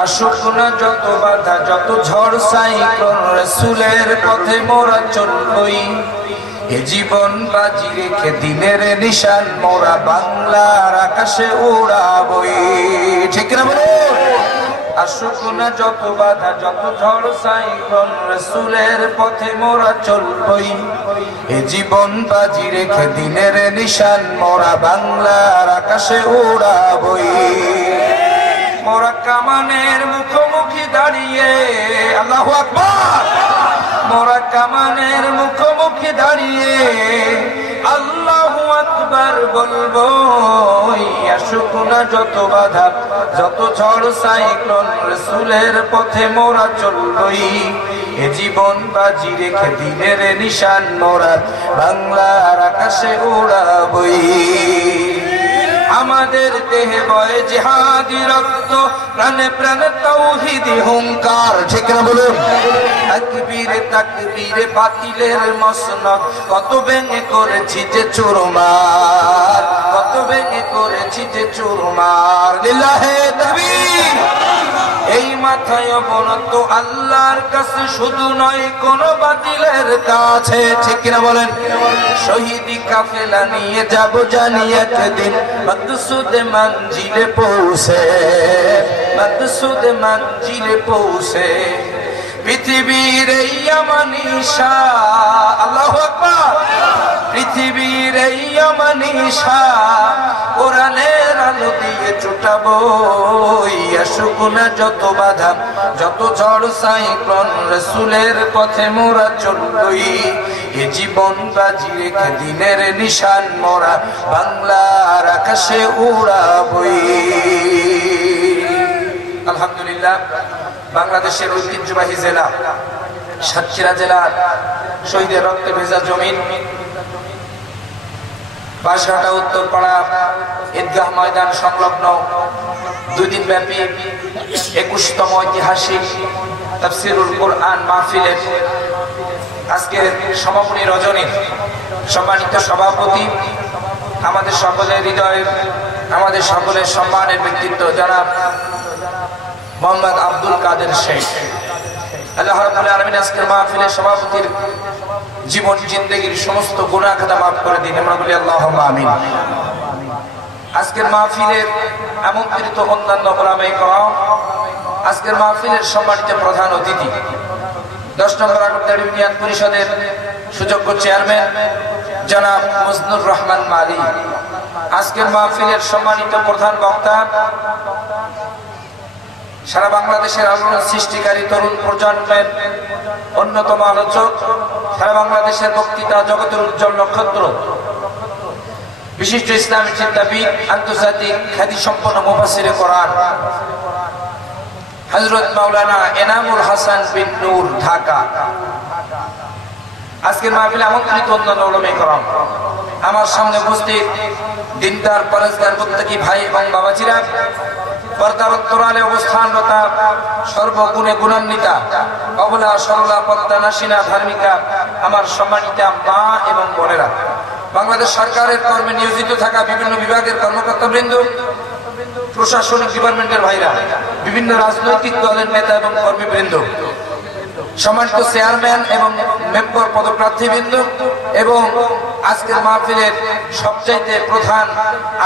আসুক না যত বাধা যত ঝড় সাইক্লোন, রাসূলের পথে মোরা চলবই। এ জীবন বাজি রেখে দিনের নিশান মোরা বাংলার আকাশে উড়াবই। ঠিক না বলুন? আসুক না যত বাধা যত ঝড় সাইক্লোন, রাসূলের পথে মোরা চলবই। এ জীবন বাজি রেখে দিনের নিশান মোরা বাংলার আকাশে উড়াবই। মোরা কামানের মুখোমুখি দাঁড়িয়ে, আল্লাহু আকবার, মোরা কামানের মুখোমুখি দাঁড়িয়ে আল্লাহু আকবার বলবো। আসুক না যত বাধা যত ঝড় সাইক্লোন, রাসূলের পথে মোরা চলবই। এ জীবন বাজি রেখে দিনের নিশান মোরা বাংলার আকাশে উড়াবই। আমাদের দেহে বয়ে জিহাদি রক্ত, প্রাণে প্রাণে তাওহীদি হুঙ্কার। ঠিক না বলুন? তাকবীরে তাকবীরে বাতিলের মসনদ কত ভেঙে করেছি যে চুরমার, কত ভেঙে করেছি যে চুরমার। লিল্লাহে তাকবীর। এই মাথায় অবনত আল্লাহর কাছে শুধু নয় কোন বাতিলের কাছে। ঠিক কিনা বলেন? শহীদি কাফেলা নিয়ে যাব জানি একদিন মকসুদ মঞ্জিলে পৌঁছে, মকসুদ মঞ্জিলে পৌঁছে। পৃথিবীর এই আমানিশা, আল্লাহু আকবার, পৃথিবীর এই আমানিশা কোরআনের আলো দিয়ে ছুটাবো। আসুক না যত বাধা যত ঝড় সাইক্লোন, রাসূলের পথে মোরা চলবই। এ জীবন বাজি রেখে দিনের নিশান মোরা বাংলার আকাশে উড়াবই। আলহামদুলিল্লাহ, বাংলাদেশের ঐতিহ্যবাহী জেলা সাতক্ষীরা জেলার শহীদের রক্তে ভেজা জমিন, বাঁশঘাটা উত্তরপাড়া ঈদগাহ ময়দান সংলগ্ন 2 দিন ব্যাপী 21তম ঐতিহাসিক তাফসীরুল কোরআন মাহফিলের আজকের সমাপনী রজনী সম্মানিত সভাপতি, আমাদের সকলের হৃদয়ের, আমাদের সকলের সম্মানের ব্যক্তিত্ব জনাব মোহাম্মদ আব্দুল কাদের শেখ। আল্লাহ রাব্বুল আলামিন আজকের মাহফিলের সভাপতির জীবন জিন্দেগীর সমস্ত গুনাহ খাতা মাফ করে দিন, আমরা বলি আল্লাহুম্মা আমিন। আজকের মাহফিলের আমন্ত্রিত অন্যান্য উলামায়ে কেরাম, আজকের মাহফিলের সম্মানিত প্রধান অতিথি 10 নম্বর আগরতলা ইউনিয়ন পরিষদের সুযোগ্য চেয়ারম্যান জনাব মুজনুর রহমান মালি, আজকের মাহফিলের সম্মানিত প্রধান বক্তা, সারা বাংলাদেশের আলোড়ন সৃষ্টিকারী তরুণ প্রজন্মের অন্যতম আলোচক, সারা বাংলাদেশের বক্তৃতা জগতের উজ্জ্বল নক্ষত্র, বিশিষ্ট ইসলামী চিন্তাবিদ, আন্তর্জাতিক খ্যাতিসম্পন্ন মুফাসসিরে কোরআন হযরত মাওলানা এনামুল হাসান বিন নূর, ঢাকা। আজকের মাহফিলে আমন্ত্রিত অন্যান্য উলামায়ে কেরাম, আমার সামনে উপস্থিত দিনদার পরেজগার মুত্তাকি ভাই এবং বাবাজিরা, পর্দার অন্তরালে অবস্থানরতা সর্বগুণে গুণান্বিতা অবলা সরলা পদ্মানাসিনা ধার্মিকা আমার সম্মানিতা মা এবং বোনেরা, বাংলাদেশ সরকারের কর্মে নিয়োজিত থাকা বিভিন্ন বিভাগের কর্মকর্তাবৃন্দ, প্রশাসনিক ডিপার্টমেন্টের ভাইরা, বিভিন্ন রাজনৈতিক দলের নেতা এবং কর্মীবৃন্দ, সম্মানিত চেয়ারম্যান এবং মেম্বার পদপ্রার্থীবৃন্দ এবং আজকের মাহফিলের সবচাইতে প্রধান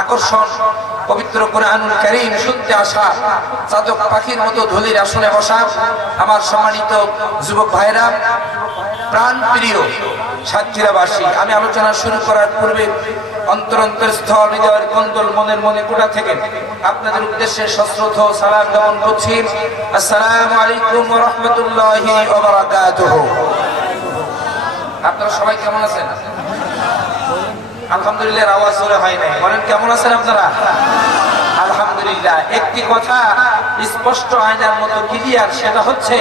আকর্ষণ পবিত্র কোরআনুল কারীম শুনতে আসা চাতক পাখির মতো ধুলির আসনে বসা আমার সম্মানিত যুবক ভাইরা, প্রাণ প্রিয় সাতক্ষীরাবাসী, আমি আলোচনা শুরু করার পূর্বে অন্তরস্থল হৃদয়ের কোন্দল মনের মনে কোটা থেকে আপনাদের উদ্দেশ্যে সশ্রদ্ধ সালাম জ্ঞাপন করছি। আসসালামু আলাইকুম ওয়া রাহমাতুল্লাহি ওয়া বারাকাতুহু। আপনারা সবাই কেমন আছেন? আলহামদুলিল্লাহ, আওয়াজ জোরে হয় নাই, বলেন কেমন আছেন আপনারা? আলহামদুলিল্লাহ। একটি কথা স্পষ্ট আয়নার মতো ক্লিয়ার, সেটা হচ্ছে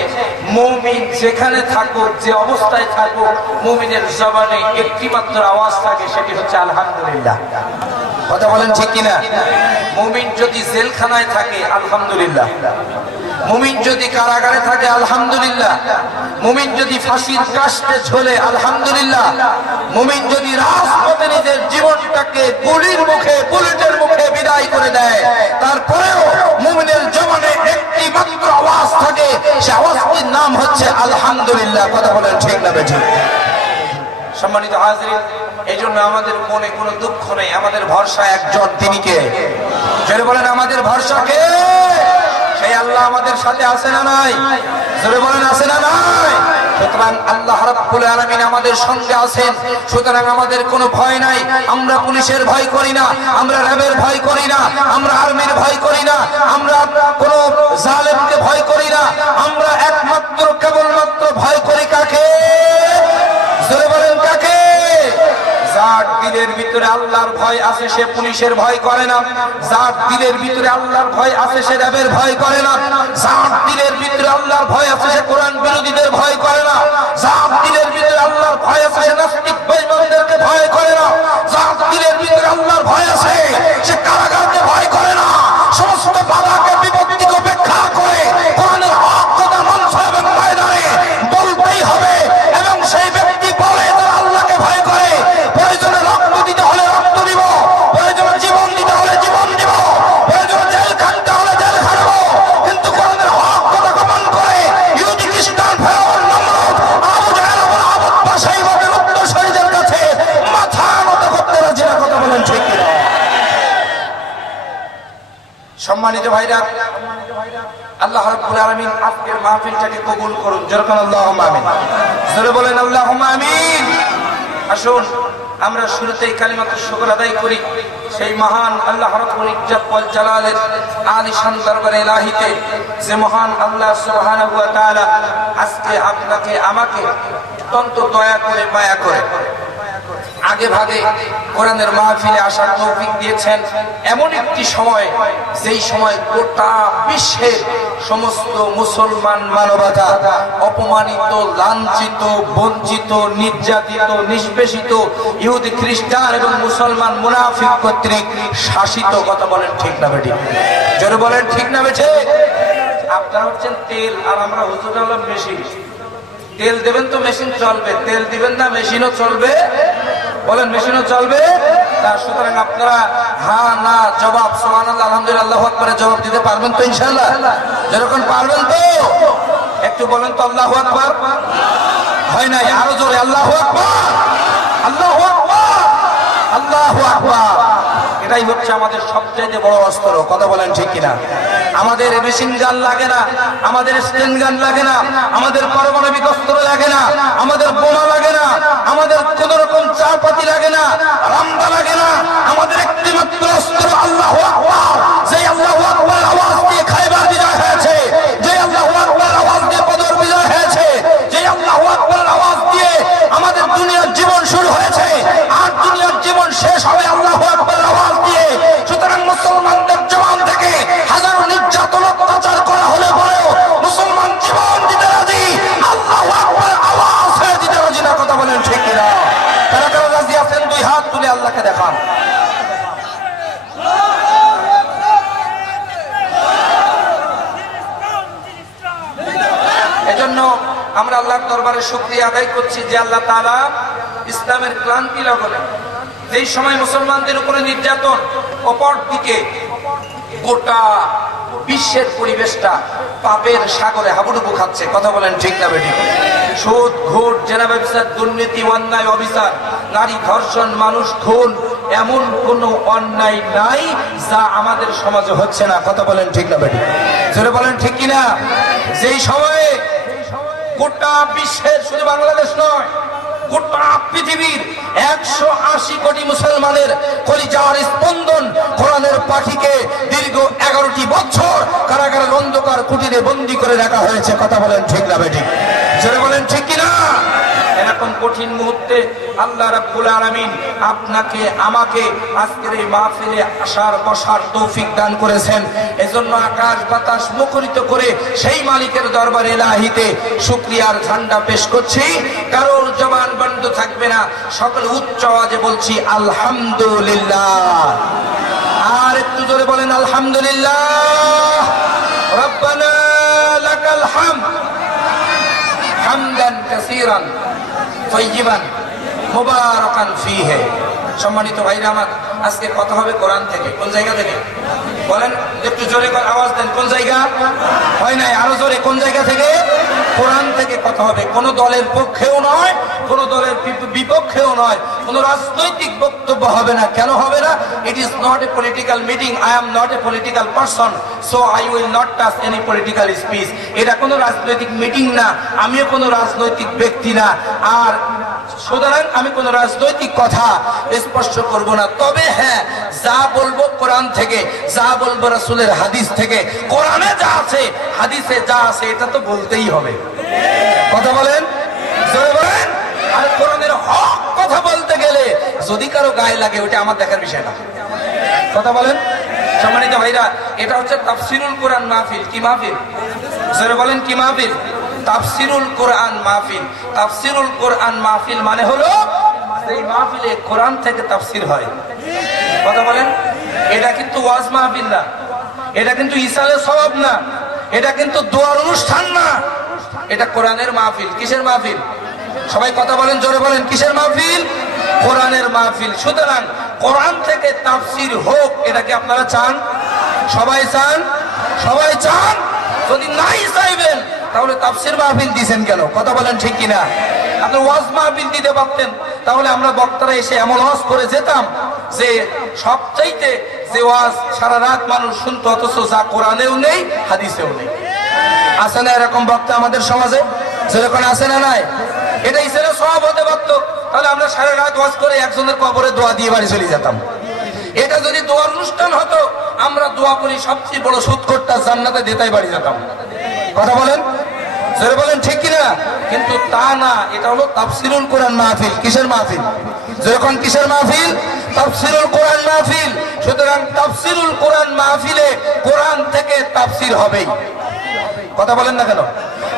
মুমিন যেখানে থাকুক, যে অবস্থায় থাকুক, মুমিনের জবানে একটি মাত্র আওয়াজ থাকে, সেটি হচ্ছে আলহামদুলিল্লাহ। কথা বলেন ঠিক কিনা? মুমিন যদি জেলখানায় থাকে আলহামদুলিল্লাহ, মুমিন যদি কারাগারে থাকে আলহামদুলিল্লাহ, মুমিন যদি ফাঁসির কাস্টে ঝোলে আলহামদুলিল্লাহ, মুমিন যদি রাজপথে নিজের জীবনটাকে গুলির মুখে, বুলেটের মুখে বিদায় করে দেয়, তারপরেও মুমিনের জবানে একটি মাত্র হচ্ছে আলহামদুলিল্লাহ। কথা বলেন ঠিক না বেঠিক? সম্মানিত হাজির, এই জন্য আমাদের মনে কোনো দুঃখ নেই, আমাদের ভরসা একজন, তিনি কে? জোরে বলেন আমাদের ভরসা কে? সেই আল্লাহ আমাদের সাথে আছে না নাই? জোরে বলেন আছে না নাই? সুতরাং আল্লাহ রাব্বুল আলামিন আমাদের সঙ্গে আছেন, সুতরাং আমাদের কোনো ভয় নাই। আমরা পুলিশের ভয় করি না, আমরা র্যাবের ভয় করি না, আমরা আর্মির ভয় করি না, আমরা কোনো জালেমকে ভয় করি না। আমরা একমাত্র কেবলমাত্র ভয় করি কাকে? জোরে বলেন কাকে? যার দিলের ভিতরে আল্লাহর ভয় আছে সে পুলিশের ভয় করে না, যার দিলের ভিতরে আল্লাহর ভয় আছে সে র্যাবের ভয় করে না, যার দিলের ভিতরে আল্লাহর ভয় আছে সে কোরআন বিরোধীদের ভয় করে না, যার দিলের ভিতরে আল্লাহর ভয় আছে সে নাস্তিক বেঈমানদেরকে ভয় করে না, যার দিলের ভিতরে আল্লাহর ভয় আছে সে কারাগারকে ভয় করে না। সমস্ত বাধাকে বিপত্তিকে উপেক্ষা করে কোরআনের হক কথা মঞ্চ এবং ময়দানে বলতেই হবে, এবং সেই ব্যক্তি বলে তারা আল্লাহকে ভয় করে। প্রয়োজনে রক্ত দিতে হলে রক্ত দিব, প্রয়োজনে জীবন দিতে হলে জীবন দিব, প্রয়োজনে জেল খাটতে হলে জেল খাটবো, কিন্তু কোরআনের হক কথা গোপন করে ইহুদি খ্রিস্টান ফেরাউন নমরুদ আবু জাহেল এবং আবু বাসাইদের উত্তরসূরিদের কাছে মাথা নত করতে রাজি না। কথা বলেন ঠিক কিনা? সম্মানিত ভাইরা, আল্লাহ রাব্বুল আলামিন আজকের মাহফিলটাকে কবুল করুন। যেরকম আল্লাহুম্মা আমিন। জোরে বলেন আল্লাহুম্মা আমিন। আসুন আমরা শুরুতেই কালিমাতুশ শুকর আদায় করি সেই মহান আল্লাহ রাব্বুল ইজ্জত ওয়াল জালালের আলিশান দরবারে ইলাহিতে, যে মহান আল্লাহ সুবহানাহু ওয়া তাআলা আজকে আপনাকে আমাকে অত্যন্ত দয়া করে মায়া করে আগে ভাগে কোরআনের মাহফিলে আসার তৌফিক দিয়েছেন। এমন একটি সময়, যেই সময় গোটা বিশ্বের সমস্ত মুসলমান মানবতা অপমানিত, লাঞ্ছিত, বঞ্চিত, নির্যাতিত, নিষ্পেষিত, ইহুদি খ্রিস্টান এবং মুসলমান মুনাফিক কর্তৃক শাসিত। কথা বলেন ঠিক না বেঠিক? জোরে বলেন ঠিক না বেঠিক? আপনারা হচ্ছেন তেল আর আমরা হুজুর হলাম মেশিন। তেল দেবেন তো মেশিন চলবে, তেল দিবেন না মেশিনও চলবে। বলেন মেশিনও চলবে না। সুতরাং আপনারা হ্যাঁ না জবাব সুবহানাল্লাহ আলহামদুলিল্লাহ আল্লাহু আকবার জবাব দিতে পারবেন তো ইনশাআল্লাহ? যেরকম পারবেন তো একটু বলেন তো আল্লাহু আকবার। হয় নাই, আরো জোরে আল্লাহু আকবার, আল্লাহু আকবার, আল্লাহু আকবার। এটাই হচ্ছে আমাদের সবচেয়ে বড় অস্ত্র। কথা বলেন ঠিক কিনা? আমাদের মেশিন গান লাগে না, আমাদের স্টেন গান লাগে না, আমাদের পারমাণবিক অস্ত্র লাগে না, আমাদের বোমা লাগে না, আমাদের কোন রকম চাপাতি লাগে না, রামদা লাগে না। আমাদের একটি মাত্র অস্ত্র আল্লাহু আকবার। যে আল্লাহু আকবার আওয়াজ দিয়ে খায়বার বিজয় হয়েছে, যে আল্লাহু আকবার আওয়াজ দিয়ে বদর বিজয় হয়েছে, যে আল্লাহু আকবার আওয়াজ দিয়ে আমাদের দুনিয়ার জীবন শুরু হয়েছে, আর দুনিয়ার জীবন শেষ হবে আল্লাহু আকবার আওয়াজ দিয়ে। সুতরাং মুসলমানদের জবান থেকে হাজারো নির্যাতন অত্যাচার করা হলে পরেও মুসলমান জীবন দিতে রাজি, আল্লাহু আকবার আওয়াজ ছেড়ে দিতে রাজি না। কথা বলেন ঠিক কিনা? কারা কারা রাজি আছেন দুই হাত তুলে আল্লাহকে দেখান। এজন্য আমরা আল্লাহর দরবারে শুকরিয়া আদায় করছি যে আল্লাহ তাআলা ইসলামের ক্লান্তি লগ্নে যেই সময় মুসলমানদের উপরে নির্যাতন, অপর দিকে গোটা বিশ্বের পরিবেশটা পাপের সাগরে হাবুডুবু খাচ্ছে। কথা বলেন ঠিক না বেঠিক? সুদ, ঘুষ, জেনা ব্যবসা, দুর্নীতি, অন্যায়, অবিচার, নারী ধর্ষণ, মানুষ খুন, এমন কোন অন্যায় নাই যা আমাদের সমাজে হচ্ছে না। কথা বলেন ঠিক না বেঠিক? জোরে বলেন ঠিক কিনা? যেই সময়ে গোটা বিশ্বের, শুধু বাংলাদেশ নয়, গোটা পৃথিবীর 180 কোটি মুসলমানের কলিজার স্পন্দন কোরআনের পাখিকে দীর্ঘ 11টি বছর কারাগারের অন্ধকার কুটিরে বন্দী করে রাখা হয়েছে। কথা বলেন ঠিক না বেঠিক? জোরে বলেন ঠিক কিনা? এরকম কঠিন মুহূর্তে আল্লাহ রাব্বুল আলামিন আপনাকে আমাকে আজকের এই মাহফিলে আসার বসার তৌফিক দান করেছেন। এজন্য আকাশ বাতাস মুখরিত করে সেই মালিকের দরবারে ইলাহিতে শুকরিয়ার ঝান্ডা পেশ করছি। কারোর জবান বন্ধ থাকবে না, সকলে উচ্চ আওয়াজে বলছি আলহামদুলিল্লাহ। আর একটু জোরে বলেন আলহামদুলিল্লাহ। রব্বানা লাকাল হামদ হামদান কাসীরান তাইয়িবান মুবারাকান ফীহি। সম্মানিত ভাইরা আমার, আজকে কথা হবে কোরআন থেকে। কোন জায়গা থেকে বলেন, একটু জোরে আওয়াজ দেন, কোন জায়গা? হয় নাই, আরো জোরে, কোন জায়গা থেকে? কোরআন থেকে কথা হবে। কোন দলের পক্ষেও নয়, কোন দলের বিপক্ষেও নয়, কোন রাজনৈতিক বক্তব্য হবে না। কেন হবে না? It is not a political meeting, I am not a political person, so I will not touch any political speech. এটা কোনো রাজনৈতিক মিটিং না, আমিও কোনো রাজনৈতিক ব্যক্তি না, আর সুতরাং আমি কোন রাজনৈতিক কথা স্পর্শ করব না। তবে হ্যাঁ, যা বলবো কোরআন থেকে, যা বলবো রাসূলের হাদিস থেকে। কোরআনে যা আছে, হাদিসে যা আছে, এটা তো বলতেই হবে। কথা বলেন, জোরে বলেন। আর কোরআনের হক কথা বলতে গেলে যদি কারো গায়ে লাগে, ওটা আমার দেখার বিষয় না। কথা বলেন সম্মানিত ভাইরা, এটা হচ্ছে তাফসিরুল কোরআন মাহফিল। কি মাহফিল? জোরে বলেন, কি মাহফিল? তাফসিরুল কোরআন মাহফিল। তাফসিরুল কোরআন মাহফিল মানে হলো এই মাহফিলে কোরআন থেকে তাফসির হয়। কথা বলেন, এটা কিন্তু ওয়াজ মাহফিল না, এটা কিন্তু ইসালে সওয়াব না, এটা কিন্তু দোয়ার অনুষ্ঠান না, এটা কোরআনের মাহফিল। কিসের মাহফিল? সবাই কথা বলেন, জোরে বলেন, কিসের মাহফিল? কোরআনের মাহফিল। সুতরাং কোরআন থেকে তাফসির হোক, এটা কি আপনারা চান? সবাই চান? সবাই চান? যদি নাই চাইবেন তাহলে তাফসির মাহফিল দিবেন কেন? কথা বলেন, ঠিক কিনা? আপনি ওয়াজ মাহফিল দিতে পারতেন, তাহলে আমরা বক্তারা এসে এমন ওয়াজ করে যেতাম যে সবচাইতে যে ওয়াজ সারা রাত মানুষ শুনতো, অথচ যা কোরআনেও নেই, হাদিসেও নেই। আছে না এরকম বক্তা আমাদের সমাজে? যেরকম আছে না নাই? এটা ইসলামে সওয়াব হতে পারত, তাহলে আমরা সারা রাত ওয়াজ করে একজনের কবরে দোয়া দিয়ে বাড়ি চলে যেতাম। এটা যদি দোয়ার অনুষ্ঠান হতো, আমরা দোয়া করি সবচেয়ে বড় সুদখোরটা জান্নাতে দিতেই বাড়ি যেতাম। কথা বলেন, জোরে বলেন, ঠিক কিনা? কিন্তু তা না, এটা হলো তাফসিরুল কোরআন মাহফিল। কিসের মাহফিল? যখন কিসের মাহফিল? তাফসিরুল কোরআন মাহফিল। সুতরাং তাফসিরুল কোরআন মাহফিলে কোরআন থেকে তাফসির হবেই। কথা বলেন না কেন?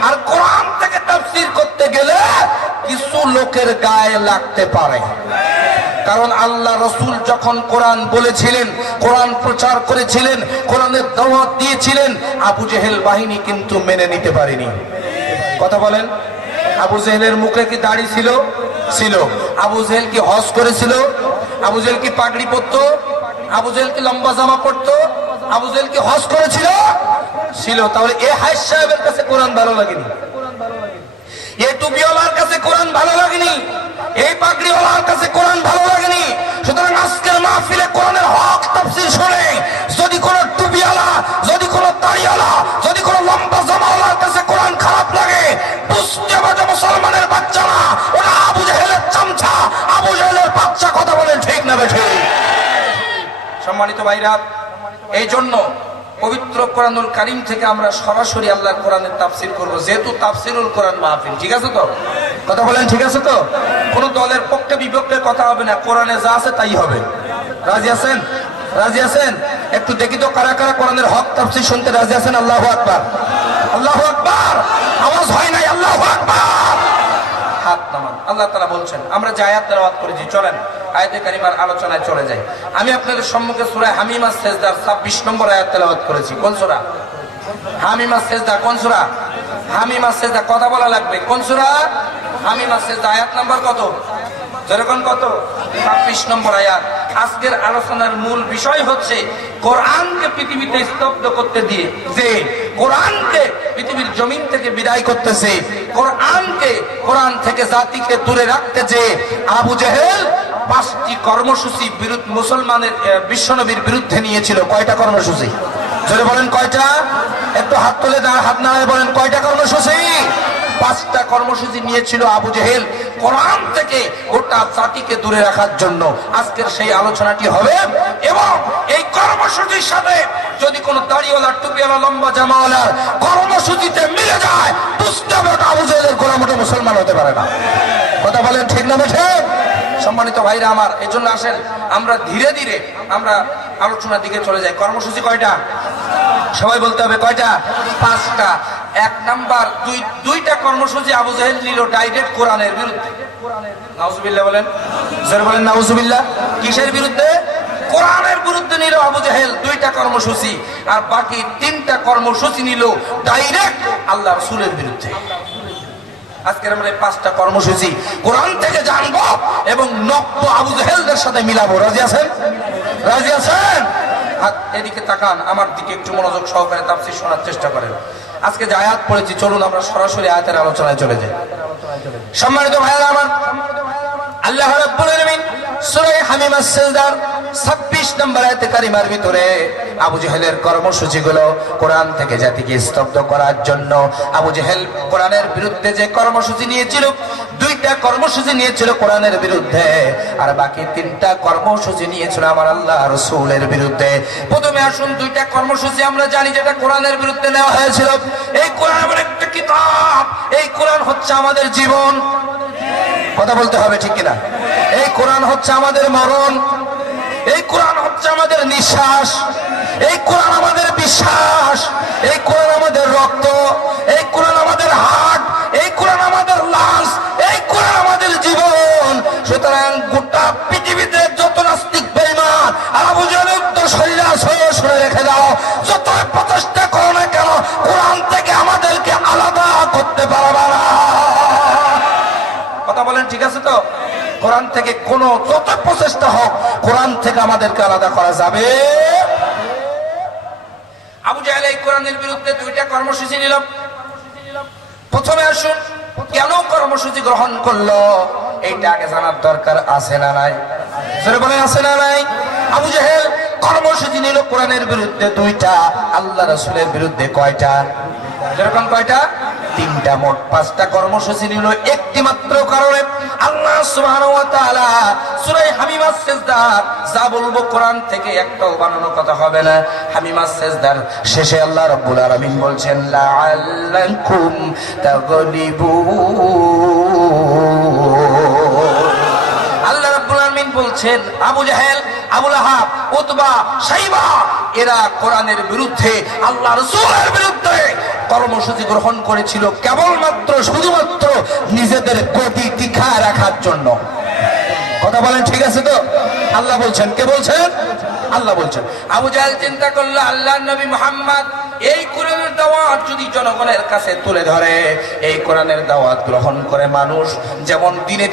আর কোরআন থেকে তাফসির করতে গেলে কিছু লোকের গায়ে লাগতে পারে, কারণ আল্লাহ রাসূল যখন কোরআন বলেছিলেন, কোরআন প্রচার করেছিলেন, কোরআনের দাওয়াত দিয়েছিলেন, আবু জেহেল বাহিনী কিন্তু মেনে নিতে পারেনি। কথা বলেন, আবু জেহেলের মুখে কি দাড়ি ছিল? ছিল। আবু জেহেল কি হজ করেছিল? আবু জেহেল কি পাগড়ি পরতো? আবু জেহেল কি লম্বা জামা পরতো? আবু জেহেল কি হজ করেছিল? ছিল। তাহলে এ হাইস সাহেবের কাছে কোরআন ভালো লাগেনি, এই টুপিওয়ালার কাছে কোরআন ভালো লাগেনি, এই পাগড়িওয়ালার কাছে কোরআন ভালো লাগেনি। সুতরাং আজকের মাহফিলে কোরআনের হক তাফসীর শুনে যদি কোনো টুপিওয়ালা, যদি কোনো দাড়িওয়ালা, যদি কোনো লম্বা জামাওয়ালার কাছে কোরআন খারাপ লাগে, বুঝতে হবে মুসলমানের বাচ্চা না, ওরা আবু জেহেলের চামচা, আবু জেহেলের বাচ্চা। কথা বলেন, ঠিক না বেঠিক? সম্মানিত ভাইরা, এই জন্য পবিত্র কোরআনুল কারীম থেকে আমরা সরাসরি আল্লাহর কোরআনের তাফসীর করব, যেহেতু তাফসীরুল কোরআন মাহফিল। ঠিক আছে তো? কথা বলেন, ঠিক আছে তো? কোন দলের পক্ষে বিপক্ষে কথা হবে না, কোরআনে যা আছে তাই হবে। রাজি আছেন? রাজি আছেন? একটু দেখি তো কারা কারা কোরআনের হক তাফসীর শুনতে রাজি আছেন। আল্লাহু আকবার, আল্লাহু আকবার। আওয়াজ হয় নাই? আল্লাহু আকবার। হাত নামান। আল্লাহ তাআলা বলছেন, আমরা যে আয়াত তেলাওয়াত করেছি, চলেন আয়াতে কারিমার আলোচনায় চলে যাই। আমি আপনাদের সম্মুখে সূরা হামিমা সেজদার 26 নম্বর আয়াত তেলাওয়াত করেছি। কোন সূরা? হামিমা সেজদা। কোন সূরা? হামিমা সেজদা। কথা বলা লাগবে। কোন সূরা? হামিমা সেজদা। আয়াত নাম্বার কত? যেরকম কত? 26 নম্বর আয়াত। আজকের আলোচনার মূল বিষয় হচ্ছে কোরআনকে পৃথিবীতে স্তব্ধ করতে দিয়ে, যে কোরআনকে পৃথিবীর জমিন থেকে বিদায় করতেছে, কোরআনকে, কোরআন থেকে জাতিকে দূরে রাখতে যে আবু জেহেল 5টি কর্মসূচি মুসলমানের বিশ্বনবীর বিরুদ্ধে নিয়েছিল। কয়টা কর্মসূচি? জোরে বলেন, কয়টা? একটু হাত তুলে দাঁড়, হাত নাড়ায় বলেন, কয়টা কর্মসূচি? 5টা কর্মসূচি নিয়েছিল আবু জেহেল কোরআন থেকে গোটা জাতিকে দূরে রাখার জন্য। আজকের সেই আলোচনাটি হবে, এবং এই কর্মসূচির সাথে যদি কোনো দাড়িওয়ালা, টুপিওয়ালা, লম্বা জামাওয়ালার কর্মসূচিতে মিলে যায়, বুঝতে হবে আবু জেহেলের গোলাম, ওটা মুসলমান হতে পারে না। কথা বলেন, ঠিক না বেঠিক? সম্মানিত ভাইরা আমার, এই জন্য আসেন আমরা ধীরে ধীরে আমরা আলোচনার দিকে চলে যাই। কর্মসূচি কয়টা? সবাই বলতে হবে, কয়টা? 5টা। 1 নাম্বার, দুইটা কর্মসূচি আবু জেহেল নিল ডাইরেক্ট কোরআনের বিরুদ্ধে। নাউজুবিল্লাহ বলেন, জোরে বলেন নাউজুবিল্লাহ। কিসের বিরুদ্ধে? কোরআনের বিরুদ্ধে নিল আবু জেহেল 2টা কর্মসূচি, আর বাকি 3টা কর্মসূচি নিল ডাইরেক্ট আল্লাহ রাসূলের বিরুদ্ধে। আজকের আমরা এই 5টা কর্মসূচি কোরআন থেকে জানবো এবং নব্য আবু জেহেলদের সাথে মিলাবো। রাজি আছেন? রাজি আছেন? এদিকে তাকান, আমার দিকে একটু মনোযোগ সহকারে তাফসীর শোনার চেষ্টা করেন। আজকে যে আয়াত পড়েছি, চলুন আমরা সরাসরি আয়াতের আলোচনায় চলে যাই। সম্মানিত ভাইরা আমার, আল্লাহ রাব্বুল আলামিন সূরা হামিমাস সাজদার 26 নম্বর আয়াতে কারিমার ভিতরে আবু জেহেলের কর্মসূচিগুলো কোরআন থেকে জাতিকে স্তব্ধ করার জন্য আবু জেহেল কোরআনের বিরুদ্ধে যে কর্মসূচি নিয়েছিল, 2টা কর্মসূচি নিয়েছিল কোরআনের বিরুদ্ধে, আর বাকি 3টা কর্মসূচি নিয়েছিল আমার আল্লাহ রাসূলের বিরুদ্ধে। প্রথমে আসুন 2টা কর্মসূচি আমরা জানি যেটা কোরআনের বিরুদ্ধে নেওয়া হয়েছিল। এই কোরআন এমন একটা কিতাব, এই কোরআন হচ্ছে আমাদের জীবন। কথা বলতে হবে, ঠিক কিনা? এই কোরআন হচ্ছে আমাদের মরণ, এই কোরআন হচ্ছে আমাদের নিঃশ্বাস, এই কোরআন আমাদের বিশ্বাস, এই কোরআন আমাদের রক্ত, এই কোরআন আমাদের হার্ট, এই কোরআন আমাদের লাশ, এই কোরআন আমাদের জীবন। সুতরাং গোটা পৃথিবীতে যত নাস্তিক বেঈমান আর আবু জেহেলের শরীরে শুনে রেখে দাও, যত প্রচেষ্টা করো না কেন, কোরআন থেকে আমাদেরকে আলাদা করতে পারবে না। কথা বলেন, ঠিক আছে তো? কোরআন থেকে কোন যত প্রচেষ্টা হোক, কোরআন থেকে আমাদেরকে আলাদা করা যাবে। আবু জেহেল এই কোরআনের বিরুদ্ধে 2টা কর্মসূচি নিল। প্রথমে আসুন, কেন কর্মসূচি গ্রহণ করলো এইটা আগে জানার দরকার আছে না নাই? জোরে বলেন, আছে না নাই? আবু জেহেল কর্মসূচি নিল কোরআনের বিরুদ্ধে 2টা, আল্লাহ রাসূলের বিরুদ্ধে কয়টা? যেরকম কয়টা? 3টা। মোট 5টা কর্মসূচি নিল একটি মাত্র কারণে। আল্লাহ সুবহানাহু ওয়া তাআলা সূরা হামিমাস সাজদার যা বলবো কোরআন থেকে একটাও বানানো কথা হবে না। হামিমাস সাজদার শেষে আল্লাহ রাব্বুল আলামিন বলছেন লাআল্লাকুম তাগলিবুন। আল্লাহ রাব্বুল আলামিন বলছেন আবু জেহেল, আবু লাহাব, উতবা, শাইবা এরা কোরআনের বিরুদ্ধে, আল্লাহ রাসূলের বিরুদ্ধে কর্মসূচি গ্রহণ করেছিল কেবলমাত্র শুধুমাত্র নিজেদের গতি টিকায় রাখার জন্য। কথা বলেন, ঠিক আছে তো? আল্লাহ বলছেন, কে বলছেন? আল্লাহ বলছেন। আবু জেহেল চিন্তা করলো আল্লাহর নবী মুহাম্মদ এই কোরআনের দাওয়াত যদি জনগণের কাছে তুলে ধরে, এই কোরআনের দাওয়াত গ্রহণ করে মানুষ যেমন দিনে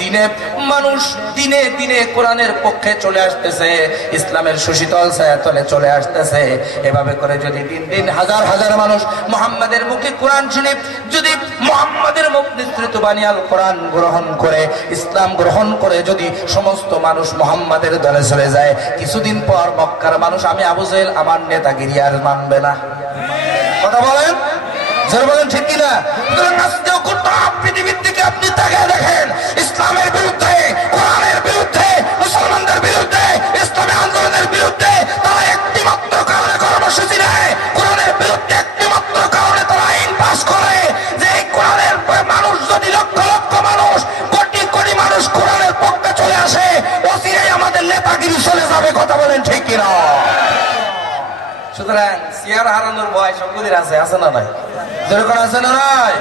দিনে কোরআনের পক্ষে চলে আসতেছে, ইসলামের সুশীতল ছায়াতলে চলে আসতেছে, এভাবে করে যদি দিন হাজার হাজার মানুষ মুহাম্মাদের মুখে কোরআন শুনে, যদি মুহাম্মাদের মুখ নিঃসৃত বানিয়াল কোরআন গ্রহণ করে, ইসলাম গ্রহণ করে যদি সমস্ত মানুষ মুহাম্মাদের দলে চলে যায়, কিছুদিন পর মক্কার মানুষ আমি আবু জেহেল আমার নেতাগিরি আর মানবে না। কথা বলেন, যারা বলেন ঠিক কিনা? পৃথিবীর দিকে আপনি তাকিয়ে দেখেন, ইসলামের বিরুদ্ধে, কোরআনের বিরুদ্ধে, মুসলমানদের বিরুদ্ধে, ইসলামী আন্দোলনের বিরুদ্ধে তারা একটি মাত্র কারণে কর্মসূচি নেয়, কোরআনের বিরুদ্ধে একটি মাত্র কারণে তারা আইন পাস করে যে এই কোরআনের মানুষ যদি লক্ষ লক্ষ মানুষ, কোটি কোটি মানুষ কোরআনের পক্ষে চলে আসে, অচিরেই আমাদের নেতাগিরি চলে যাবে। কথা বলেন ঠিক কিনা? সুতরাং চেয়ার হারানোর ভয় সঙ্গীদের আছে, আছে না নাই? যেরকম আছে না নাই?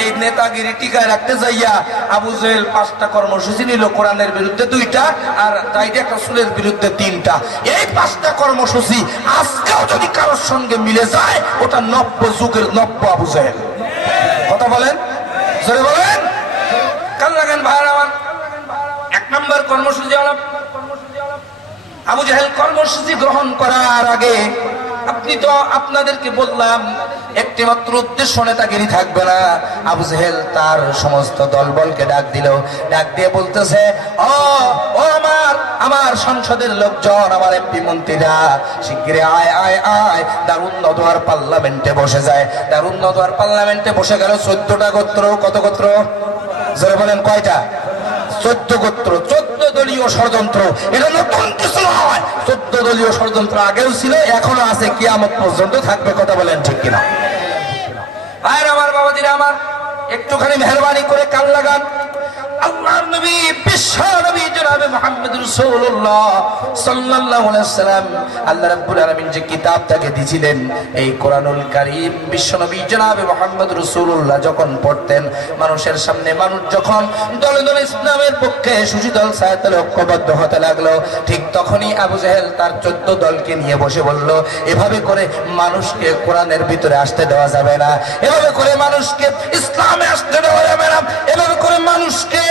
এই নেতাগিরি টিকায় রাখতে যাইয়া আবু জেহেল 5টা কর্মসূচি নিল কোরআনের বিরুদ্ধে 2টা, আর ডাইরেক্ট রাসূলের বিরুদ্ধে 3টা। এই 5টা কর্মসূচি আজকেও যদি কারোর সঙ্গে মিলে যায়, ওটা নব্য যুগের নব্য আবু জেহেল। কথা বলেন, জোরে বলেন, কাল লাগান ভাই আমার। 1 নম্বর কর্মসূচি হলো আবু জেহেল কর্মসূচি গ্রহণ করার আগে আপনি তো আপনাদেরকে বললাম একটি মাত্র উদ্দেশ্য, নেতাগিরি থাকবে না। আবু জেহেল তার সমস্ত দলবলকে ডাক দিল, ডাক দিয়ে বলতেছে, ও আমার সংসদের লোকজন, আমার এমপি মন্ত্রীরা, শিগগিরই আয় আয় আয় দারুন নদওয়ার পার্লামেন্টে বসে যায়। দারুন নদওয়ার পার্লামেন্টে বসে গেল 14টা গোত্র। কত গোত্র? জোরে বলেন, কয়টা? 14 গোত্র। 14 দলীয় ষড়যন্ত্র, এটা নতুন কিছু নয়। 14 দলীয় ষড়যন্ত্র আগেও ছিল, এখনো আছে, কিয়ামত পর্যন্ত থাকবে। কথা বলেন ঠিক কিনা? ভাইরা আমার, বাবাজিরা আমার, একটুখানি মেহরবানি করে কান লাগান। আল্লাহর নবী বিশ্ব নবী জনাবে মুহাম্মদ রাসূলুল্লাহ সাল্লাল্লাহু আলাইহি ওয়াসাল্লাম আল্লাহ রাব্বুল আলামিন যে কিতাব তাকে দিয়েছিলেন এই কোরআনুল কারীম বিশ্ব নবী জনাবে মুহাম্মদ রাসূলুল্লাহ যখন পড়তেন মানুষের সামনে মানুষ যখন দলে দলে ইসলামের পক্ষে সুজিদল ছায়াতলে ঐক্যবদ্ধ হতে লাগলো ঠিক তখনই আবু জেহেল তার 14 দলকে নিয়ে বসে বলল এভাবে করে মানুষকে কোরআনের ভিতরে আসতে দেওয়া যাবে না, এভাবে করে মানুষকে ইসলামে আসতে দেওয়া যাবে না, এভাবে করে মানুষকে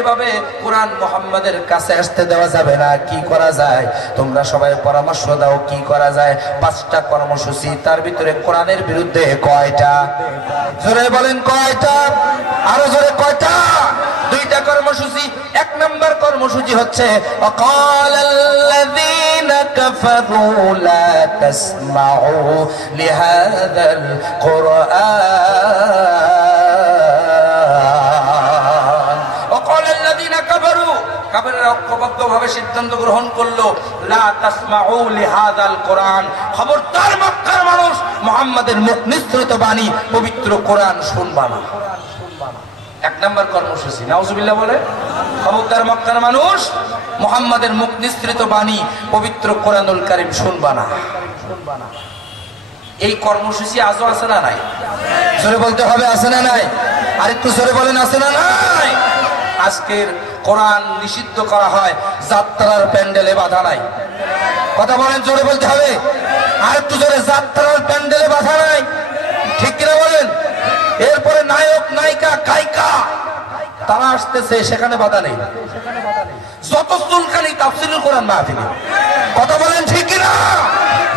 এভাবে কোরআন মুহাম্মাদের কাছে আসতে দেওয়া যাবে না। কি করা যায় তোমরা সবাই পরামর্শ দাও, কি করা যায়? 5টা কর্মসূচি, তার ভিতরে কোরআনের বিরুদ্ধে কয়টা? জোরে বলেন কয়টা? আরো জোরে কয়টা? 2টা কর্মসূচি। 1 নম্বর কর্মসূচি হচ্ছে ওয়াকালাল্লাযীনা কাফারু লা তাসমাউ লিহাযাল কুরআন। ওয়াকালাল্লাযীনা কাফারু, কাফেররা ঐক্যবদ্ধভাবে সিদ্ধান্ত গ্রহণ করলো লা তাসমাউ লিহাযাল কুরআন, খবরদার মক্কার মানুষ মুহাম্মাদের মুখ নিঃসৃত বাণী পবিত্র কোরআন শুনবা না। 1 নম্বর কর্মসূচি। নাউজুবিল্লাহ বলে খবরদার মক্কার মানুষ মুহাম্মাদের মুখ নিঃসৃত বাণী পবিত্র কোরআনুল কারীম শুনবা না। এই কর্মসূচি আজও আছে না নাই? জোরে বলতে হবে আছে না নাই? আরেকটু জোরে বলেন আছে না নাই? আজকের কোরআন নিষিদ্ধ করা হয়, যাত্রার প্যান্ডেলে বাধা নাই। কথা বলেন, জোরে বলতে হবে আরেকটু জোরে। যাত্রার প্যান্ডেলে বাধা নাই, ঠিক কিনা বলেন? এরপরে নায়ক নায়িকা গায়িকা তারা আসতেছে, সেখানে বাধা নেই। যত চুলকানি তাফসীরুল কোরআন মাহফিলে। কথা বলেন ঠিক কিনা?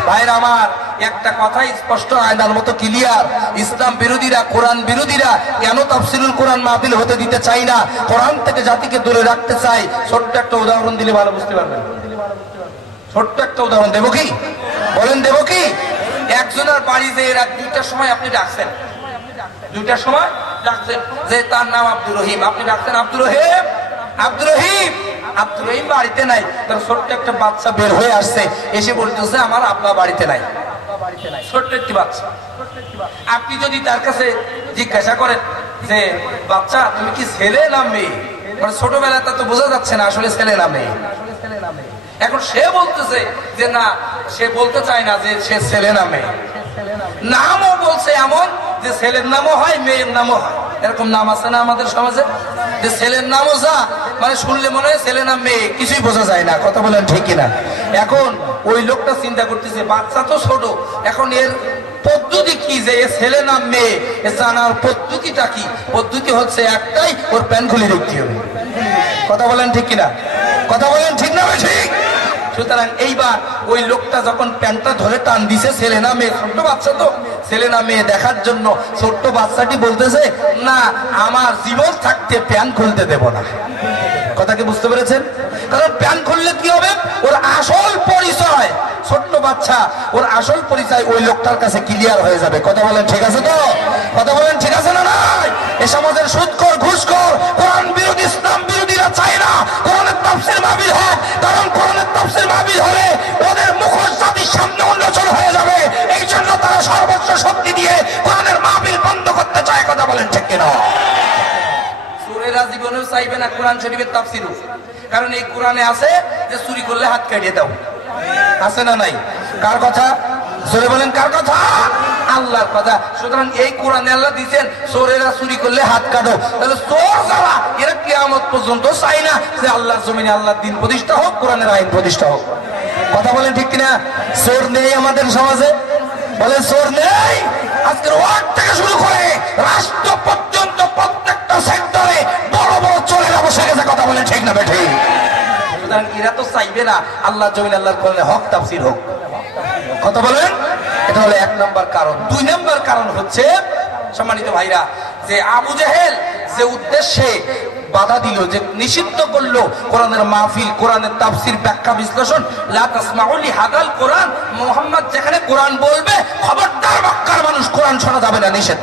ভাইরা আমার, একটা কথাই স্পষ্ট আয়নার মতো ক্লিয়ার, ইসলাম বিরোধীরা, কোরআন বিরোধীরা কেন তাফসীরুল কোরআন মাহফিল হতে দিতে চাই না, কোরআন থেকে জাতিকে দূরে রাখতে চাই। ছোট্ট একটা উদাহরণ দিলে ভালো বুঝতে পারবেন। ছোট্ট একটা উদাহরণ দেবো কি? বলেন দেবো কি? একজনের বাড়িতে রাত 2টার সময় আপনি ডাকছেন, 2টার সময় ডাকছেন যে তার নাম আব্দুর রহিম, আপনি ডাকছেন আব্দুর রহিম, আব্দুর রহিম। আব্দুর রহিম বাড়িতে নাই, তার ছোট্ট একটা বাচ্চা বের হয়ে আসছে, এসে বলতেছে আমার আব্বা বাড়িতে নাই। ছোট্ট একটি বাচ্চা। আপনি যদি তার কাছে জিজ্ঞাসা করেন যে বাচ্চা তুমি কি ছেলে না মেয়ে, মানে ছোটবেলায় তা তো বোঝা যাচ্ছে না আসলে ছেলে না মেয়ে। এখন সে বলতেছে যে না, সে বলতে চায় না যে সে ছেলে না মেয়ে। নামও বলছে এমন যে ছেলের নামও হয় মেয়ের নামও হয়। এরকম নাম আছে না আমাদের সমাজে, যে ছেলের নামও যা মানে শুনলে মনে হয় ছেলে না মেয়ে, কিছুই বোঝা যায় না। কথা বলেন ঠিক কিনা? এখন ওই লোকটা চিন্তা করতেছে বাচ্চা তো ছোট, এখন এর পদ্ধতি কি যে এ ছেলে না মেয়ে, এ জানার পদ্ধতিটা কি? পদ্ধতি হচ্ছে একটাই, ওর প্যান্ট খুলে দেখতে হবে। কথা বলেন ঠিক কিনা? কথা বলেন ঠিক না? ঠিক। সুতরাং এইবার ওই লোকটা যখন প্যান্টটা ধরে টান দিছে, ছেলে না মেয়ে, ছোট্ট বাচ্চা তো, ছেলে না মেয়ে দেখার জন্য ছোট্ট বাচ্চাটি বলতেছে না আমার জীবন থাকতে প্যান্ট খুলতে দেব না। কথা কি বুঝতে পেরেছেন? কারণ প্যান্ট খুললে কি হবে, ওর আসল পরিচয়, ছোট্ট বাচ্চা ওর আসল পরিচয় ওই লোকটার কাছে ক্লিয়ার হয়ে যাবে। কথা বলেন ঠিক আছে তো? কথা বলেন ঠিক আছে না নাই? এ সমাজের সুদখোর, ঘুষখোর, কোরআন বিরোধী, ইসলাম বিরোধীরা চায় না কোরআনের তাফসীর মাহফিল হোক, কারণ কোরআনের তাফসীর মাহফিল হলে ওদের মুখোশ জাতির সামনে উন্মোচন হয়ে যাবে। এই জন্য তারা সর্বোচ্চ শক্তি দিয়ে কোরআনের মাহফিল বন্ধ করতে চায়। কথা বলেন ঠিক কিনা? চোরেরা জীবনেও চাইবে না কোরআন শরীফের তাফসীর, কারণ এই কোরআনে আছে যে চুরি করলে হাত কাটিয়ে দাও। আছে না নাই? কার কথা? জোরে বলেন কার কথা? আল্লাহর কথা। সুতরাং এই কোরআনে আল্লাহ দিয়েছেন চোরেরা চুরি করলে হাত কাটো। তাহলে চোর যারা, এরা কিয়ামত পর্যন্ত চাই না যে আল্লাহর জমিনে আল্লাহর দ্বীন প্রতিষ্ঠা হোক, কোরআনের আইন প্রতিষ্ঠা হোক। কথা বলেন ঠিক কিনা? চোর নেই আমাদের সমাজে, বলে চোর নেই। আজকের ওয়ার্ড থেকে শুরু করে রাষ্ট্র পর্যন্ত প্রত্যেকটা সেক্টরে বড় বড় চোরেরা বসে গেছে। কথা বলেন ঠিক না বেঠিক? সুতরাং এরা তো চাইবে না আল্লাহর জমিনে আল্লাহর কোরআনে হক তাফসীর হোক। কথা বলেন? এটা হলো 1 নম্বর কারণ। 2 নম্বর কারণ হচ্ছে সম্মানিত ভাইরা, যে আবু জেহেল যে উদ্দেশ্যে বাধা দিল, যে নিষিদ্ধ করলো কোরআনের মাহফিল, কোরআনের তাফসীর, ব্যাখ্যা, বিশ্লেষণ, লা তাসমাউ লিহাযাল কোরআন, মুহাম্মদ যেখানে কোরআন বলবে খবরদার মক্কার মানুষ কোরআন শোনা যাবে না, নিষেধ।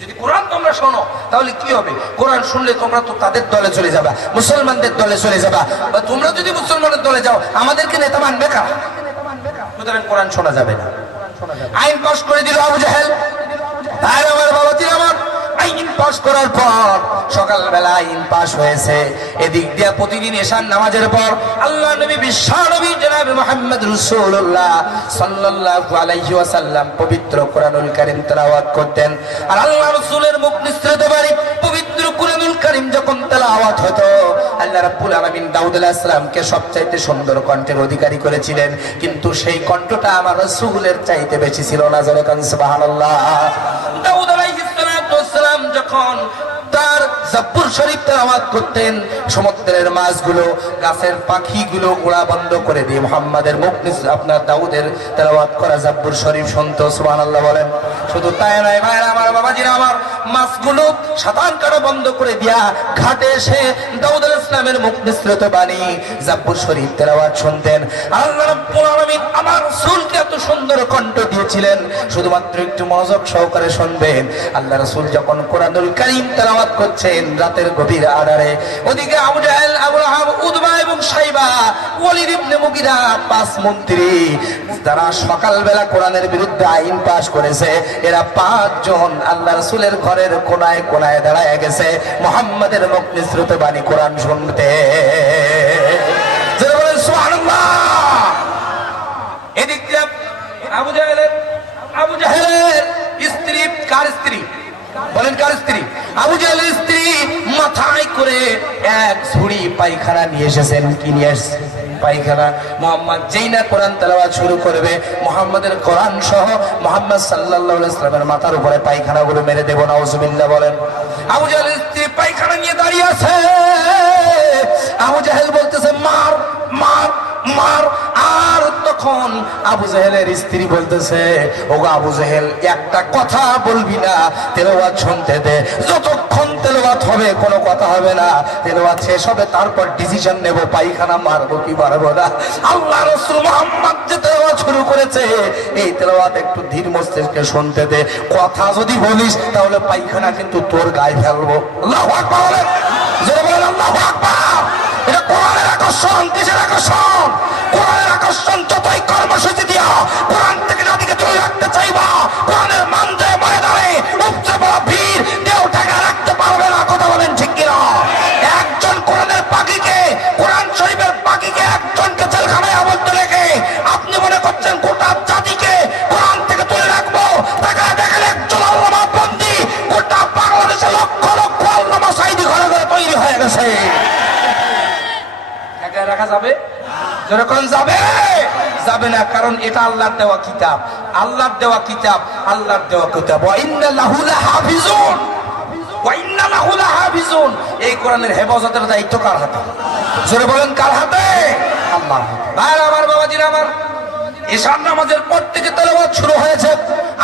যদি কোরআন তোমরা শোনো তাহলে কি হবে? কোরআন শুনলে তোমরা তো তাদের দলে চলে যাবা, মুসলমানদের দলে চলে যাবা। বা তোমরা যদি মুসলমানের দলে যাও আমাদেরকে নেতা মানবে কারা? সুতরাং কোরআন শোনা যাবে না। আইন পাস করে দিল আবু জেহেল। আর আমার বাবাজি আমার, আইন পাস করার পর সকালবেলা আইন পাস হয়েছে। এদিক দিয়ে প্রতিদিন এশার নামাজের পর আল্লাহ নবী বিশ্ব নবী জনাবে মুহাম্মদ রাসূলুল্লাহ সাল্লাল্লাহু আলাইহি ওয়াসাল্লাম পবিত্র কোরআনুল কারীম তেলাওয়াত করতেন। আর আল্লাহ রাসূলের মুখ নিঃসৃত বাণী পবিত্র কোরআনুল কারীম যখন তেলাওয়াত হতো, আল্লাহ রাব্বুল আলামিন দাউদ আলাইহিস সালামকে সবচাইতে সুন্দর কণ্ঠের অধিকারী করেছিলেন, কিন্তু সেই কণ্ঠটা আমার রাসূলের চাইতে বেশি ছিল না। জোরে কান সুবহানাল্লাহ। দাউদ আলাইহিস সালাম যখন তার জাব্বুর শরীফ তেলাওয়াত করতেন, সমুদ্রের মাছগুলো, গাছের পাখিগুলো ওড়া বন্ধ করে দিয়ে মুহাম্মাদের মুখ আপনার দাউদের তেলাওয়াত করা জাব্বুর শরীফ শুনতো। সুবহানাল্লাহ বলেন। শুধু তাই নয় ভাইরা আমার, বাবাজিরা আমার, মাছগুলো সাঁতার কাটা বন্ধ করে দিয়া ঘাটে এসে দাউদ আলাইহিস সালামের মুখ নিঃসৃত বাণী জাব্বুর শরীফ তেলাওয়াত শুনতেন। আল্লাহ রাব্বুল আলামিন আমার রাসূলকে এত সুন্দর কণ্ঠ দিয়েছিলেন, শুধুমাত্র একটু মনোযোগ সহকারে শুনবেন। আল্লাহ রাসূল যখন কোরআনুল কারীম তেলাওয়াত করছেন রাতের গভীর আঁধারে, ওদিকে আবু জাহেল, আবু লাহাব, উতবা এবং শাইবা, ওয়ালিদ ইবনে মুগিরা, 5 মন্ত্রী যারা সকালবেলা কোরআনের বিরুদ্ধে আইন পাশ করেছে, এরা 5 জন আল্লাহ রাসূলের ঘরের কোনায় কোনায় দাঁড়ায় গেছে মুহাম্মাদের মুখ নিঃসৃত বাণী কোরআন শুনতে। যারা বলেন সুবহানাল্লাহ। এদিক দিয়ে আবু জাহেলের স্ত্রী, কার স্ত্রী বলেন, কার স্ত্রী? আবু জাহেলের স্ত্রী মাথায় করে এক ঝুড়ি পায়খানা নিয়ে এসেছেন। কি নিয়ে এসেছেন? পায়খানা। মুহাম্মদ যেই না কোরআন তেলাওয়াত শুরু করবে, মুহাম্মাদের কোরআন সহ মুহাম্মদ সাল্লাল্লাহু আলাইহি ওয়াসাল্লামের মাথার উপরে পায়খানাগুলো মেরে দেব। নাউজুবিল্লাহ বলেন। আবু জাহেলের স্ত্রী পায়খানা নিয়ে দাঁড়িয়ে আছে। আবু জাহেল বলতেছে মার মার মার। আর তখন আবু জাহেলের স্ত্রী বলতেছে, ওগো আবু জাহেল, একটা কথা বলবি না, তেলাওয়াত শুনতে দে। যতক্ষণ তেলাওয়াত হবে কোনো কথা হবে না, তেলাওয়াত শেষ হবে তারপর ডিসিশন নেব পায়খানা মারবো কি মারবো না। আল্লাহ রাসূল মুহাম্মদ যে তেলাওয়াত শুরু করেছে, এই তেলাওয়াত একটু ধীর মস্তিষ্কে শুনতে দে। কথা যদি বলিস তাহলে পায়খানা কিন্তু তোর গায়ে ফেলবো। আল্লাহু আকবার। জোরে বলেন আল্লাহু আকবার। এটা কোরআনের আকর্ষণ। কিসের আকর্ষণ? কোরআনের আকর্ষণ। যতই কর্মসূচি দিয়া কোরআন থেকে নদীকে দূরে রাখতে চাইবা, কোরআনের মান যায় ময়দানে উপচে পড়া ভিড় কেউ ঢাকা রাখতে পারবে না। কথা বলেন ঠিক কিনা? একজন কোরআনের পাখিকে, কোরআন শরীফের পাখিকে, একজনকে জেলখানায় আবদ্ধ রেখে আপনি মনে করছেন গোটা জাতিকে কোরআন থেকে তুলে রাখবো? তাকে দেখেন একজন আল্লামা বন্দী, গোটা বাংলাদেশে লক্ষ লক্ষ আল্লামা সাঈদী ঘরে ঘরে তৈরি হয়ে গেছে। রাখা যাবে? যখন যাবে যাবে না, কারণ এটা আল্লাহর দেওয়া কিতাব, আল্লাহর দেওয়া কিতাব, আল্লাহর দেওয়া কিতাব। ওয়া ইন্না লাহু লাহাফিজুন, ওয়া ইন্না লাহু লাহাফিজুন। এই কোরআনের হেফাজতের দায়িত্ব কার হাতে? জোরে বলেন কার হাতে? আল্লাহর হাতে। ভাই আমার, বাবাজিরা আমার, এশার নামাজের পর থেকে তেলাওয়াত শুরু হয়েছে।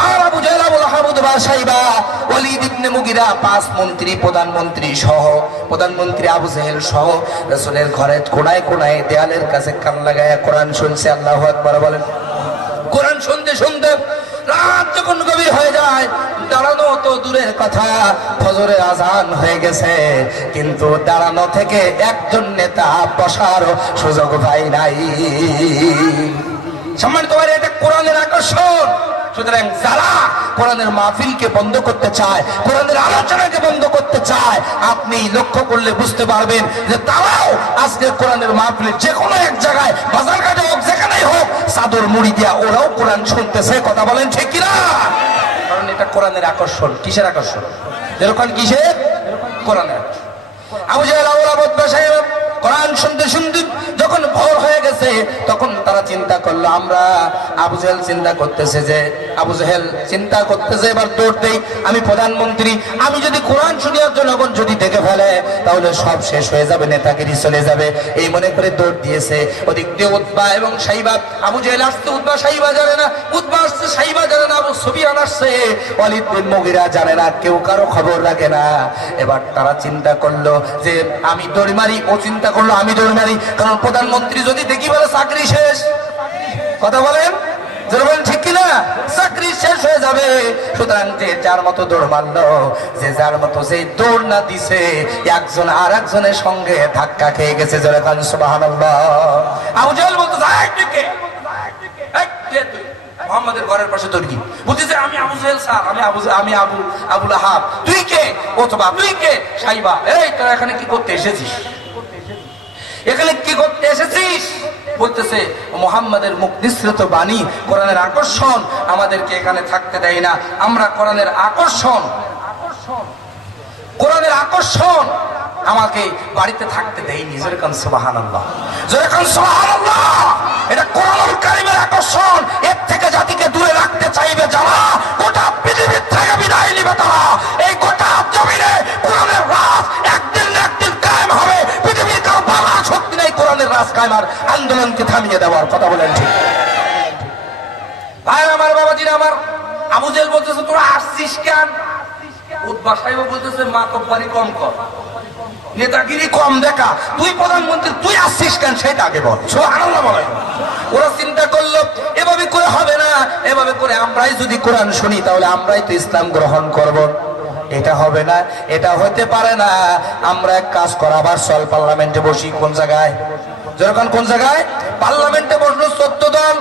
আর আবু জাহেল, আবু লাহাব, উতবা, শাইবা, ওয়ালিদ ইবনে মুগিরা, 5 মন্ত্রী, প্রধানমন্ত্রী সহ, প্রধানমন্ত্রী আবু জাহেল সহ রাসূলের ঘরের কোনায় কোনায় দেয়ালের কাছে কান লাগায়া কোরআন শুনছে। আল্লাহু আকবার বলেন। কোরআন শুনতে শুনতে রাত যখন গভীর হয়ে যায়, দাঁড়ানো তো দূরের কথা, ফজরের আজান হয়ে গেছে, কিন্তু দাঁড়ানো থেকে একজন নেতা বসার সুযোগ পায় নাই। সম্মানিত ভাই, এটা কোরআনের আকর্ষণ। সুতরাং যারা কোরআনের মাহফিলকে বন্ধ করতে চায়, কোরআনের আলোচনাকে বন্ধ করতে চায়, আপনি লক্ষ্য করলে বুঝতে পারবেন যে তারাও আজকে কোরআনের মাহফিলে যে কোনো এক জায়গায়, বাজার ঘাটে হোক, যেখানেই হোক, চাদর মুড়ি দিয়া ওরাও কোরআন শুনতেছে। কথা বলেন ঠিক কিনা? কারণ এটা কোরআনের আকর্ষণ। কিসের আকর্ষণ? যেরকম কিসের? কোরআনের। আবু জাহেল, আবু লাহাব, উতবা, শাইবা কোরআন শুনতে শুনতে যখন ভোর হয়ে গেছে, তখন তারা চিন্তা করলো, আমরা আবু জাহেল চিন্তা করতেছে যে, আবু জাহেল চিন্তা করতেছে এবার দৌড় দেই, আমি প্রধানমন্ত্রী, আমি যদি কোরআন শুনিয়ার জনগণ যদি দেখে ফেলে তাহলে সব শেষ হয়ে যাবে, নেতাগিরি চলে যাবে। এই মনে করে দৌড় দিয়েছে। ওদিক দিয়ে উতবা এবং শাইবা, আবু জাহেল আসছে, উতবা শাইবা জানে না, উতবা আসছে, শাইবা জানে না, আবু সুফিয়ান আসছে, ওয়ালিদ বিন মুগিরা জানে না, কেউ কারো খবর রাখে না। এবার তারা চিন্তা করলো যে আমি দৌড় মারি, ও চিন্তা করলো আমি দৌড় মারি, কারণ প্রধানমন্ত্রী যদি দেখি বলে চাকরি শেষ। কথা বলেন, ঠিক কিনা? চাকরি শেষ হয়ে যাবে। সুতরাং যে যার মতো দৌড় মারলো, যে যার মতো সেই দৌড় না দিছে, একজন আর একজনের সঙ্গে ধাক্কা খেয়ে গেছে। জোরে কান সুবহানাল্লাহ। আবু জাহেল বলতো, মুহাম্মাদের ঘরের পাশে তর্কি, বলতেছে আমি আবু জেহেল স্যার, আমি আবু লাহাব। তুই কে? ওতবা। তুই কে? সাইবা। এই তোরা এখানে কি করতে এসেছিস? এখানে কি করতে এসেছিস? বলতেছে মুহাম্মাদের মুখ নিঃসৃত বাণী, কোরআনের আকর্ষণ আমাদেরকে এখানে থাকতে দেয় না। আমরা কোরআনের আকর্ষণ আমাকে বাড়িতে থাকতে দেয়নি। যেরকম সুবহানাল্লাহ, যেরকম সুবহানাল্লাহ। এটা কোরআনুল কারীমের আকর্ষণ। এর থেকে জাতিকে দূরে রাখতে চাইবে যারা, গোটা পৃথিবীর থেকে বিদায় নিবে তারা। এই গোটা জমিনে কোরআনের রাজ একদিন না একদিন কায়েম হবে। পৃথিবীর কারো বাবা শক্তি নেই কোরআনের রাজ কায়েমার, আন্দোলনকে থামিয়ে দেওয়ার। কথা বলেন ঠিক? ভাই আমার, বাবাজিরা আমার, আবু জেহেল বলতেছে তোরা আসছিস কেন? উতবা সাহেব বলতেছে মাতব্বরি কম কর, নেতাগিরি কম দেখা। তুই প্রধানমন্ত্রী, তুই আসছিস কেন সেটা আগে বল। সুবহানাল্লাহ বলে। ওরা চিন্তা করলো এভাবে করে হবে না, এভাবে করে আমরাই যদি কোরআন শুনি তাহলে আমরাই তো ইসলাম গ্রহণ করব। এটা হবে না, এটা হতে পারে না। আমরা এক কাজ করা, আবার চল পার্লামেন্টে বসি। কোন জায়গায়? যখন কোন জায়গায়? পার্লামেন্টে বসলো 14 দল।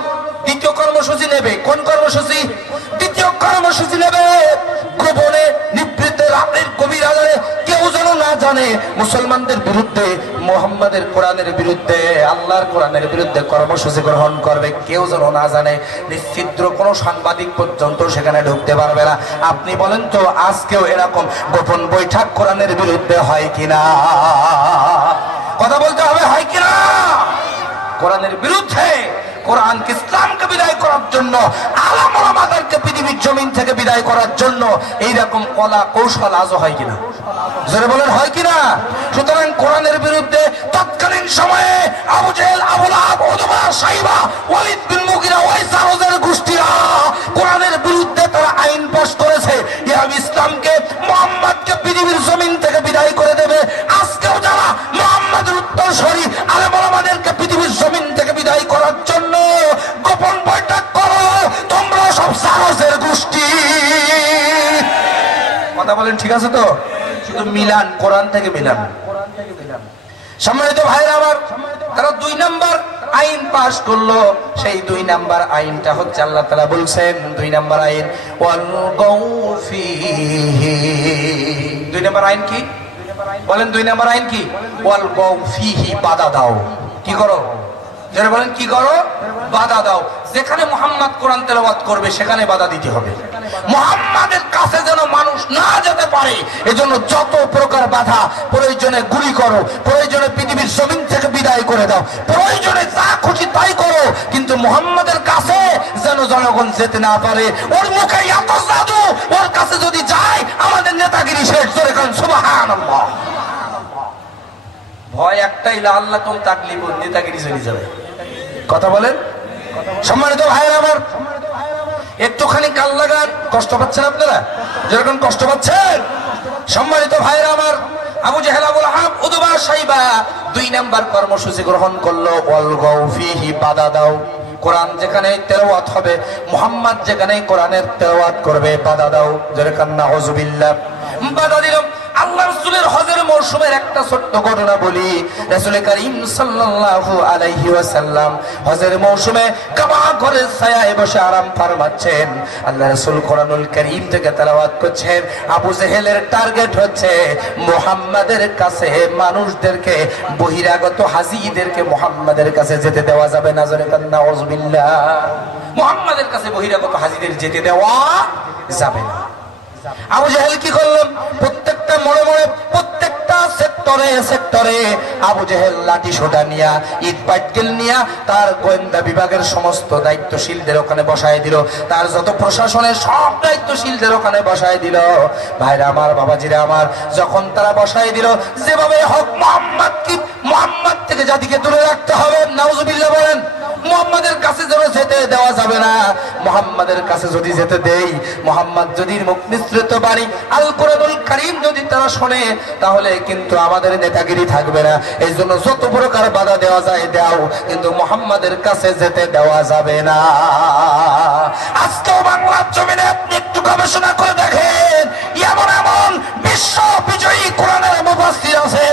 দ্বিতীয় কর্মসূচি নেবে। কোন কর্মসূচি? দ্বিতীয় কর্মসূচি নেবে গোপনে, নিভৃতে, রাতের গভীর আধারে, কেউ যেন না জানে। মুসলমানদের বিরুদ্ধে, মুহাম্মাদের কোরআনের বিরুদ্ধে, আল্লাহর কোরআনের বিরুদ্ধে কর্মসূচি গ্রহণ করবে, কেউ যেন না জানে। নিশ্চিদ্র কোনো সাংবাদিক পর্যন্ত সেখানে ঢুকতে পারবে না। আপনি বলেন তো আজকেও এরকম গোপন বৈঠক কোরআনের বিরুদ্ধে হয় কিনা? কথা বলতে হবে, হয় কিনা? কোরআনের বিরুদ্ধে, কোরআনকে, ইসলামকে বিদায় করার জন্য, আলেম ওলামাদেরকে পৃথিবীর জমিন থেকে বিদায় করার জন্য এইরকম কলা কৌশল আজও হয় কিনা? জোরে বলেন, হয় কিনা? সুতরাং কোরআনের বিরুদ্ধে তৎকালীন সময়ে আবু জেহেল, আবু লাহাব, উতবা, সাইবা, ওয়ালিদ বিন মুগিরা, ওয়াইসারুজের গোষ্ঠীরা কোরআনের বিরুদ্ধে তারা আইন পাস করেছে। ইসলামকে, মুহাম্মদকে পৃথিবীর জমিন থেকে বিদায় করে দেবে। আজকেও যারা মুহাম্মদের উত্তরসূরি আলেম ওলামাদেরকে পৃথিবীর জমিন থেকে বিদায় করার জন্য গোপন বৈঠক করো, তোমরা সব সারসের গোষ্ঠী। কথা বলেন ঠিক আছে তো? শুধু মিলান, কোরআন থেকে মিলান। সম্মানিত ভাইরা আমার, তারা 2 নাম্বার আইন পাশ করলো। সেই 2 নাম্বার আইনটা হচ্ছে, আল্লাহ তাআলা বলছেন 2 নাম্বার আইন, ওয়াল গৌফিহি। 2 নাম্বার আইন কি বলেন? 2 নাম্বার আইন কি? ওয়াল গৌফিহি, বাধা দাও। কি করো? যারা বলেন কি করো? বাধা দাও। যেখানে মুহাম্মদ কোরআন তেলাওয়াত করবে সেখানে বাধা দিতে হবে। মুহাম্মাদের কাছে যেন মানুষ না যেতে পারে, এজন্য যত প্রকার বাধা, প্রয়োজনে গুলি করো, প্রয়োজনে পৃথিবীর জমিন থেকে বিদায় করে দাও, প্রয়োজনে যা খুশি তাই করো, কিন্তু মুহাম্মাদের কাছে যেন জনগণ যেতে না পারে। ওর মুখে এত জাদু, ওর কাছে যদি যায় আমাদের নেতাগিরি শেষ। জোরে কারণ সুবহানাল্লাহ। ভয় একটাই, আল্লাহ তুম তাকলিফ, নেতাগিরি চলে যাবে। কথা বলেন। সম্মানিত ভাইরা আমার, একটুখানি কাল লাগান। কষ্ট পাচ্ছেন আপনারা? যেরকম কষ্ট পাচ্ছেন। সম্মানিত ভাইরা আমার, আবু জেহেল, আবু লাহাব, উতবা, সাইবা 2 নাম্বার কর্মসূচি গ্রহণ করলো। ওয়াল গৌফিহি, বাধা দাও। কোরআন যেখানে তেলাওয়াত হবে, মুহাম্মদ যেখানে কোরআনের তেলাওয়াত করবে, বাধা দাও। যেরকম নাউযুবিল্লাহ, বাধা দিলাম। আল্লাহ রাসূলের হজের মৌসুমের একটা ছোট্ট ঘটনা বলি। রাসূল করিম সাল্লাল্লাহু আলাইহি ওয়াসাল্লাম হজের মৌসুমে কাবা ঘরের ছায়ায় বসে আরাম ফরমাচ্ছেন। আল্লাহ রাসূল কোরআনুল কারীম থেকে তেলাওয়াত করছেন। আবু জেহেলের টার্গেট হচ্ছে মুহাম্মাদের কাছে মানুষদেরকে, বহিরাগত হাজীদেরকে মুহাম্মাদের কাছে যেতে দেওয়া যাবে না। জোরে কান্না নাউযুবিল্লাহ। মুহাম্মাদের কাছে বহিরাগত হাজীদের যেতে দেওয়া যাবে না। আবু জেহেল কি করলেন? প্রত্যেকটা মোড়ে মোড়ে, প্রত্যেকটা সেক্টরে আবু জেহেল লাঠি সোটা নিয়া, ইট পাটকেল নিয়া তার গোয়েন্দা বিভাগের সমস্ত দায়িত্বশীলদের ওখানে বসায় দিল। তার যত প্রশাসনের সব দায়িত্বশীলদের ওখানে বসায় দিল। ভাইরা আমার, বাবাজিরা আমার, যখন তারা বসায় দিল, যেভাবে হোক মুহাম্মদ থেকে জাতিকে দূরে রাখতে হবে। নাউযুবিল্লাহ বলেন। মুহাম্মাদের কাছে যেন যেতে দেওয়া যাবে না। মুহাম্মাদের কাছে যদি যেতে দেই, মুহাম্মদ যদি মুখ নিঃসৃত বাণী আল কোরআনুল কারীম যদি তারা শোনে, তাহলে কিন্তু আমাদের নেতাগিরি থাকবে না। এই জন্য যত প্রকার বাধা দেওয়া যায় দাও, কিন্তু মুহাম্মাদের কাছে যেতে দেওয়া যাবে না। আজকেও বাংলার জমিনে আপনি একটু গবেষণা করে দেখেন, এমন এমন বিশ্ব বিজয়ী কোরআনের মুফাসসির আছে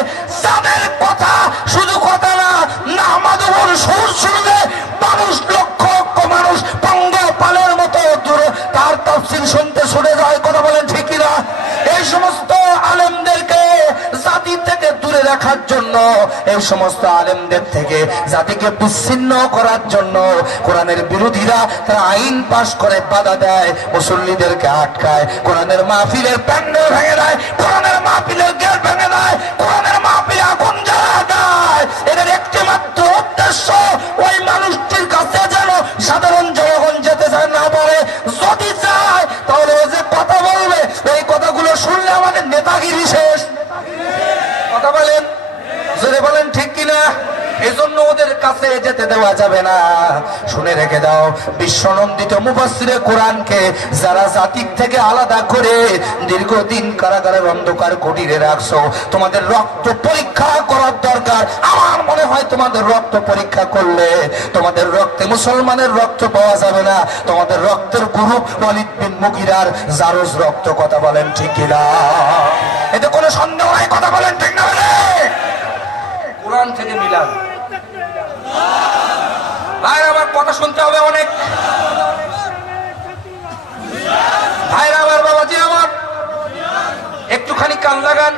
যাদের কথা শুধু কথা না, নামাজের সুর শুনলে মানুষ, লক্ষ লক্ষ মানুষ পঙ্গপালের শুনতে ছুটে যায়, কথা বলেন ঠিক কিনা? এই সমস্ত আলেমদেরকে জাতি থেকে দূরে রাখার জন্য, এই সমস্ত আলেমদের থেকে জাতিকে বিচ্ছিন্ন করার জন্য কোরআনের বিরোধীরা তারা আইন পাশ করে বাধা দেয়, মুসল্লিদেরকে আটকায়, কোরআনের মাহফিলের প্যান্ডেল ভেঙে দেয়, কোরআনের মাহফিলের গেট ভেঙে দেয়, কোরআনের মাহফিলে আগুন জ্বালা দেয়। এদের একটি মাত্র উদ্দেশ্য, ওই মানুষটির কাছে যেন সাধারণ জনগণ যেতে চায় না পারে। যদি চায় তাহলে ও যে কথা বলবে, এই কথাগুলো শুনলে আমাদের নেতাগিরি শেষ। কথা বলেন, জোরে বলেন ঠিক কিনা? এজন্য ওদের কাছে যেতে দেওয়া যাবে না। শুনে রেখে দাও, বিশ্বনন্দিত মুফাসসিরে কোরআনকে যারা জাতির থেকে আলাদা করে দীর্ঘদিন কারাগারের অন্ধকার কুটিরে রাখছো, তোমাদের রক্ত পরীক্ষা করার দরকার। আমার মনে হয় তোমাদের রক্ত পরীক্ষা করলে তোমাদের রক্তে মুসলমানের রক্ত পাওয়া যাবে না, তোমাদের রক্তের গ্রুপ ওয়ালিদ বিন মুগিরার জারজ রক্ত। কথা বলেন ঠিক কিনা? এতে কোনো সন্দেহ নাই, কথা বলেন ঠিক না? কোরআন থেকে মিলান। ভাই আমার কথা শুনতে হবে অনেক। ভাইরা আমার, বাবাজি আমার, একটুখানি কান লাগান।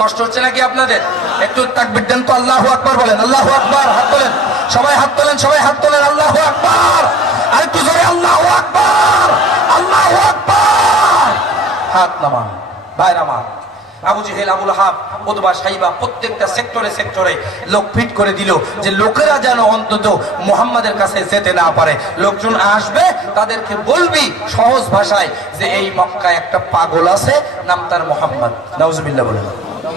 কষ্ট হচ্ছে নাকি আপনাদের? একটু তাকবীর দেন তো, আল্লাহু আকবার বলেন। আল্লাহু আকবার, হাত তোলেন সবাই, হাত তোলেন সবাই, হাত তোলেন। আল্লাহু আকবার, আর একটু জোরে আল্লাহু আকবার, আল্লাহু আকবার। হাত নামান। ভাইরা আমার, আবু জেহেল, আবু লাহাব, উতবা, সাইবা প্রত্যেকটা সেক্টরে সেক্টরে লোক ফিট করে দিল যে লোকেরা যেন অন্তত মুহাম্মাদের কাছে যেতে না পারে। লোকজন আসবে, তাদেরকে বলবি সহজ ভাষায় যে এই মক্কায় একটা পাগল আছে, নাম তার মুহাম্মদ। নাউজুবিল্লাহ বলে,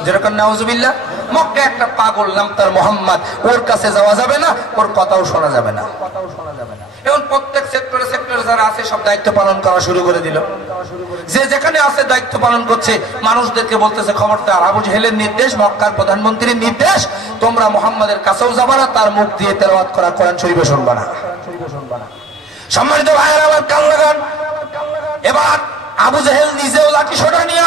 যেরকম নাউজুবিল্লাহ, মক্কায় একটা পাগল নাম তার মুহাম্মদ, ওর কাছে যাওয়া যাবে না, ওর কথাও শোনা যাবে না। এখন প্রত্যেক সেক্টরে সেক্টরে যারা আছে সব দায়িত্ব পালন করা শুরু করে দিল। যে যেখানে আছে দায়িত্ব পালন করছে, মানুষদেরকে বলতেছে খবরদার, আবু জেহেলের নির্দেশ, মক্কার প্রধানমন্ত্রীর নির্দেশ, তোমরা মুহাম্মাদের কাছেও যাবা না, তার মুখ দিয়ে তেলাওয়াত করা কোরআন শরীফ শুনবা না। সম্মানিত ভাইয়েরা আমার, কান লাগান। এবার আবু জেহেল নিজেও লাঠি সোটা নিয়ে,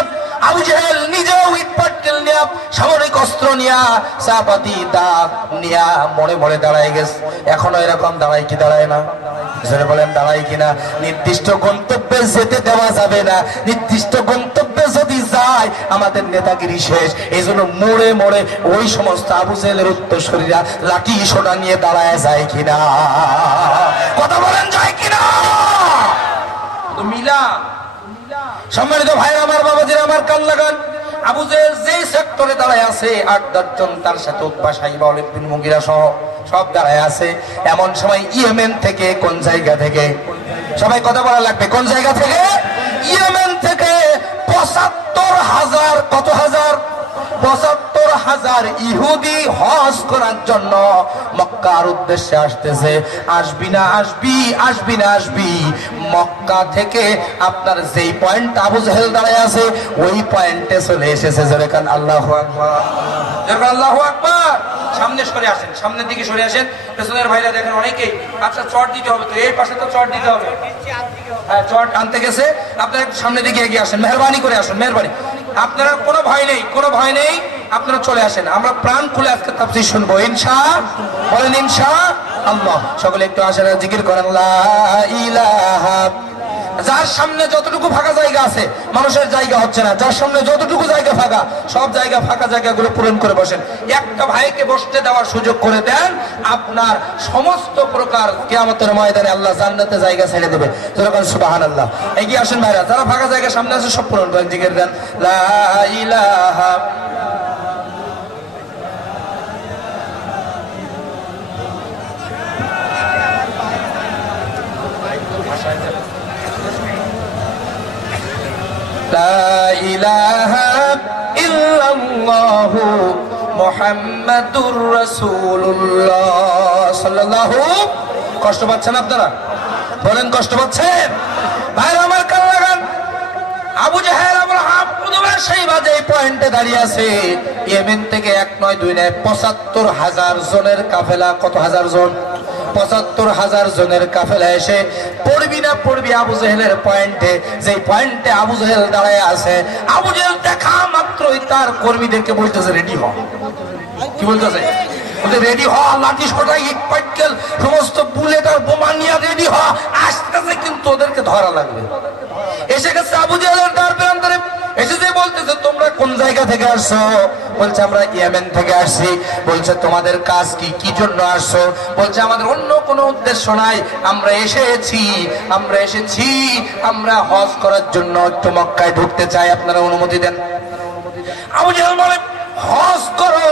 আবু জেহেল নিজেও ইট পাটকেল নিয়ে, সামরিক অস্ত্র নিয়ে, চাপাতি দাগ নিয়ে মনে মনে দাঁড়ায় গেছে। এখনো এরকম দাঁড়ায় কি দাঁড়ায় না? বলেন দাঁড়ায় কিনা? নির্দিষ্ট গন্তব্যে যেতে দেওয়া যাবে না। নির্দিষ্ট গন্তব্যে যদি যায় আমাদের নেতাগিরি শেষ। এই জন্য মোড়ে মোড়ে ওই সমস্ত আবু জেহেলের উত্তরসূরিরা লাঠি সোটা নিয়ে দাঁড়ায় যায় কিনা? কথা বলেন, যায় কিনা? তো মিলা। সম্মানিত ভাইরা আমার, বাবাজিরা আমার, কান লাগান। আবু জেহেল যে সেক্টরে দাঁড়ায় আছে, ৮-১০ জন তার সাথে উতবা, সাইবা, ওয়ালিদ বিন মুগিরা সহ সব দাঁড়ায় আছে। এমন সময় ইয়েমেন থেকে, কোন জায়গা থেকে? সবাই কথা বলা লাগবে, কোন জায়গা থেকে? ইয়েমেন থেকে ৭৫,০০০, কত হাজার? ৭৫,০০০ ইহুদি হজ করার জন্য মক্কার উদ্দেশ্যে আসতেছে। আসবি না আসবি, আসবি না আসবি। মক্কা থেকে আপনার যেই পয়েন্ট আবু জেহেল দাঁড়ায় আছে, ওই পয়েন্টে চলে এসেছে। যেরকম আল্লাহু আকবার, যেরকম আল্লাহু আকবার। সামনে সরে আসেন, সামনের দিকে সরে আসেন। পেছনের ভাইরা দেখেন অনেকেই, আচ্ছা চট দিতে হবে তো, এই পাশে তো চট দিতে হবে। হ্যাঁ, চট আনতে গেছে। আপনারা একটু সামনের দিকে এগিয়ে আসেন, মেহরবানি করে আসুন, মেহরবানি। আপনারা কোনো ভয় নেই, কোনো ভয় নেই, আপনারা চলে আসেন। আমরা প্রাণ খুলে আজকে তাফসীর শুনবো ইনশাআল্লাহ। বলেন ইনশাআল্লাহ। সকলে একটু আসেন, জিকির করেন লা ইলাহা। যার সামনে যতটুকু ফাঁকা জায়গা আছে, মানুষের জায়গা হচ্ছে না, যার সামনে যতটুকু জায়গা ফাঁকা, সব জায়গা ফাঁকা জায়গাগুলো পূরণ করে বসেন। একটা ভাইকে বসতে দেওয়ার সুযোগ করে দেন, আপনার সমস্ত প্রকার কিয়ামতের ময়দানে আল্লাহ জান্নাতে জায়গা ছেড়ে দেবে। যেরকম সুবহানাল্লাহ। এগিয়ে আসেন ভাইরা, যারা ফাঁকা জায়গা সামনে আছে সব পূরণ করেন, জিকির দেন লা ইলাহা। লা ইলাহা ইল্লাল্লাহু মুহাম্মাদুর রাসূলুল্লাহ সাল্লাল্লাহু। কষ্ট পাচ্ছেন আপনারা? বলেন কষ্ট পাচ্ছেন? ভাইরা আমার, কান লাগান। আবু জেহেল, আবু লাহাব, উতবা, সাইবা যে পয়েন্টে দাঁড়িয়ে আছে, ইয়েমেন থেকে ১ নয় ২ নয় ৭৫,০০০ জনের কাফেলা। কত হাজার জন? ৭৫,০০০ জনের কাফেলা এসে পড়বি না পড়বি আবু জেহেলের পয়েন্টে। যে পয়েন্টে আবু জেহেল দাঁড়ায় আছে, আবু জেহেল দেখা মাত্রই তার কর্মীদেরকে বলতেছে রেডি হ। কি বলতেছে? রেডি হওয়া, লাঠি সোটা, ইট পাটকেল, সমস্ত বুলেট আর বোমা নিয়ে রেডি হওয়া, আসতেছে কিন্তু ওদেরকে ধরা লাগবে। এসে গেছে আবু জাহেলের দ্বার প্রান্তরে, এসে যে বলতেছে তোমরা কোন জায়গা থেকে আসছো? বলছে আমরা ইয়েমেন থেকে আসছি। বলছে তোমাদের কাজ কি, কি জন্য আসছো? বলছে আমাদের অন্য কোনো উদ্দেশ্য নাই, আমরা এসেছি আমরা হজ করার জন্য একটু মক্কায় ঢুকতে চাই, আপনারা অনুমতি দেন। আবু জাহেল বলে হজ করো,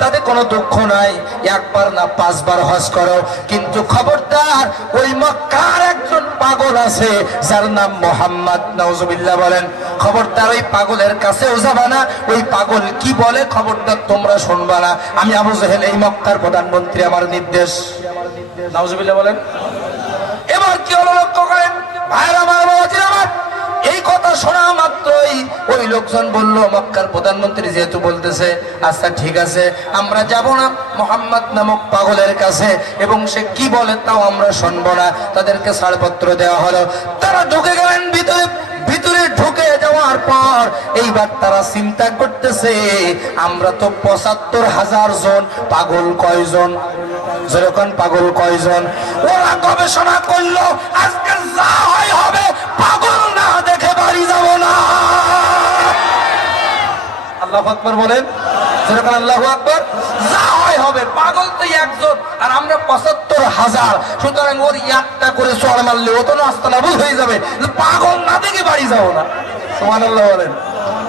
তাতে কোনো দুঃখ নাই, একবার না 5 বার হজ করো, কিন্তু খবরদার ওই মক্কার একজন পাগল আছে যার নাম মোহাম্মদ, নাউজুবিল্লাহ বলেন, খবরদার ওই পাগলের কাছেও যাবা না, ওই পাগল কি বলে খবরদার তোমরা শুনবা না। আমি আবু জাহেল, এই মক্কার প্রধানমন্ত্রী, আমার নির্দেশ। নাউজুবিল্লাহ বলেন। এবার কি হলো লক্ষ্য করেন ভাইরা আমার, বাবাজিরা আমার, এই কথা শোনা মাত্রই ওই লোকজন বলল, মক্কার প্রধানমন্ত্রী যেহেতু বলতেছে, আচ্ছা ঠিক আছে আমরা যাব না মোহাম্মদ নামক পাগলের কাছে, এবং সে কি বলে তাও আমরা শুনবো না। তাদেরকে ছাড়পত্র দেওয়া হলো, তারা ঢুকে গেলেন ভিতরে। ভিতরে ঢুকে যাওয়ার পর এইবার তারা চিন্তা করতেছে, আমরা তো ৭৫,০০০ জন, পাগল কয়জন? যেরকম পাগল কয়জন? ওরা গবেষণা করলো, আজকে যা হয় হবে, পাগল না দেখে বাড়ি যাব না। আল্লাহু আকবার বলেন, যেরকম আল্লাহু আকবার। যা হয় হবে, পাগল তো একজন আর আমরা ৭৫,০০০, সুতরাং ওর একটা করে চড় মারলে ও তো নাস্তানাবুদ হয়ে যাবে, পাগল না দেখে বাড়ি যাব না। সুবহানাল্লাহ বলেন।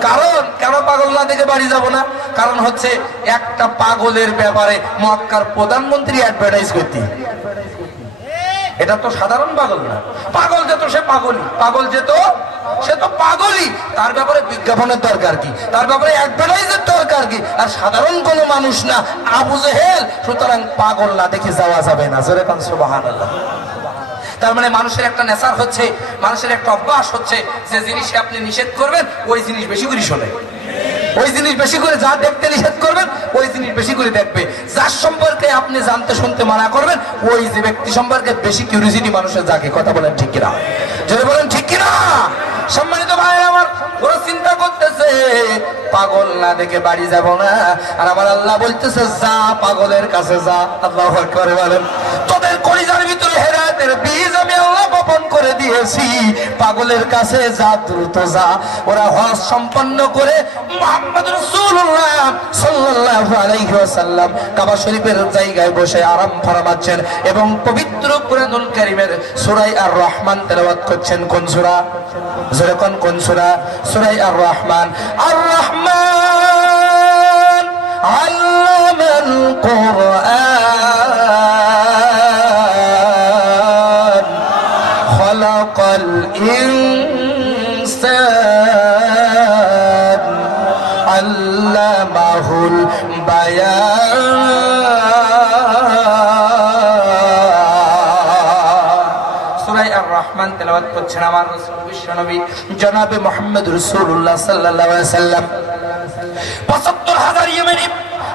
কারণ কেন পাগল না দেখে বাড়ি যাব না? কারণ হচ্ছে একটা পাগলের ব্যাপারে মক্কার প্রধানমন্ত্রী অ্যাডভার্টাইজ করতে, এটা তো সাধারণ পাগল না। পাগল যেত সে পাগলই, পাগল যেত সে তো পাগলই, তার ব্যাপারে বিজ্ঞাপনের দরকার কি, তার ব্যাপারে অ্যাডভার্টাইজের দরকার কি? আর সাধারণ কোনো মানুষ না, আবু জাহেল, সুতরাং পাগল না দেখে যাওয়া যাবে না। জোরে কান সুবহানাল্লাহ। তার মানে মানুষের একটা নেশার হচ্ছে, মানুষের একটা অভ্যাস হচ্ছে, যে জিনিসে আপনি নিষেধ করবেন ওই জিনিস বেশি করে শোনে, ওই জিনিস বেশি করে, যা দেখতে নিষেধ করবেন ওই জিনিস বেশি করে দেখবে, যার সম্পর্কে আপনি জানতে শুনতে মানা করবেন ওই যে ব্যক্তি সম্পর্কে বেশি কিউরিওসিটি মানুষের জাগে। কথা বলেন ঠিক কিনা? যদি বলেন ঠিক কিনা? সম্মানিত ভাই আমার, ওরা চিন্তা করতেছে পাগল না দেখে বাড়ি যাব না, আর আমার আল্লাহ বলতেছে যা পাগলের কাছে যা। আল্লাহু আকবার বলেন। তোদের কলিজার ভিতরে হেদায়েতের বীজ আমি আল্লাহ বপন করে দিয়েছি, পাগলের কাছে যা, দ্রুত যা। ওরা হজ সম্পন্ন করে মুহাম্মদ রাসূলুল্লাহ সাল্লাল্লাহু আলাইহি ওয়াসাল্লাম কাবা শরীফের জায়গায় বসে আরাম ফরমাচ্ছেন এবং পবিত্র কুরআনুল কারীমের সূরা আর রহমান তেলাওয়াত করছেন। কোন সূরা? যেরকম কোন সূরা? সূরা আর রহমান। আর রহমান আল্লামাল কুরআন খালাকাল ইনসান আল্লামাহুল বায়ান। সূরা আর রহমান তেলাওয়াত করছেন আমার রাসূল বিশ্বনবী জনাবে মুহাম্মদ রাসূলুল্লাহ সাল্লাল্লাহু আলাইহি ওয়াসাল্লাম। ৭৫,০০০ ইয়েমেনি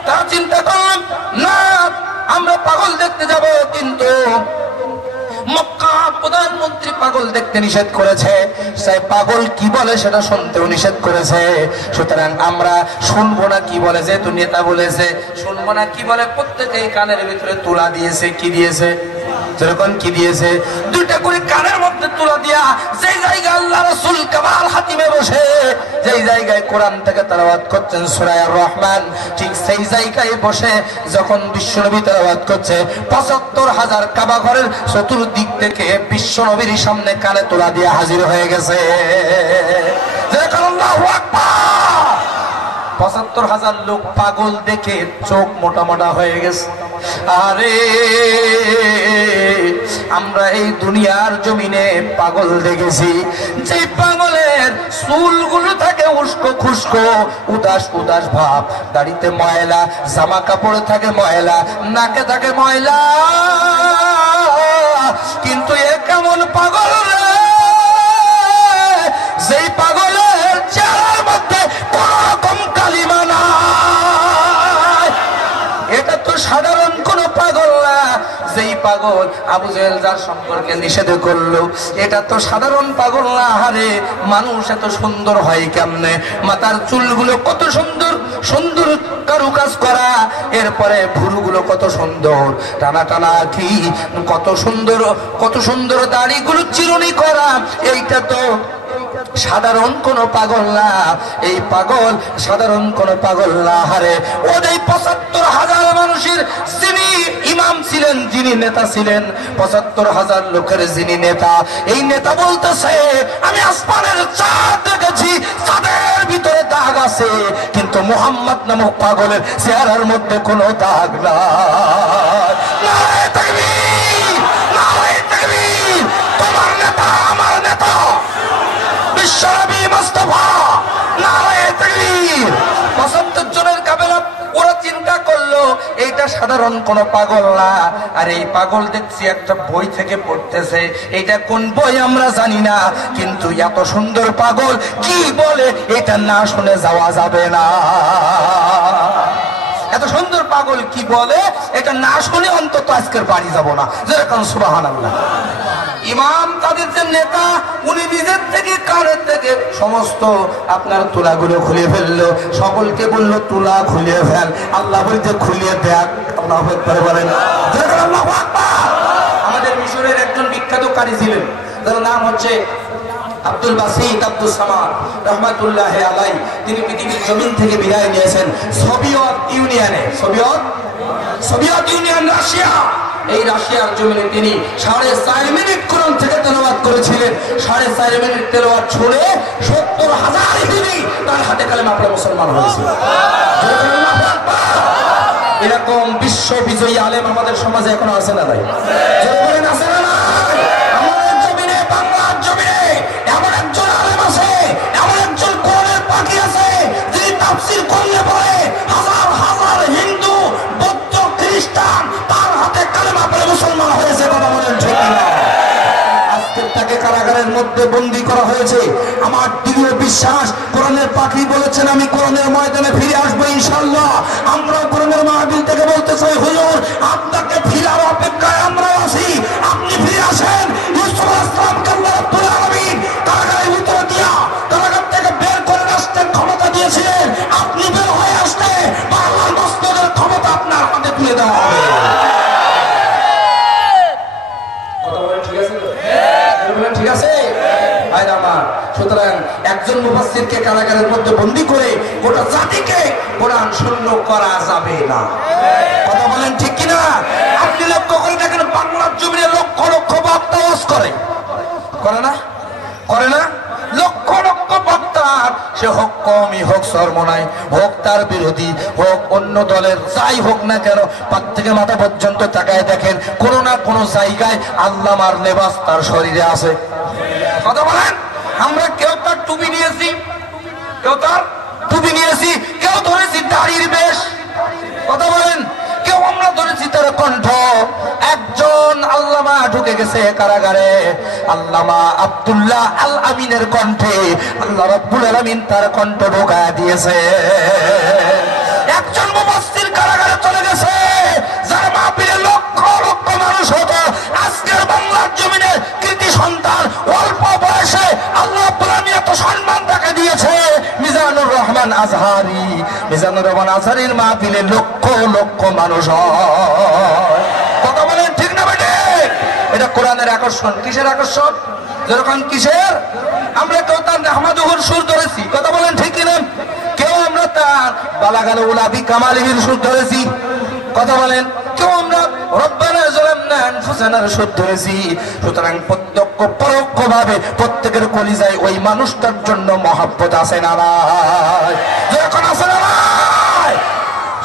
তারা চিন্তা করলাম, না আমরা পাগল দেখতে যাব, কিন্তু মক্কা প্রধানমন্ত্রী পাগল দেখতে নিষেধ করেছে, সেই পাগল কি বলে সেটা শুনতেও নিষেধ করেছে, সুতরাং আমরা শুনবো না কি বলে, যেহেতু নেতা বলেছে শুনবো না কি বলে, প্রত্যেকেই কানের ভিতরে তুলা দিয়েছে। কি দিয়েছে? যেরকম কি দিয়েছে? 2টা করে কানের মধ্যে তুলা দিয়া, যেই জায়গায় আল্লাহ রাসূল কামাল হাতিমে বসে যেই জায়গায় কোরআন থেকে তেলাওয়াত করছেন সূরা আর রহমান, ঠিক সেই জায়গায় বসে যখন বিশ্বনবী তেলাওয়াত করছে ৭৫,০০০ কাবা ঘরের চতুর্দিক থেকে বিশ্বনবীর সামনে কানে তুলা দিয়ে হাজির হয়ে গেছে। যেরকম আল্লাহু আকবার। ৭৫,০০০ লোক পাগল দেখে চোখ মোটা মোটা হয়ে গেছে। আরে আমরা এই দুনিয়ার জমিনে পাগল দেখেছি, যে পাগলের চুলগুলো থাকে উস্কো খুস্কো, উদাস উদাস ভাব, দাড়িতে ময়লা, জামা কাপড়ে থাকে ময়লা, নাকে থাকে ময়লা, কিন্তু এ কেমন পাগল রে, যেই পাগলের চেহারার মধ্যে কোন রকম কালিমা নাই। এটা তো সাধারণ কোন পাগল না, যেই পাগল আবু জেহেল যার সম্পর্কে নিষেধ করলো, এটা তো সাধারণ পাগল না। হারে মানুষ এত সুন্দর হয় কেমনে? মাথার চুলগুলো কত সুন্দর সুন্দর কারুকাজ করা, এরপরে ভুরুগুলো কত সুন্দর টানা টানা, কি কত সুন্দর দাড়িগুলো চিরুনি করা। এইটা তো সাধারণ কোন পাগল না, এই পাগল সাধারণ কোন পাগল না। হারে ওদের ৭৫,০০০ মানুষের যিনি ইমাম ছিলেন, যিনি নেতা ছিলেন, ৭৫,০০০ লোকের যিনি নেতা, এই নেতা বলতেছে আমি আসমানের চাঁদ দেখেছি, চাঁদের ভিতরে দাগ আছে, কিন্তু মুহাম্মদ নামক পাগলের চেহারার মধ্যে কোনো দাগ নাই। তোমার নেতা আমার নেতা বিশ্বনবী মুস্তাফা, নারায়ে তাকবীর। ৭৫ জনের কাফেলা, ওরা চিন্তা করলো এইটা সাধারণ কোন পাগল না। আর এই পাগল দেখছি একটা বই থেকে পড়তেছে, এটা কোন বই আমরা জানি না, কিন্তু এত সুন্দর পাগল কি বলে এটা না শুনে যাওয়া যাবে না। এত সুন্দর পাগল কি বলে এটা না শুনে অন্তত আজকের বাড়ি যাব না। যেরকম সুবহানাল্লাহ। ইমাম তাদের যে নেতা, উনি নিজের থেকে কানের থেকে সমস্ত আপনার তুলাগুলো খুলে ফেললো, সকলকে বললো তুলা খুলে ফেল। আল্লাহ বলতে খুলিয়ে দেখ। আল্লাহু আকবার বলেন। আল্লাহু আকবার। আমাদের মিশরের একজন বিখ্যাত কারি ছিলেন, যার নাম হচ্ছে আব্দুল বাসিত আব্দুল সামাদ রহমাতুল্লাহি আলাইহি। তিনি পৃথিবীর জমিন থেকে বিদায় নিয়েছেন সোভিয়েত ইউনিয়নে। সোভিয়েত ইউনিয়ন রাশিয়া, এই রাশিয়ার জমিনে তিনি 4.5 মিনিট কোরআন থেকে তেলাওয়াত করেছিলেন। 4.5 মিনিট তেলাওয়াত শুনে ৭০,০০০ হিন্দু তার হাতে কালেমা পড়ে মুসলমান হয়েছিল। এরকম বিশ্ব বিজয়ী আলেম আমাদের সমাজে এখনো আছে না নাই? আছে না নাই? আমাদের জমিনে, বাংলার জমিনে এমন একজন আলেম আছে, এমন একজন কোরআনের পাখি আছে, যিনি তাফসীর করলে পরে হাজার হাজার হিন্দু, বৌদ্ধ, খ্রিস্টান তার হাতে কালেমা পড়ে মুসলমান হয়েছে। কথা বলেন ঠিক কিনা? আজকে তাকে কারাগারের মধ্যে বন্দী করা হয়েছে। আমার দৃঢ় বিশ্বাস, কোরআনের পাখি বলেছেন আমি কোরআনের ময়দানে ফিরে আসবো ইনশাআল্লাহ। আমরা কোরআনের মাহফিল থেকে বলতে চাই, হুজুর আপনাকে ফিরার অপেক্ষায় আমরাও আছি, আপনি ফিরে আসেন। ইউসুফ আলাইহিস সালামকে আল্লাহ রাব্বুল আলামিন কারাগারের ভিতরে দিয়া কারাগার থেকে বের করে আসতে ক্ষমতা দিয়েছিলেন, আপনি বের হয়ে আসতে বাংলার মসজিদের ক্ষমতা আপনার হাতে তুলে দেওয়া হবে। ঠিক আছে ভাই আমার? সুতরাং একজন মুফাসসিরকে কারাগারের মধ্যে বন্দী করে গোটা জাতিকে কোরআন শূন্য করা যাবে না। কথা বলেন ঠিক কিনা? আপনি লক্ষ্য করে দেখেন, বাংলার জমিনে লক্ষ লক্ষ বক্তা ওয়াজ করে না? করে না? লক্ষ লক্ষ বক্তা, সে হোক কওমি, হোক চরমনাই, হোক তার বিরোধী, হোক অন্য দলের, যাই হোক না কেন, পাত থেকে মাথা পর্যন্ত তাকায় দেখেন কোনো না কোনো জায়গায় আল্লামার লেবাস তার শরীরে আছে। কথা বলেন? আমরা কেউ তার টুপি নিয়েছি, কেউ তার টুপি নিয়েছি, কেউ ধরেছি দাড়ির বেশ। কথা বলেন? কেউ আমরা ধরেছি তার কণ্ঠ। একজন আল্লামা ঢুকে গেছে কারাগারে, আল্লামা আব্দুল্লাহ আল আমিনের কণ্ঠে আল্লাহ রাব্বুল আলামিন তার কণ্ঠ ঢোকায় দিয়েছে। একজন মুফাসসির কারাগারে চলে গেছে, যার মাহফিলে লক্ষ লক্ষ মানুষ হতো। আজকের বাংলার জমিনে কৃতি সন্তান, অল্প বয়সে আল্লাহ রাব্বুল আলামিন এত সম্মান তাকে দিয়েছে। মিজানুর রহমান আজহারি, মিজানুর রহমান আজহারির মাহফিলে লক্ষ লক্ষ মানুষ হয়। কথা বলেন ঠিক না বেটে? এটা কোরআনের আকর্ষণ। কিসের আকর্ষণ? যেরকম কিসের? আমরা কেউ তার নাহমাদুহুর সুর ধরেছি। কথা বলেন ঠিক কিনা? কেউ আমরা তার বালাগাল উলাবি কামালিহির সুর ধরেছি। কথা বলেন? কেউ আমরা রব্বানা যালামনা আনফুসানার সুর ধরেছি। সুতরাং প্রত্যক্ষ পরোক্ষ ভাবে প্রত্যেকের কলিজায় ওই মানুষটার জন্য মহব্বত আছে না নাই? যখন আছে না নাই?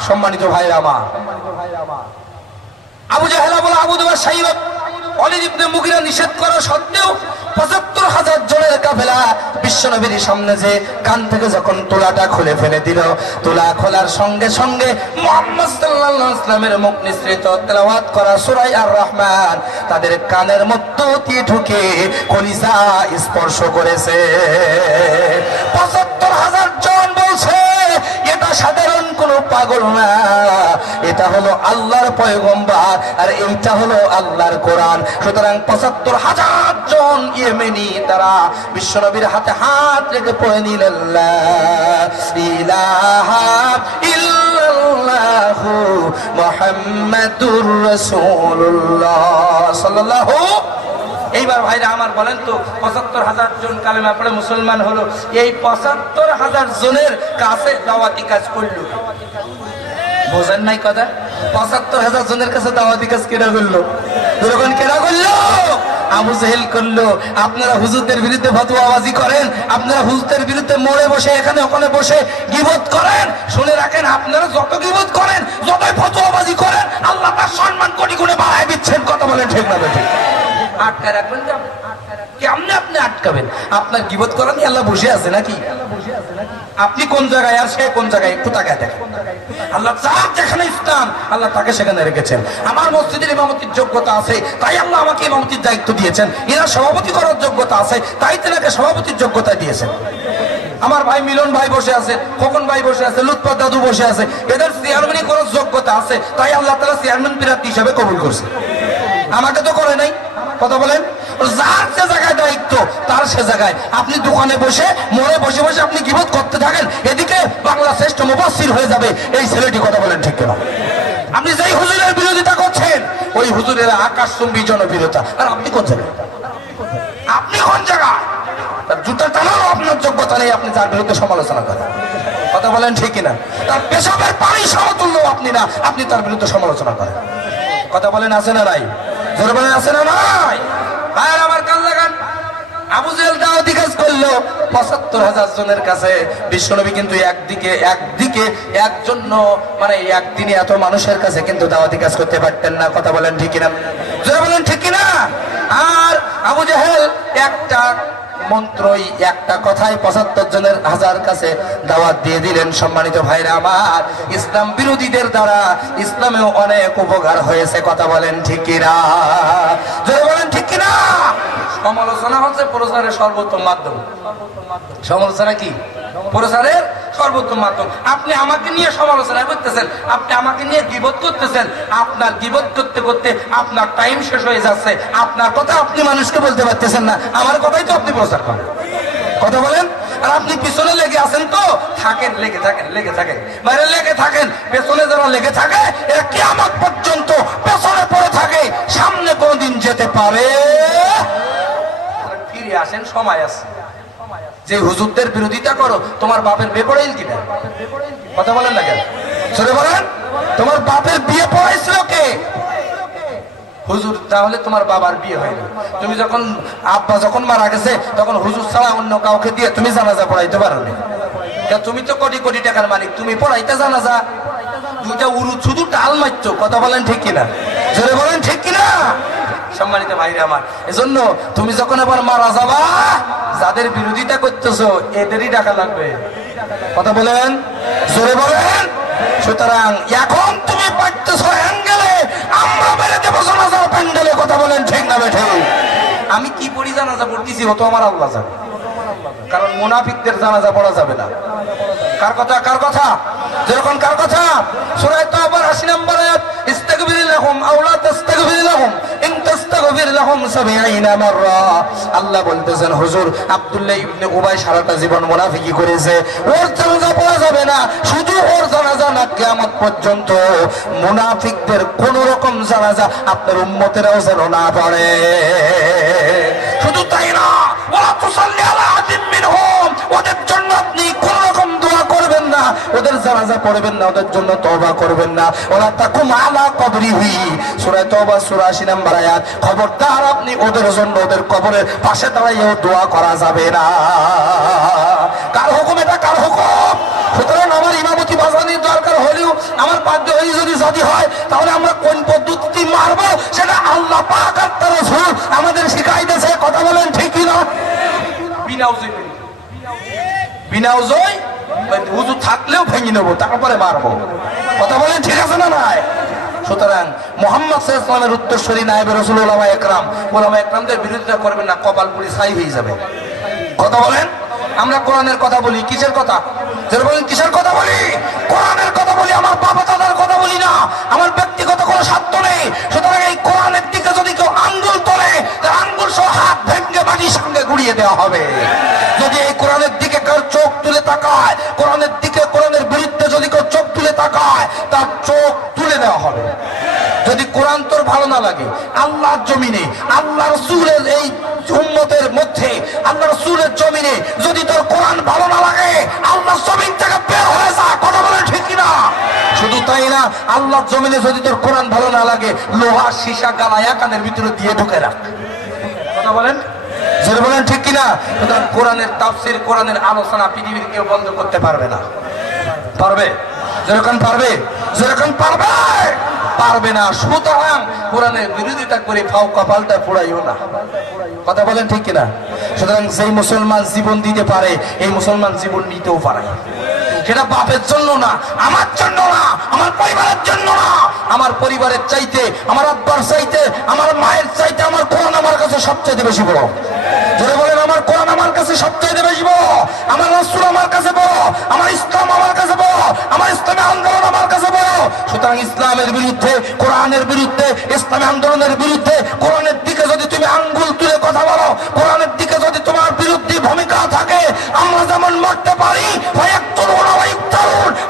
সম্মানিত ভাইরা আমার, আবু জাহেল বলে আবু দুবার সাইয়্যিদ ওয়ালিদ ইবনে মুগিরা নিষেধ করা সত্ত্বেও ৭৫,০০০ জনের কাফেলা বিশ্বনবীর সামনে যে কান থেকে যখন তোলাটা খুলে ফেলে দিল, তোলা খোলার সঙ্গে সঙ্গে মুহাম্মদ সাল্লাল্লাহু আলাইহি ওয়াসাল্লামের মুখ নিঃসৃত তেলাওয়াত করা সূরা আর রহমান তাদের কানের মধ্যে দিয়ে ঢুকে কলিজা স্পর্শ করেছে। ৭৫,০০০ জন বলছে এটা সাধারণ কোনো পাগল না, এটা হলো আল্লাহর পয়গম্বর আর এইটা হলো আল্লাহর কোরআন। সুতরাং ৭৫,০০০ জন ইয়েমেনি তারা বিশ্বনবীর হাতে হাত রেখে পড়ে নিলেন লা ইলাহা ইল্লাল্লাহু মুহাম্মাদুর রাসূলুল্লাহ সাল্লাল্লাহু। এইবার ভাইরা আমার বলেন তো ৭৫,০০০ জন কালেমা পড়ে মুসলমান হলো, এই ৭৫,০০০ জনের কাছে দাওয়াতি কাজ করলো। বোঝেন নাই কথা? ৭৫,০০০ জনের কাছে দাওয়াতি কাজ কেনা করলো, যখন কেনা করলো আবু জেহেল করলো। আপনারা হুজুরদের বিরুদ্ধে ফতোয়াবাজি করেন, আপনারা হুজুরদের বিরুদ্ধে মোড়ে বসে এখানে ওখানে বসে গীবত করেন। শুনে রাখেন, আপনারা যত গীবত করেন, যতই ফতোয়াবাজি করেন, আল্লাহ তার সম্মান কোটি গুণে বাড়ায় দিচ্ছেন। কথা বলেন ঠিক না বেঠিক? আটকায় রাখবেন কেমনে? আপনি আটকাবেন? আপনার গীবত করা নিয়ে আল্লাহ বসে আছে নাকি? আপনি কোন জায়গায় আর সে কোন জায়গায় একটু তাকায় দেখেন। আল্লাহ যার যেখানে স্থান আল্লাহ তাকে সেখানে রেখেছেন। আমার মসজিদের ইমামতির যোগ্যতা আছে তাই আল্লাহ আমাকে ইমামতির দায়িত্ব দিয়েছেন। এরা সভাপতি করার যোগ্যতা আছে তাই তেনাকে সভাপতির যোগ্যতা দিয়েছেন। আমার ভাই মিলন ভাই বসে আছে, খোকন ভাই বসে আছে, লুৎফর দাদু বসে আছে, এদের চেয়ারম্যানই করার যোগ্যতা আছে তাই আল্লাহ তাআলা চেয়ারম্যান প্রার্থী হিসেবে কবুল করছে। আমাকে তো করে নাই। কথা বলেন? যার যে জায়গায় দায়িত্ব তার সে জায়গায়। আপনি দোকানে বসে মোড়ে বসে বসে আপনি গীবত করতে থাকেন, এদিকে বাংলা শ্রেষ্ঠ মুফাসসির হয়ে যাবে এই ছেলেটি। কথা বলেন ঠিক কিনা? আপনি যেই হুজুরের বিরোধিতা করছেন ওই হুজুরের আকাশচুম্বী জনপ্রিয়তা, আর আপনি কোন জায়গায়? আপনি কোন জায়গায়? তার জুতা টানাও আপনার যোগ্যতা নেই, আপনি তার বিরুদ্ধে সমালোচনা করেন। কথা বলেন ঠিক কিনা? তার পেশাবের পানি সমতুল্য আপনি না, আপনি তার বিরুদ্ধে সমালোচনা করেন। কথা বলেন আছে না নাই? জোরে বলেন আছে না নাই? ভাইয়ের আমার কান লাগান। আবু জেহেল দাওয়াতি কাজ করলো ৭৫,০০০ জনের কাছে। বিশ্বনবী কিন্তু একদিকে একজন মানে একদিনে এত মানুষের কাছে কিন্তু দাওয়াতি কাজ করতে পারতেন না। কথা বলেন ঠিক কিনা? জোরে বলেন ঠিক কিনা? আর আবু জেহেল একটা মন্ত্রই একটা কথায় ৭৫ জনের হাজার কাছে দাওয়াত দিয়ে দিলেন। সম্মানিত ভাইরা আমার, ইসলাম বিরোধীদের দ্বারা ইসলামেও অনেক উপকার হয়েছে। কথা বলেন ঠিক কিনা? জোরে বলেন ঠিক কিনা? সমালোচনা হচ্ছে প্রচারের সর্বোত্তম মাধ্যম। সমালোচনা কি? প্রচারের সর্বোত্তম মাধ্যম। আপনি আমাকে নিয়ে সমালোচনা করতেছেন, আপনি আমাকে নিয়ে গীবত করতেছেন, আপনার গীবত করতে করতে আপনার টাইম শেষ হয়ে যাচ্ছে। আপনার কথা আপনি মানুষকে বলতে পারতেছেন না, আমার কথাই তো আপনি প্রচার করেন। কথা বলেন? আর আপনি পিছনে লেগে আছেন তো থাকেন, লেগে থাকেন বাইরে লেগে থাকেন। পেছনে যারা লেগে থাকে এরা কিয়ামত পর্যন্ত পেছনে পড়ে থাকে, সামনে কোনদিন যেতে পারে। ফিরে আসেন, সময় আছে। যে হুজুরদের বিরোধিতা করো, তোমার বাপের বিয়ে পড়াইল কিনা? কথা বলেন না কেন? সরে বলেন, তোমার বাপের বিয়ে পড়াইছিল কে? হুজুর। তাহলে তোমার বাবার বিয়ে হয়নি। তুমি যখন আব্বা যখন মারা গেছে তখন হুজুর ছাড়া অন্য কাউকে দিয়ে তুমি জানাজা পড়াইতে পারো না। তুমি তো কোটি কোটি টাকার মালিক, তুমি পড়াইতে জানাজা? দুইটা উরু শুধু টাল মারছ। কথা বলেন ঠিক কিনা? জোরে বলেন ঠিক কিনা? সম্মানিত ভাইরা আমার, এজন্য তুমি যখন আবার মারা যাবা, যাদের বিরোধিতা করতেছো এদেরই টাকা লাগবে। কথা বলেন, জোরে বলেন। সুতরাং এখন তুমি পারতেছো অ্যাঙ্গেলে, আমরা বেড়ে দেবো জানাজার প্যান্ডেলে। কথা বলেন ঠিক না বেঠে? আমি কি পড়ি জানাজা পড়তেছি ও তো আমার আল্লাহ জানে, কারণ মুনাফিকদের জানাজা পড়া যাবে না। কার কথা? কার কথা? যেরকম কার কথা? সূরা তাওবার ৮০ নম্বর আয়াত, ইস্তাগফির লাহুম আও লা তাস্তাগফির লাহুম ইন তাস্তাগফির লাহুম ৭০ মাররা। আল্লাহ বলতেছেন, হুজুর আব্দুল্লাহ ইবনে উবাই সারাটা জীবন মুনাফিকি করেছে, ওর জানাজা পড়া যাবে না। শুধু ওর জানাজা না, কিয়ামত পর্যন্ত মুনাফিকদের কোন রকম জানাজা আপনার উম্মতেরাও যেন না পড়ে। শুধু তাই না, ওয়া তুসাল্লি আলা আহাদিন মিনহুম, ওদের জন্য আপনি কোন রকম দোয়া করবেন না, ওদের জানাজা পড়বেন না, ওদের জন্য তওবা করবেন না। ওয়া তাকুম আলা কবরিহি, সূরা তাওবা সূরা ৮০ নম্বর আয়াত। খবরদার আপনি ওদের জন্য ওদের কবরের পাশে দাঁড়িয়েও দোয়া করা যাবে না। কার হুকুম এটা? কার হুকুম? সুতরাং আমার ইমামতি বাজানির দরকার হলেও আমার বাধ্য হয়ে যদি জাতি হয়, তাহলে আমরা কোন পদ্ধতি মারবো সেটা আল্লাহ পাক আর তার রাসূল আমাদের শিখাই দিয়েছে। কথা বলেন ঠিক কি না? বিনা উজুই উজু থাকলেও ভেঙে নেবো, তারপরে মারবো। কথা বলেন ঠিক আছে না নাই? সুতরাং মুহাম্মদ সাল্লাল্লাহু আলাইহি ওয়াসাল্লামের উত্তরসূরি নায়েবে রাসূল ওলামা একরামদের বিরোধিতা করবেন না, কপাল পুরি ছাই হয়ে যাবে। কথা বলেন? আমরা কোরআনের কথা বলি, কিসের কথা? যারা বলেন কিসের কথা বলি? কোরআনের কথা বলি, আমার বাবা দাদার কথা বলি না, আমার ব্যক্তিগত কোনো স্বার্থ নেই। সুতরাং এই কোরআনের দিকে যদি কেউ আঙ্গুল তোলে, তার আঙ্গুল সহ হাত ভেঙে মাটির সঙ্গে গুড়িয়ে দেওয়া হবে। যদি এই কোরআনের দিকে কার চোখ তুলে তাকায়, কোরআনের দিকে, কোরআনের বিরুদ্ধে যদি কেউ চোখ তুলে তাকায়, তার চোখ তুলে দেওয়া হবে। যদি কোরআন তোর ভালো না লাগে, আল্লাহর জমিনে, আল্লাহ রাসূলের এই উম্মতের মধ্যে, আল্লাহ রাসূলের জমিনে যদি তোর কোরআন ভালো না লাগে, আল্লাহর জমিন থেকে বের হয়ে যা। কথা বলেন ঠিক কিনা? শুধু তাই না, আল্লাহর জমিনে যদি তোর কোরআন ভালো না লাগে, লোহা সীসা গালায়া কানের ভিতরে দিয়ে ঢুকে রাখ। কথা বলেন, যদি বলেন ঠিক কিনা? সুতরাং কোরআনের তাফসীর, কোরআনের আলোচনা পৃথিবীর কেউ বন্ধ করতে পারবে না। পারবে? যেরকম পারবে, যেরকম পারবে, পারবে না। সুতরাং কোরআনের বিরোধিতা করে ফাও কপালটা পোড়াইও না। কথা বলেন ঠিক কিনা? সুতরাং যেই মুসলমান জীবন দিতে পারে, এই মুসলমান জীবন নিতেও পারে। সেটা বাপের জন্য না, আমার জন্য না, আমার পরিবারের জন্য না। আমার পরিবারের চাইতে, আমার আব্বার চাইতে, আমার মায়ের চাইতে আমার কোরআন আমার কাছে সবচেয়ে বেশি বড়। যারা বলেন আমার কোরআন আমার কাছে সবচেয়ে বেশি বড়, আমার রাসূল আমার কাছে বড়, আমার ইসলাম আমার কাছে বড়, আমার ইসলামী আন্দোলন আমার কাছে বড়। সুতরাং ইসলামের বিরুদ্ধে, কোরআনের বিরুদ্ধে, ইসলামী আন্দোলনের বিরুদ্ধে, কোরআনের দিকে যদি তুমি আঙ্গুল তুলে কথা বলো, কোরআনের দিকে যদি তোমার বিরুদ্ধে ভূমিকা থাকে, আমরা যেমন মারতে পারি,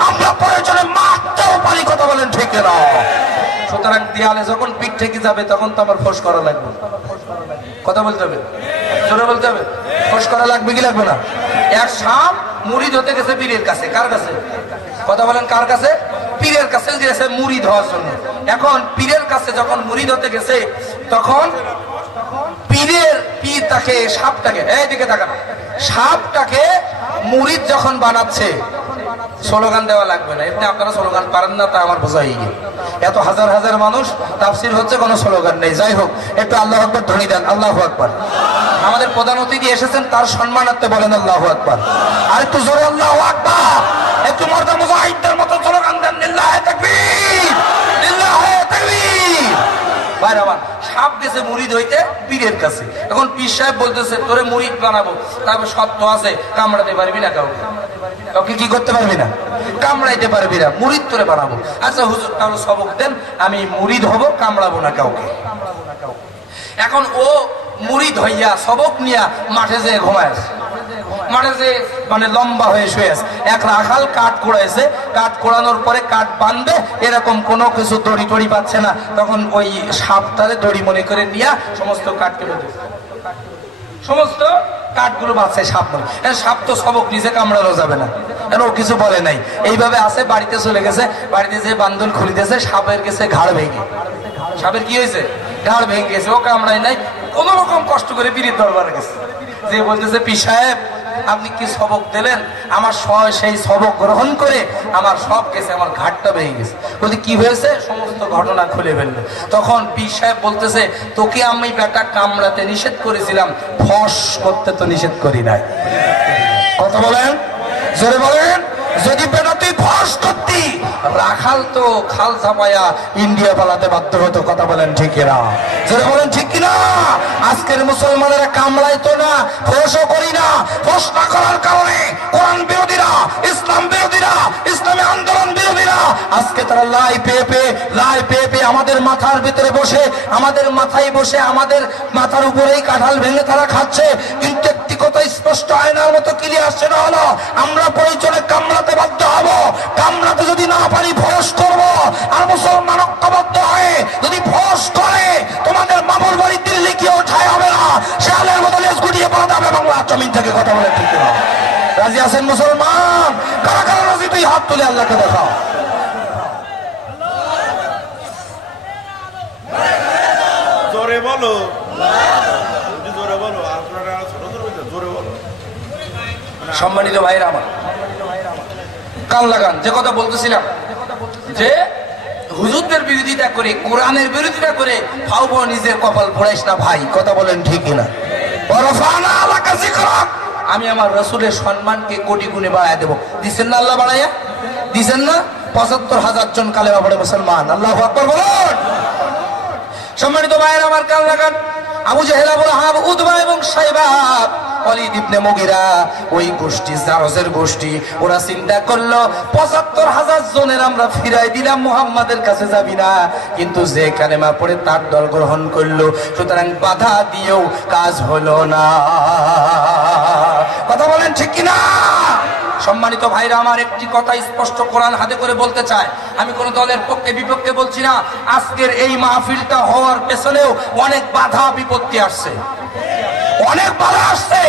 আমরা প্রয়োজনে মারতেও পারি। কথা বলেন ঠিক না? সুতরাং দেয়ালে যখন পিঠ থেকে যাবে, তখন তো আমার ফোঁস করা লাগবে। কথা বলতে হবে, জোরে বলতে হবে। ফোঁস করা লাগবে কি লাগবে না? এক সাপ মুরিদ হতে গেছে পীরের কাছে। কার কাছে? কথা বলেন, কার কাছে? পীরের কাছে গেছে মুরিদ হওয়ার জন্য। এখন পীরের কাছে যখন মুরিদ হতে গেছে, তখন পীর তাকে, সাপটাকে, এইদিকে তাকান, সাপটাকে মুরিদ যখন বানাচ্ছে, স্লোগান দেওয়া লাগবে না। এমনি আপনারা স্লোগান পারেন না, তা আমার বোঝা হয়ে গেল। এত হাজার হাজার মানুষ, তাফসীর হচ্ছে, কোনো স্লোগান নেই। যাই হোক, একটু আল্লাহু আকবার ধ্বনি দেন। আল্লাহু আকবার। আমাদের প্রধান অতিথি এসেছেন, তার সম্মানার্থে বলেন আল্লাহু আকবার। আর একটু জোরে আল্লাহু আকবার। একটু মর্দা মুজাহিদদের মতো স্লোগান দেন, লিল্লাহি তাকবীর, লিল্লাহি তাকবীর। ভাই আমার সাপ গেছে মুরিদ হইতে পীরের কাছে। এখন পীর সাহেব বলতেছে, তোরে মুরিদ বানাবো, তারপর শর্ত আছে, কামড়াতে পারবি না কাউকে। কাউকে কি করতে পারবি না? কামড়াইতে পারবি না। মুরিদ তোরে বানাবো। আচ্ছা হুজুর, তাহলে সবক দেন, আমি মুরিদ হব, কামড়াবো না কাউকে। এখন ও মুরিদ হইয়া সবক নিয়া মাঠে যেয়ে ঘুমায়, মাঠে যে মানে লম্বা হয়ে শুয়ে আছে। এক রাখাল কাঠ কোড়াইছে, কাঠ কোড়ানোর পরে কাঠ বাঁধবে, এরকম কোনো কিছু দড়ি টড়ি পাচ্ছে না। তখন ওই সাপটারে দড়ি মনে করে নিয়া সমস্ত কাঠকে বেঁধে, সমস্ত কাঠগুলো বাঁচছে সাপ মনে। সাপ তো সবক নিজে কামড়ানো যাবে না, ও কিছু বলে নাই। এইভাবে আছে, বাড়িতে চলে গেছে। বাড়িতে যে বান্ধন খুলিতেছে, সাপের গেছে ঘাড় ভেঙে। সাপের কি হয়েছে? ঘাড় ভেঙে গেছে। ও কামড়ায় নাই, কোন রকম কষ্ট করে পীরের দরবারে গেছে। যে বলতেছে, পীর সাহেব আপনি কি সবক দিলেন? আমার সেই সবক গ্রহণ করে আমার সব গেছে, আমার ঘাটটা ভেঙে গেছে। বলতে কি হয়েছে? সমস্ত ঘটনা খুলে ফেলবে। তখন পীর সাহেব বলতেছে, তোকে আমি বেটা কামড়াতে নিষেধ করেছিলাম, ফস করতে তো নিষেধ করি নাই। কথা বলেন, জোরে বলেন। যদি বেটা তুই ফস করতি, রাখাল তো খাল চাপায়া ইন্ডিয়া পালাতে বাধ্য হতো। কথা বলেন ঠিক কিনা? জোরে বলেন ঠিক কিনা? আজকের মুসলমানেরা কামড়াইতো না, ফসও করি না। ফস না করার কারণে কোরআন বিরোধীরা, ইসলাম বিরোধীরা, ইসলামী আন্দোলন বিরোধীরা আজকে তারা লাই পেয়ে পেয়ে আমাদের মাথার ভিতরে বসে, আমাদের মাথায় বসে, আমাদের মাথার উপরেই কাঁঠাল ভেঙে তারা খাচ্ছে। কিন্তু একটি কথা স্পষ্ট আয়নার মতো ক্লিয়ার, সেটা হলো আমরা প্রয়োজনে কামড়াতে বাধ্য হব। কামড়াতে যদি না পারি, ফস করব। আর মুসলমান ঐক্যবদ্ধ হয়ে যদি ফস করে, তোমাদের মামুর বাড়ি দিল্লি কি ওঠায় হবে না, শেয়ালের মতো লেজ গুটিয়ে পালাতে হবে বাংলার জমিন থেকে। কথা বলে ঠিক না? রাজি আছেন মুসলমান? কারা কারা রাজি? তুই হাত তুলে আল্লাহকে দেখাও। জোরে বলো, জোরে বলো। আপনারা ছোট ছোট জোরে বলো। সম্মানিত ভাইরা আমার, কান লাগান। যে কথা বলতেছিলাম, যে হুজুরদের বিরোধিতা করে, কোরআনের বিরোধিতা করে ফাও ফাও নিজের কপাল পোড়াইস না ভাই। কথা বলেন ঠিক কিনা? আমি আমার রাসূলের সম্মানকে কোটি গুণে বাড়ায় দেবো। দিচ্ছেন না আল্লাহ বাড়াইয়া? দিচ্ছেন না? ৭৫,০০০ জন কালেমা পড়ে মুসলমান। আল্লাহু আকবার বলুন। সম্মানিত ভাইরা আমার, কান লাগান। আবু জেহেল, আবু লাহাব, উতবা এবং সাইবা ওয়ালিদ ইবনে মুগিরা, ওই গোষ্ঠী জারজের গোষ্ঠী, ওরা চিন্তা করলো ৭৫,০০০ জনের আমরা ফিরাই দিলাম, মুহাম্মাদের কাছে যাবি না, কিন্তু যে কালেমা পড়ে তার দল গ্রহণ করলো, সুতরাং বাধা দিয়েও কাজ হলো না। কথা বলেন ঠিক কিনা? সম্মানিত ভাইরা আমার, একটি কথা স্পষ্ট কোরআন হাতে করে বলতে চাই, আমি কোন দলের পক্ষে বিপক্ষে বলছি না। আজকের এই মাহফিলটা হওয়ার পেছনেও অনেক বাধা বিপত্তি আসছে, অনেক বাধা আসছে।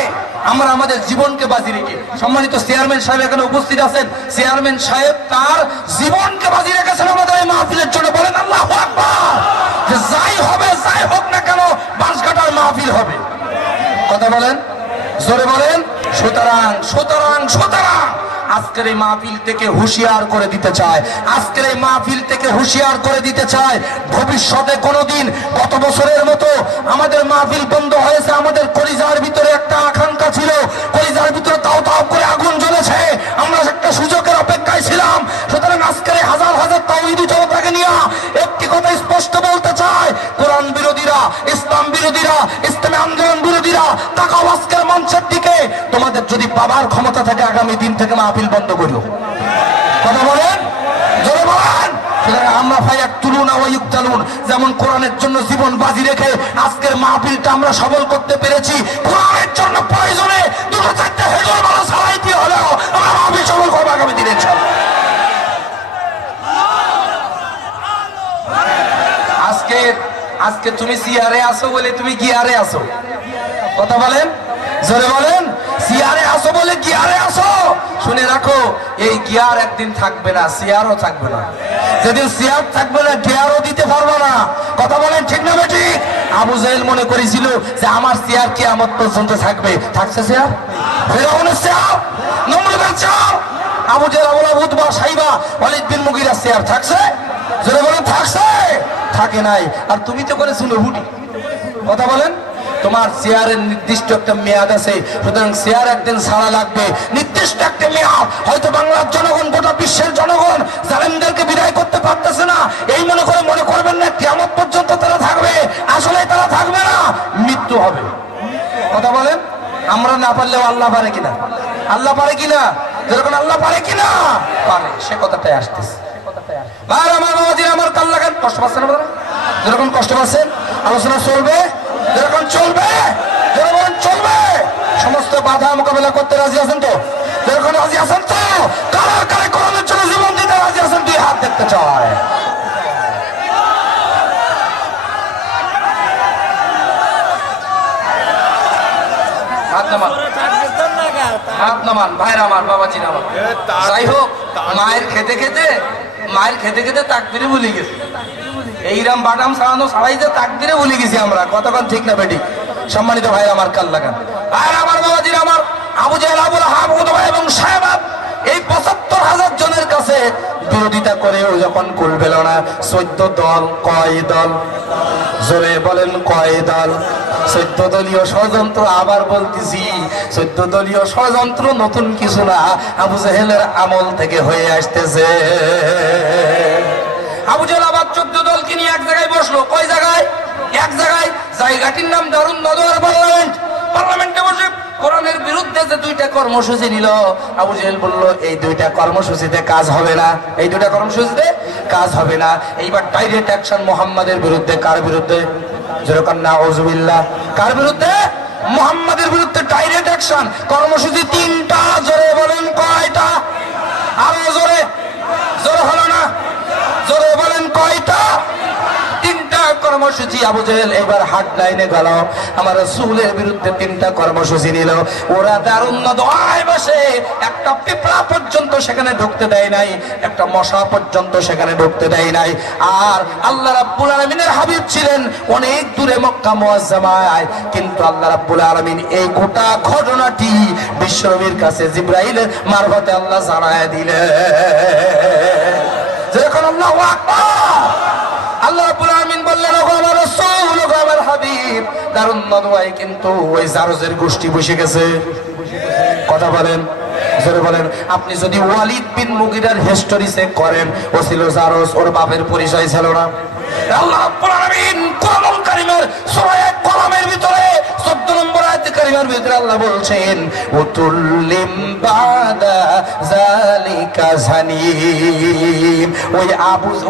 আমরা আমাদের জীবনকে বাজি রেখে, সম্মানিত চেয়ারম্যান সাহেব এখানে উপস্থিত আছেন, চেয়ারম্যান সাহেব তার জীবনকে বাজি রেখেছেন আমাদের এই মাহফিলের জন্য। বলেন আল্লাহু আকবার। যে যাই হবে, যাই হোক না কেন, বাঁশঘাটার মাহফিল হবে। কথা বলেন, জোরে বলেন। সুতরাং আজকের এই মাহফিল থেকে হুঁশিয়ার করে দিতে চায়, আজকের এই মাহফিল থেকে হুঁশিয়ার করে দিতে চায়, ভবিষ্যতে কোনোদিন গত বছরের মতো আমাদের মাহফিল বন্ধ হয়েছে, আমাদের কলিজার ভিতরে একটা আকাঙ্ক্ষা ছিল, কলিজার ভিতরে তাও তাও করে আগুন জ্বলেছে, আমরা একটা সুযোগের অপেক্ষায় ছিলাম। সুতরাং আজকের এই হাজার হাজার তাওহীদি জনতাকে নিয়ে একটি কথা স্পষ্ট বলতে চায়, কোরআন বিরোধীরা, ইসলাম বিরোধীরা, ইসলামী আন্দোলন বিরোধীরা, তাকাও আজকের মঞ্চের দিকে। তোমাদের যদি পাবার ক্ষমতা থাকে, আগামী দিন থেকে মাহফিল বন্ধ করো। কথা বলেন, জোরে বলেন। সুতরাং আমরা ফায়াক তুলুনা ওয়া ইউক্তালুন, যেমন কোরআনের জন্য জীবন বাজি রেখে আজকের মাহফিলটা আমরা সফল করতে পেরেছি, কোরআনের জন্য প্রয়োজনে দুটো চারটে হেডর মারা চালাইতে হলেও আমরা মাহফিল সফল করবো আগামী দিনে ইনশাআল্লাহ। আজকে তুমি সিয়ারে আসো বলে তুমি গিয়ারে আসো। কথা বলেন, জোরে বলেন। সিয়ারে আসো বলে গিয়ারে আসো। শুনে রাখো, এই গিয়ার একদিন থাকবে না, সিয়ারও থাকবে না। যেদিন সিয়ার থাকবে না, গিয়ারও দিতে পারবো না। কথা বলেন ঠিক না বেঠিক? আবু জাহেল মনে করেছিল যে আমার সিয়ার কিয়ামত পর্যন্ত থাকবে। থাকছে সিয়ার? ফিরআউনের সিয়ার, নমরুদের সিয়ার, আবু জাহেল, আবু লাহাব, উতবা, সাইবা, ওয়ালিদ বিন মুগিরা সিয়ার থাকছে? জোরে বলেন, থাকছে? থাকে নাই। আর তুমি তো করে শুনে হুটি। কথা বলেন। তোমার শেয়ারের নির্দিষ্ট একটা মেয়াদ আছে, সুতরাং শেয়ার একদিন ছাড়া লাগবে, নির্দিষ্ট একটা মেয়াদ। হয়তো বাংলার জনগণ, গোটা বিশ্বের জনগণ জালেমদেরকে বিদায় করতে পারতেছে না, এই মনে করবেন না কিয়ামত পর্যন্ত তারা থাকবে। আসলে তারা থাকবে না, মৃত্যু হবে। কথা বলেন। আমরা না পারলেও আল্লাহ পারে কিনা? আল্লাহ পারে কিনা? যেরকম আল্লাহ পারে কিনা? পারে। সে কথাটাই আসতেছে। আমার কাল্লা গান কষ্ট পাচ্ছেন আপনারা? যেরকম কষ্ট পাচ্ছেন, আলোচনা চলবে, যেরকম চলবে, যেরকম চলবে। সমস্ত বাধা মোকাবেলা করতে রাজি আছেন তো? যেরকম রাজি আছেন তো? কারা কারা কোরআনের জন্য জীবন দিতে রাজি আছেন? দুই হাত দেখতে চায়। হাত নামান ভাইরা আমার, বাবাজিরা আমার। যাই হোক, মায়ের খেতে খেতে তাকবীরে ভুলে গেছে। এইরাম বাটাম ছাড়ানো ছাড়াই যে তাকবীরে ভুলে গেছি আমরা। কতক্ষণ ঠিক না বেটি? সম্মানিত ভাই আমার, কাল লাগান আর আমার, বাবাজিরা আমার, আবু জাহেল, আবু লাহাব, উতবা এবং সায়বা এই ৭৫,০০০ জনের কাছে বিরোধিতা করেও যখন কুল পেল না, ১৪ দল, কয় দল? জোরে বলেন, কয় দল? ১৪ দলীয় ষড়যন্ত্র। আবার বলতেছি, ১৪ দলীয় ষড়যন্ত্র নতুন কিছু না, আবু জাহেলের আমল থেকে হয়ে আসতেছে। আবু জাহেল আবার ১৪ দলকে নিয়ে এক জায়গায় বসলো। কয় জায়গায়? এক জায়গায়। জায়গাটির নাম দারুন নদওয়ার পার্লামেন্ট। পার্লামেন্টে বসে কোরআনের বিরুদ্ধে যে দুইটা কর্মসূচি নিল, আবু জাহেল বলল এই দুইটা কর্মসূচিতে কাজ হবে না, এই দুইটা কর্মসূচিতে কাজ হবে না। এইবার ডাইরেক্ট অ্যাকশন মুহাম্মাদের বিরুদ্ধে। কার বিরুদ্ধে? যেরকম নাউজুবিল্লাহ। কার বিরুদ্ধে? মুহাম্মাদের বিরুদ্ধে ডাইরেক্ট অ্যাকশন। কর্মসূচি ৩টা। জোরে বলেন, কয়টা? আরো জোরে, জোরে হলো না, জোরে বলেন, কয়টা? ৩টা কর্মসূচি। আবু জাহেল এবার হাট লাইনে গেল, আমার রাসূলের বিরুদ্ধে 3টা কর্মসূচি নিল। ওরা দারুন নদওয়ায় বসে একটা পিঁপড়া পর্যন্ত সেখানে ঢুকতে দেয় নাই, একটা মশা পর্যন্ত সেখানে ঢুকতে দেয় নাই। আর আল্লাহ রাব্বুল আলামিনের হাবিব ছিলেন অনেক দূরে মক্কা মুআজ্জামায়, কিন্তু আল্লাহ রাব্বুল আলামিন এই গোটা ঘটনাটি বিশ্বনবীর কাছে জিবরাইলের মারফতে আল্লাহ জানায় দিলেন। যখন আল্লাহু আকবার, আল্লাহ রাব্বুল আলামিন বললেন, ওগো আমার রাসূল, ওগো আমার হাবিব, দারুন নদওয়ায় কিন্তু ওই জারজের গোষ্ঠী বসে গেছে। কথা বলেন, জোরে বলেন। আপনি যদি ওয়ালিদ বিন মুগিরার হিস্টরি চেক করেন, ও ছিল জারজ, ওর বাপের পরিচয় ছিল না। আল্লাহ রাব্বুল আলামিন কোরআনুল কারীমের সূরা কলমের ভিতরে 14 নম্বর আয়াত আয়াত কারিমার ভিতরে আল্লাহ বলছেন উতুল্লিম বাদা যালিকা জানিম।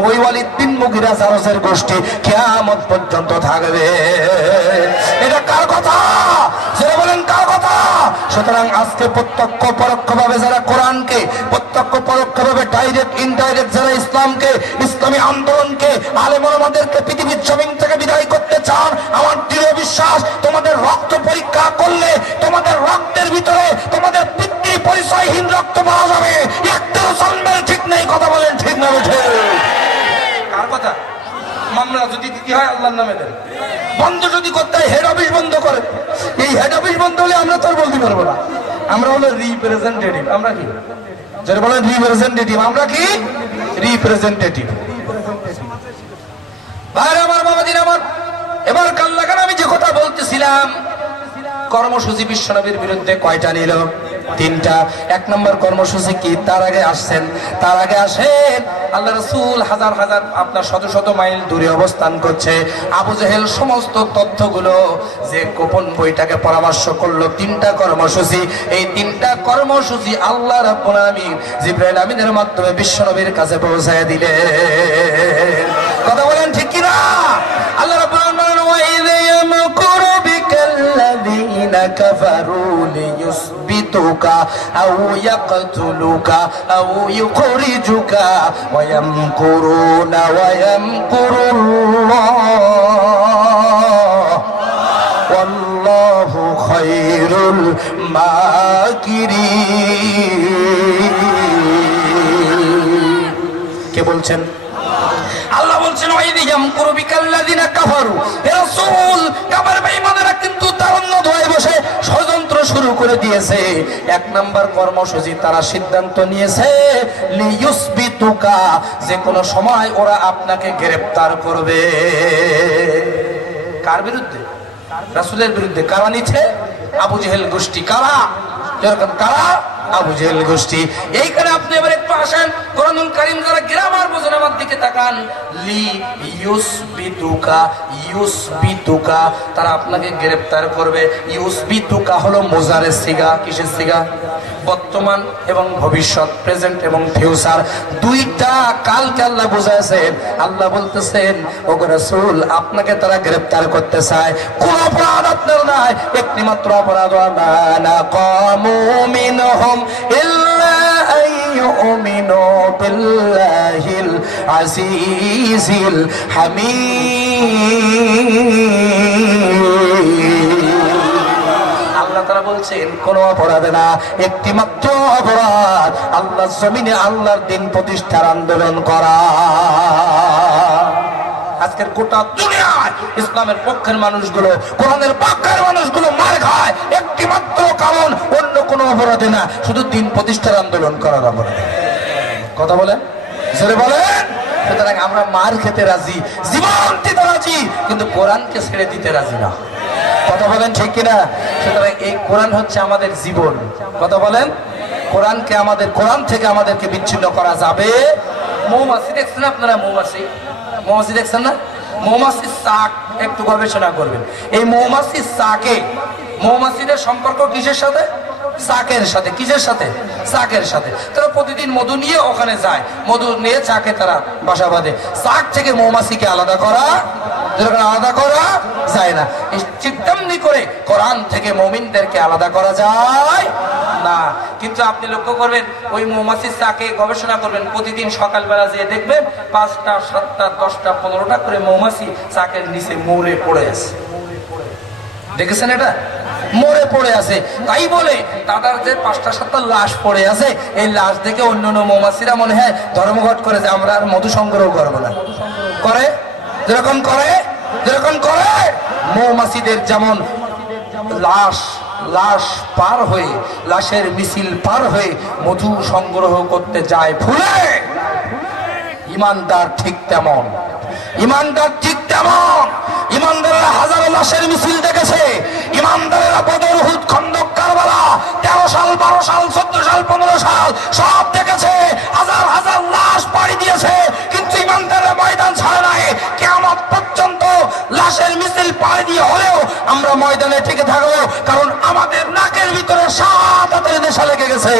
ওই ওয়ালিদ বিন মুগিরা জারজের গোষ্ঠী কিয়ামত পর্যন্ত থাকবে। এটা কার কথা? যারা বলেন কার কথা? সুতরাং আজকে প্রত্যক্ষ পরোক্ষভাবে যারা কোরআনকে, প্রত্যক্ষ পরোক্ষভাবে ডাইরেক্ট ইনডাইরেক্ট যারা ইসলামকে, ইসলামী আন্দোলনকে, আলেম ওলামাদেরকে পৃথিবীর জমিন থেকে বিদায় করতে চান, আমার দৃঢ় বিশ্বাস তোমাদের রক্ত পরীক্ষা করলে তোমাদের রক্তের ভিতরে তোমাদের পিতৃ পরিচয়হীন রক্ত পাওয়া যাবে। একটাও জন্মের ঠিক নেই। কথা বলেন ঠিক না বেঠে? কার কথা? মামলা যদি দিতে হয় আল্লাহর নামে দেন। বন্ধ যদি করতে হয় হেড অফিস বন্ধ করে। এই হেড অফিস বন্ধ হলে আমরা তো আর বলতে পারবো না। আমরা হলো রিপ্রেজেন্টেটিভ। আমরা কি যারা বলেন রিপ্রেজেন্টেটিভ? আমরা কি রিপ্রেজেন্টেটিভ? ভাই আমার, বাবাজির আমার, এবার কাল লাগান আমি যে কথা বলতেছিলাম, কর্মসূচি বিশ্বনবীর বিরুদ্ধে কয়টা নিল? 3টা। 1 নম্বর কর্মসূচি কি? তার আগে আসছেন, তার আগে আসেন আল্লাহ রাসূল হাজার হাজার আপনার শত শত মাইল দূরে অবস্থান করছে। আবু জেহেল সমস্ত তথ্যগুলো যে গোপন বইটাকে পরামর্শ করলো, 3টা কর্মসূচি। এই 3টা কর্মসূচি আল্লাহ রাব্বুল আলামিন জিবরাইল আমিনের মাধ্যমে বিশ্বনবীর কাছে পৌঁছায় দিলেন। কথা বলেন ঠিক কি না? আল্লাহ রাব্বুল আলামিন ওয়াইযা ইয়ামকুরু বিকাল্লাযীনা কাফারু লিয়ুসবিতুকা আও ইয়াকতুলুকা আও ইউখরিজুকা ওয়া ইয়ামকুরুনা ওয়া ইয়ামকুরুল্লাহ ওয়াল্লাহু খায়রুল মাকিরিন। কে বলছেন? আল্লাহ বলছেন ওয়াইযা ইয়ামকুরু বিকাল্লাযীনা কাফারু। হে রাসূল, কাফের বেঈমানেরা কিন্তু তারণ্য ধরে বসে ষড়যন্ত্র শুরু করে দিয়েছে। 1 নম্বর কর্মসূচি তারা সিদ্ধান্ত নিয়েছে লিয়ুসবিতুকা, যে কোনো সময় ওরা আপনাকে গ্রেফতার করবে। কার বিরুদ্ধে? রাসূলের বিরুদ্ধে। কারা নিচ্ছে? আবু জেহেল গোষ্ঠী। কারা? যেরকম কারা? আবু জেহেল গোষ্ঠী। এইখানে আপনি এবার একটু আসেন, কোরআনুল কারীম যারা গ্রামার বোঝেন আমার দিকে তাকান। লি ইউসবিতুকা, ইউসবিতুকা, তারা আপনাকে গ্রেফতার করবে। ইউসবিতুকা হলো মুজারের সিগা। কিসের সিগা? বর্তমান এবং ভবিষ্যৎ, প্রেজেন্ট এবং ফিউচার, 2টা কালকে আল্লাহ বুঝাইছেন। আল্লাহ বলতেছেন ওগো রাসূল, আপনাকে তারা গ্রেফতার করতে চায়। কোন অপরাধ আপনার নাই, একটি মাত্র অপরাধ, না কামু মিনহুম ইল্লা আইয়ুমিনু বিল্লাহিল আজিজিল হামিদ। আল্লাহ তাআলা বলছেন কোন অপরাধ না, একটি মাত্র অপরাধ, আল্লাহর জমিনে আল্লাহর দিন প্রতিষ্ঠার আন্দোলন করা। আজকের গোটা দুনিয়ায় ইসলামের পক্ষের মানুষগুলো, কোরআনের পক্ষের মানুষগুলো মার খায় একটি মাত্র কারণ, অন্য কোনো অপরাধে না, শুধু দিন প্রতিষ্ঠার আন্দোলন করার অপরাধে। কথা বলেন, জোরে বলেন। সুতরাং আমরা মার খেতে রাজি, জীবন দিতে রাজি, কিন্তু কোরআনকে ছেড়ে দিতে রাজি না। কথা বলেন ঠিক কিনা? সুতরাং এই কোরআন হচ্ছে আমাদের জীবন। কথা বলেন, কোরআনকে আমাদের, কোরআন থেকে আমাদেরকে বিচ্ছিন্ন করা যাবে। মৌমাছি দেখছেন আপনারা? মৌমাছি, মৌমাছি দেখছেন না? মৌমাছির চাক একটু গবেষণা করবেন। এই মৌমাছির চাকে, মৌমাছিদের সম্পর্ক কিসের সাথে? চাকের সাথে। কিসের সাথে? চাকের সাথে। তারা প্রতিদিন মধু নিয়ে ওখানে যায়, মধু নিয়ে চাকে তারা বাসা বাঁধে। চাক থেকে মৌমাছিকে আলাদা করা, আলাদা করা যায় না। তেমনি করে কোরআন থেকে মুমিনদেরকে আলাদা করা যায় না। কিন্তু আপনি লক্ষ্য করবেন, ওই মৌমাছির চাকে গবেষণা করবেন, প্রতিদিন সকালবেলা যেয়ে দেখবেন 5টা 7টা 10টা 15টা করে মৌমাছি চাকের নিচে মরে পড়ে আছে। দেখেছেন এটা? মরে পড়ে আছে। তাই বলে তাদের যে 5টা 7টা লাশ পড়ে আছে, এই লাশ দেখে অন্যান্য মৌমাছিরা মনে হয় ধর্মঘট করে যে আমরা আর মধু সংগ্রহ করবো না। করে, যেরকম করে, যেরকম করে মৌমাছিদের যেমন লাশ লাশ পার হয়ে, লাশের মিছিল পার হয়ে মধু সংগ্রহ করতে যায় ফুলে, ইমানদার ঠিক তেমন, ইমানদার ঠিক তেমন। ইমানদারেরা হাজারো লাশের মিছিল দেখেছে। ইমানদারেরা বদর, উহুদ, খন্দক, কারবালা, 13 সাল 12 সাল 14 সাল 15 সাল সব দেখেছে। হাজার হাজার লাশ পাড়ি দিয়েছে, কিন্তু ইমানদারেরা ময়দান ছাড়ে নাই। কিয়ামত পর্যন্ত লাশের মিছিল পাড়ি দিয়ে হলেও আমরা আমরা ময়দানে টিকে থাকবো, কারণ আমাদের নাকের ভিতরে শাহাদাতের নেশা লেগে গেছে।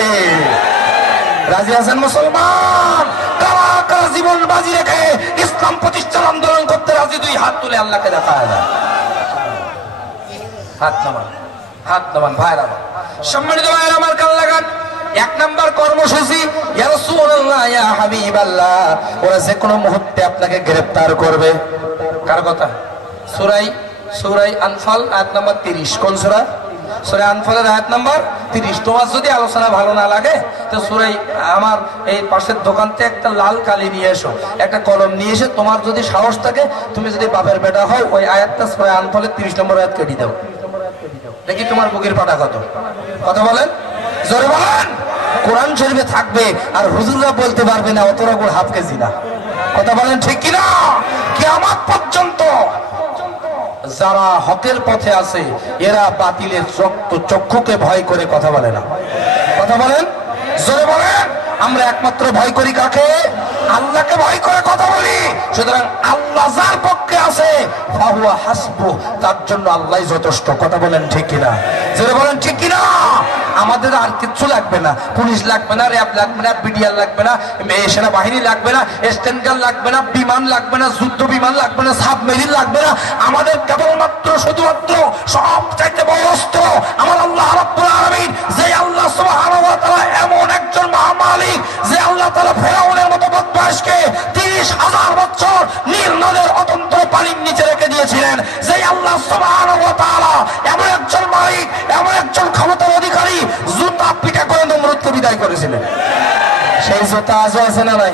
রাজি আছেন মুসলমান? কারা কারা জীবন বাজি রেখে ইসলাম প্রতিষ্ঠার আন্দোলন করতে রাজি? দুই হাত তুলে আল্লাহকে দেখায় না। হাত নামান, হাত নামান ভাইরা। সম্মানিত ভাইরা আমার, কান লাগান। 1 নম্বর কর্মসূচি, ইয়া রাসূলুল্লাহ ইয়া হাবিবাল্লাহ, ওরা যে কোনো মুহূর্তে আপনাকে গ্রেফতার করবে। কার কথা? সূরা আনফাল আয়াত নাম্বার 30। কোন সূরা? সূরা আনফালের আয়াত নাম্বার 30। তোমার যদি আলোচনা ভালো না লাগে তো আমার এই পাশের দোকান থেকে একটা লাল কালি নিয়ে এসো, একটা কলম নিয়ে এসে, তোমার যদি সাহস থাকে, তুমি যদি বাপের বেটা হও, ওই আয়াতটা সূরা আনফালের 30 নম্বর আয়াত কেটে দাও। দেখি তোমার বুকের পাটা কত। কথা বলেন, জোরে বলেন। কোরআন শরীফে থাকবে আর হুজুররা বলতে পারবে না অতটা করে হাফ কেজি না। কথা বলেন ঠিক কিনা? কিয়ামত পর্যন্ত যারা হকের পথে আছে এরা বাতিলের চক্ষুকে ভয় করে কথা বলে না। কথা বলেন, জোরে বলেন। আমরা একমাত্র ভয় করি কাকে? আল্লাহকে ভয় করে কথা বলি। সুতরাং আল্লাহ যার পক্ষে আছে ফাহুয়া হাসবু, তার জন্য আল্লাহই যথেষ্ট। কথা বলেন ঠিক কিনা? জোরে বলেন ঠিক কিনা? আমাদের আর কিচ্ছু লাগবে না, পুলিশ লাগবে না, র্যাব লাগবে না, বিডিআর লাগবে না, সেনাবাহিনী লাগবে না, স্ট্যান্ডার্ড লাগবে না, বিমান লাগবে না, যুদ্ধ বিমান লাগবে না, সাবমেরিন লাগবে না। আমাদের কেবলমাত্র শুধুমাত্র সবচাইতে বড় অস্ত্র আমার আল্লাহ রাব্বুল আলামিন, যে আল্লাহ সুবহানাহু ওয়া তাআলা এমন একজন মহামালিক, যে আল্লাহ তাআলা ফেরাউনের মতো বদমাশকে 30,000 বছর নীল নদের অতন্ত্র পানির নিচে রেখে দিয়েছিলেন, যে আল্লাহ সুবহানাহু ওয়া তাআলা এমন একজন মালিক, এমন একজন ক্ষমতার অধিকারী, জুতা পিটা করে নমরুদকে বিদায় করেছিলেন। সেই জুতা আজও আছে না নাই?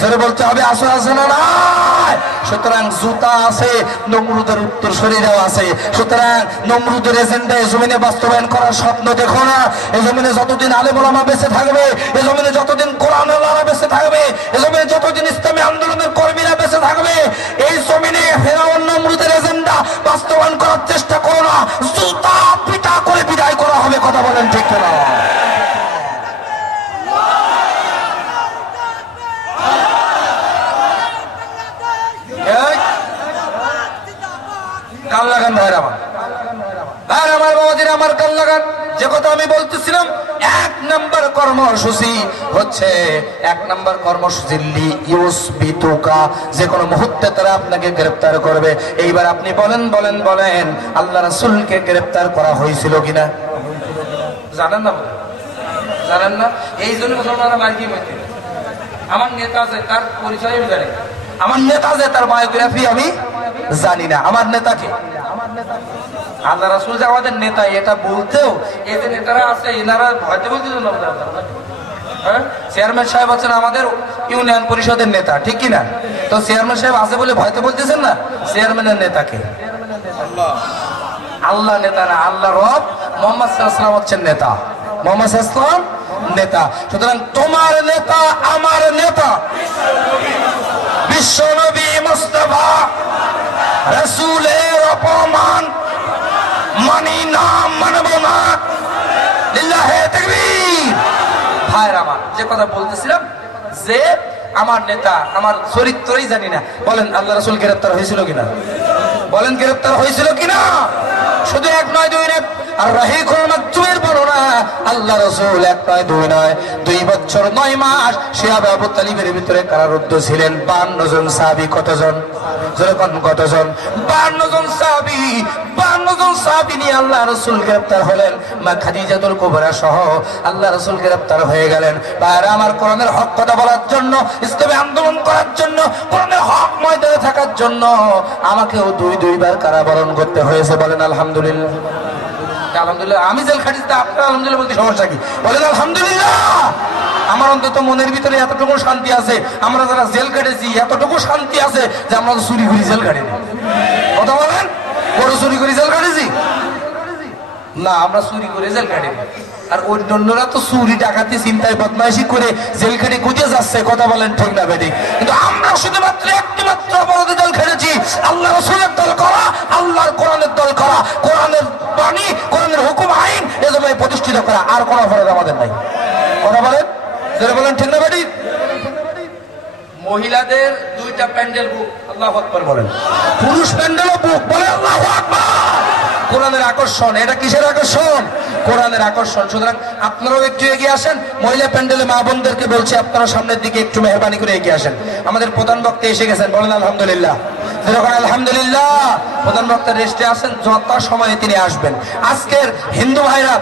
জোরে বলতে হবে, আসো আছে না নাই? সুতরাং জুতা আছে, নমরুদের উত্তর শরীরেও আছে। সুতরাং নমরুদের এজেন্ডা এই জমিনে বাস্তবায়ন করার স্বপ্ন দেখো না। এই জমিনে যতদিন আলেম ওলামা বেঁচে থাকবে, এই জমিনে যতদিন কোরআন ওয়ালারা বেঁচে থাকবে, এই জমিনে যতদিন ইসলামী আন্দোলনের কর্মীরা বেঁচে থাকবে, এই জমিনে ফেরাউন নমরুদের এজেন্ডা বাস্তবায়ন করার চেষ্টা করো না। জুতা পিটা করে বিদায় করা হবে। কথা বলেন ঠিক না? কান লাগান ভাইরা আমার, ভাইরা আমার, বাবাজিরা আমার, কান লাগান। যে কথা আমি বলতেছিলাম, 1 নম্বর কর্মসূচি হচ্ছে, 1 নম্বর কর্মসূচি লিইউসবিতুকা, যে কোনো মুহূর্তে তারা আপনাকে গ্রেফতার করবে। এইবার আপনি বলেন বলেন বলেন, আল্লাহ রাসূলকে গ্রেফতার করা হয়েছিল কিনা? জানেন না? জানেন না? এই জন্য মুসলমানরা মার্কি হইতে, আমার নেতা আছে তার পরিচয় আমি জানি, আমার নেতা যে তার বায়োগ্রাফি আমি জানি না। আমার নেতাকে আল্লাহ রাসূল যে আমাদের নেতা, এটা বলতেও এই যে নেতারা আছে এনারা ভয়তে বলতেছেন না। হ্যাঁ, চেয়ারম্যান সাহেব আছেন আমাদের ইউনিয়ন পরিষদের নেতা, ঠিক কিনা? তো চেয়ারম্যান সাহেব আছে বলে ভয়তে বলতেছেন না। চেয়ারম্যানের নেতাকে আল্লাহ নেতা না, আল্লাহ রব। মুহাম্মদ সাল্লাল্লাহু আলাইহি ওয়াসাল্লাম হচ্ছেন নেতা, মুহাম্মদ সাল্লাল্লাহু আলাইহি ওয়াসাল্লাম নেতা। সুতরাং তোমার নেতা আমার নেতা বিশ্বনবী মুস্তাফা রাসূলের অপমান মানি না, মানব না। লিল্লাহি তাকবীর। ভাইরা আমার, যে কথা বলতেছিলাম, যে আমার নেতা, আমার চরিত্রই জানি না। বলেন আল্লাহ রাসূল গ্রেফতার হয়েছিল কিনা? বলেন গ্রেফতার হয়েছিল কিনা? শুধু 1 নয় 2 নয়, আর রাহিকুল মাকতুমের বর্ণনা, আল্লাহ রাসূল 1 নয় 2 নয় 2 বছর 9 মাস শিহাব আবু তালিবের ভিতরে কারারুদ্ধ ছিলেন। 52 জন সাহাবী। কতজন? যখন কতজন? 52 জন সাহাবী। 52 জন সাহাবী নিয়ে আল্লাহ রাসূল গ্রেফতার হলেন। মা খাদিজাতুল কুবরা সহ আল্লাহ রাসূল গ্রেফতার হয়ে গেলেন। ভাইরা আমার, কোরআনের হক কথা বলার জন্য, ইসলামী আন্দোলন করার জন্য, কোরআনের হক ময়দানে থাকার জন্য আমাকেও 2 বার কারাবরণ করতে হয়েছে। বলেন আলহামদুলিল্লাহ। আলহামদুলিল্লাহ। আমি জেল খাটিতে আপনার আলহামদুলিল্লাহ বলতে সমস্যা কি? বলেন আলহামদুলিল্লাহ। আমার অন্তত মনের ভিতরে এতটুকু শান্তি আছে, আমরা যারা জেল কাটেছি এতটুকু শান্তি আছে যে আমরা চুরি করি জেল কাটিনি। কথা বলেন, বড় চুরি করি জেল কাটেছি না, আমরা চুরি করে জেল কাটিনি। আর অন্যরা তো চুরি ডাকাতি চিন্তায় বদমাইশি করে জেল খেটে খুঁজে যাচ্ছে। কথা বলেন ঠিক না বেটি? কিন্তু আমরা শুধুমাত্র একটি মাত্র অপরাধে জেল খেটেছি, আল্লাহ রাসূলের দল করা, আল্লাহর কোরআনের দল করা, কোরআনের বাণী, কোরআনের হুকুম আইন এজন্য প্রতিষ্ঠিত করা। আর কোনো অপরাধ আমাদের নাই। কথা বলেন, যারা বলেন ঠিক না বেটি? মহিলাদের 2টা প্যান্ডেল বুক, আল্লাহু আকবার বলেন। পুরুষ প্যান্ডেলও বুক, বলে আল্লাহু আকবার। কোরআনের আকর্ষণ। এটা কিসের আকর্ষণ? কোরআনের আকর্ষণ। সুতরাং আপনারাও একটু এগিয়ে আসেন। মহিলা প্যান্ডেলে মা বোনদেরকে বলছি, আপনারা সামনের দিকে একটু মেহরবানি করে এগিয়ে আসেন। আমাদের প্রধান বক্তা এসে গেছেন, বলেন আলহামদুলিল্লাহ। আলহামদুলিল্লাহ। প্রধান বক্তা রেস্টে আছেন, যত সময়ে তিনি আসবেন। আজকের হিন্দু ভাইরা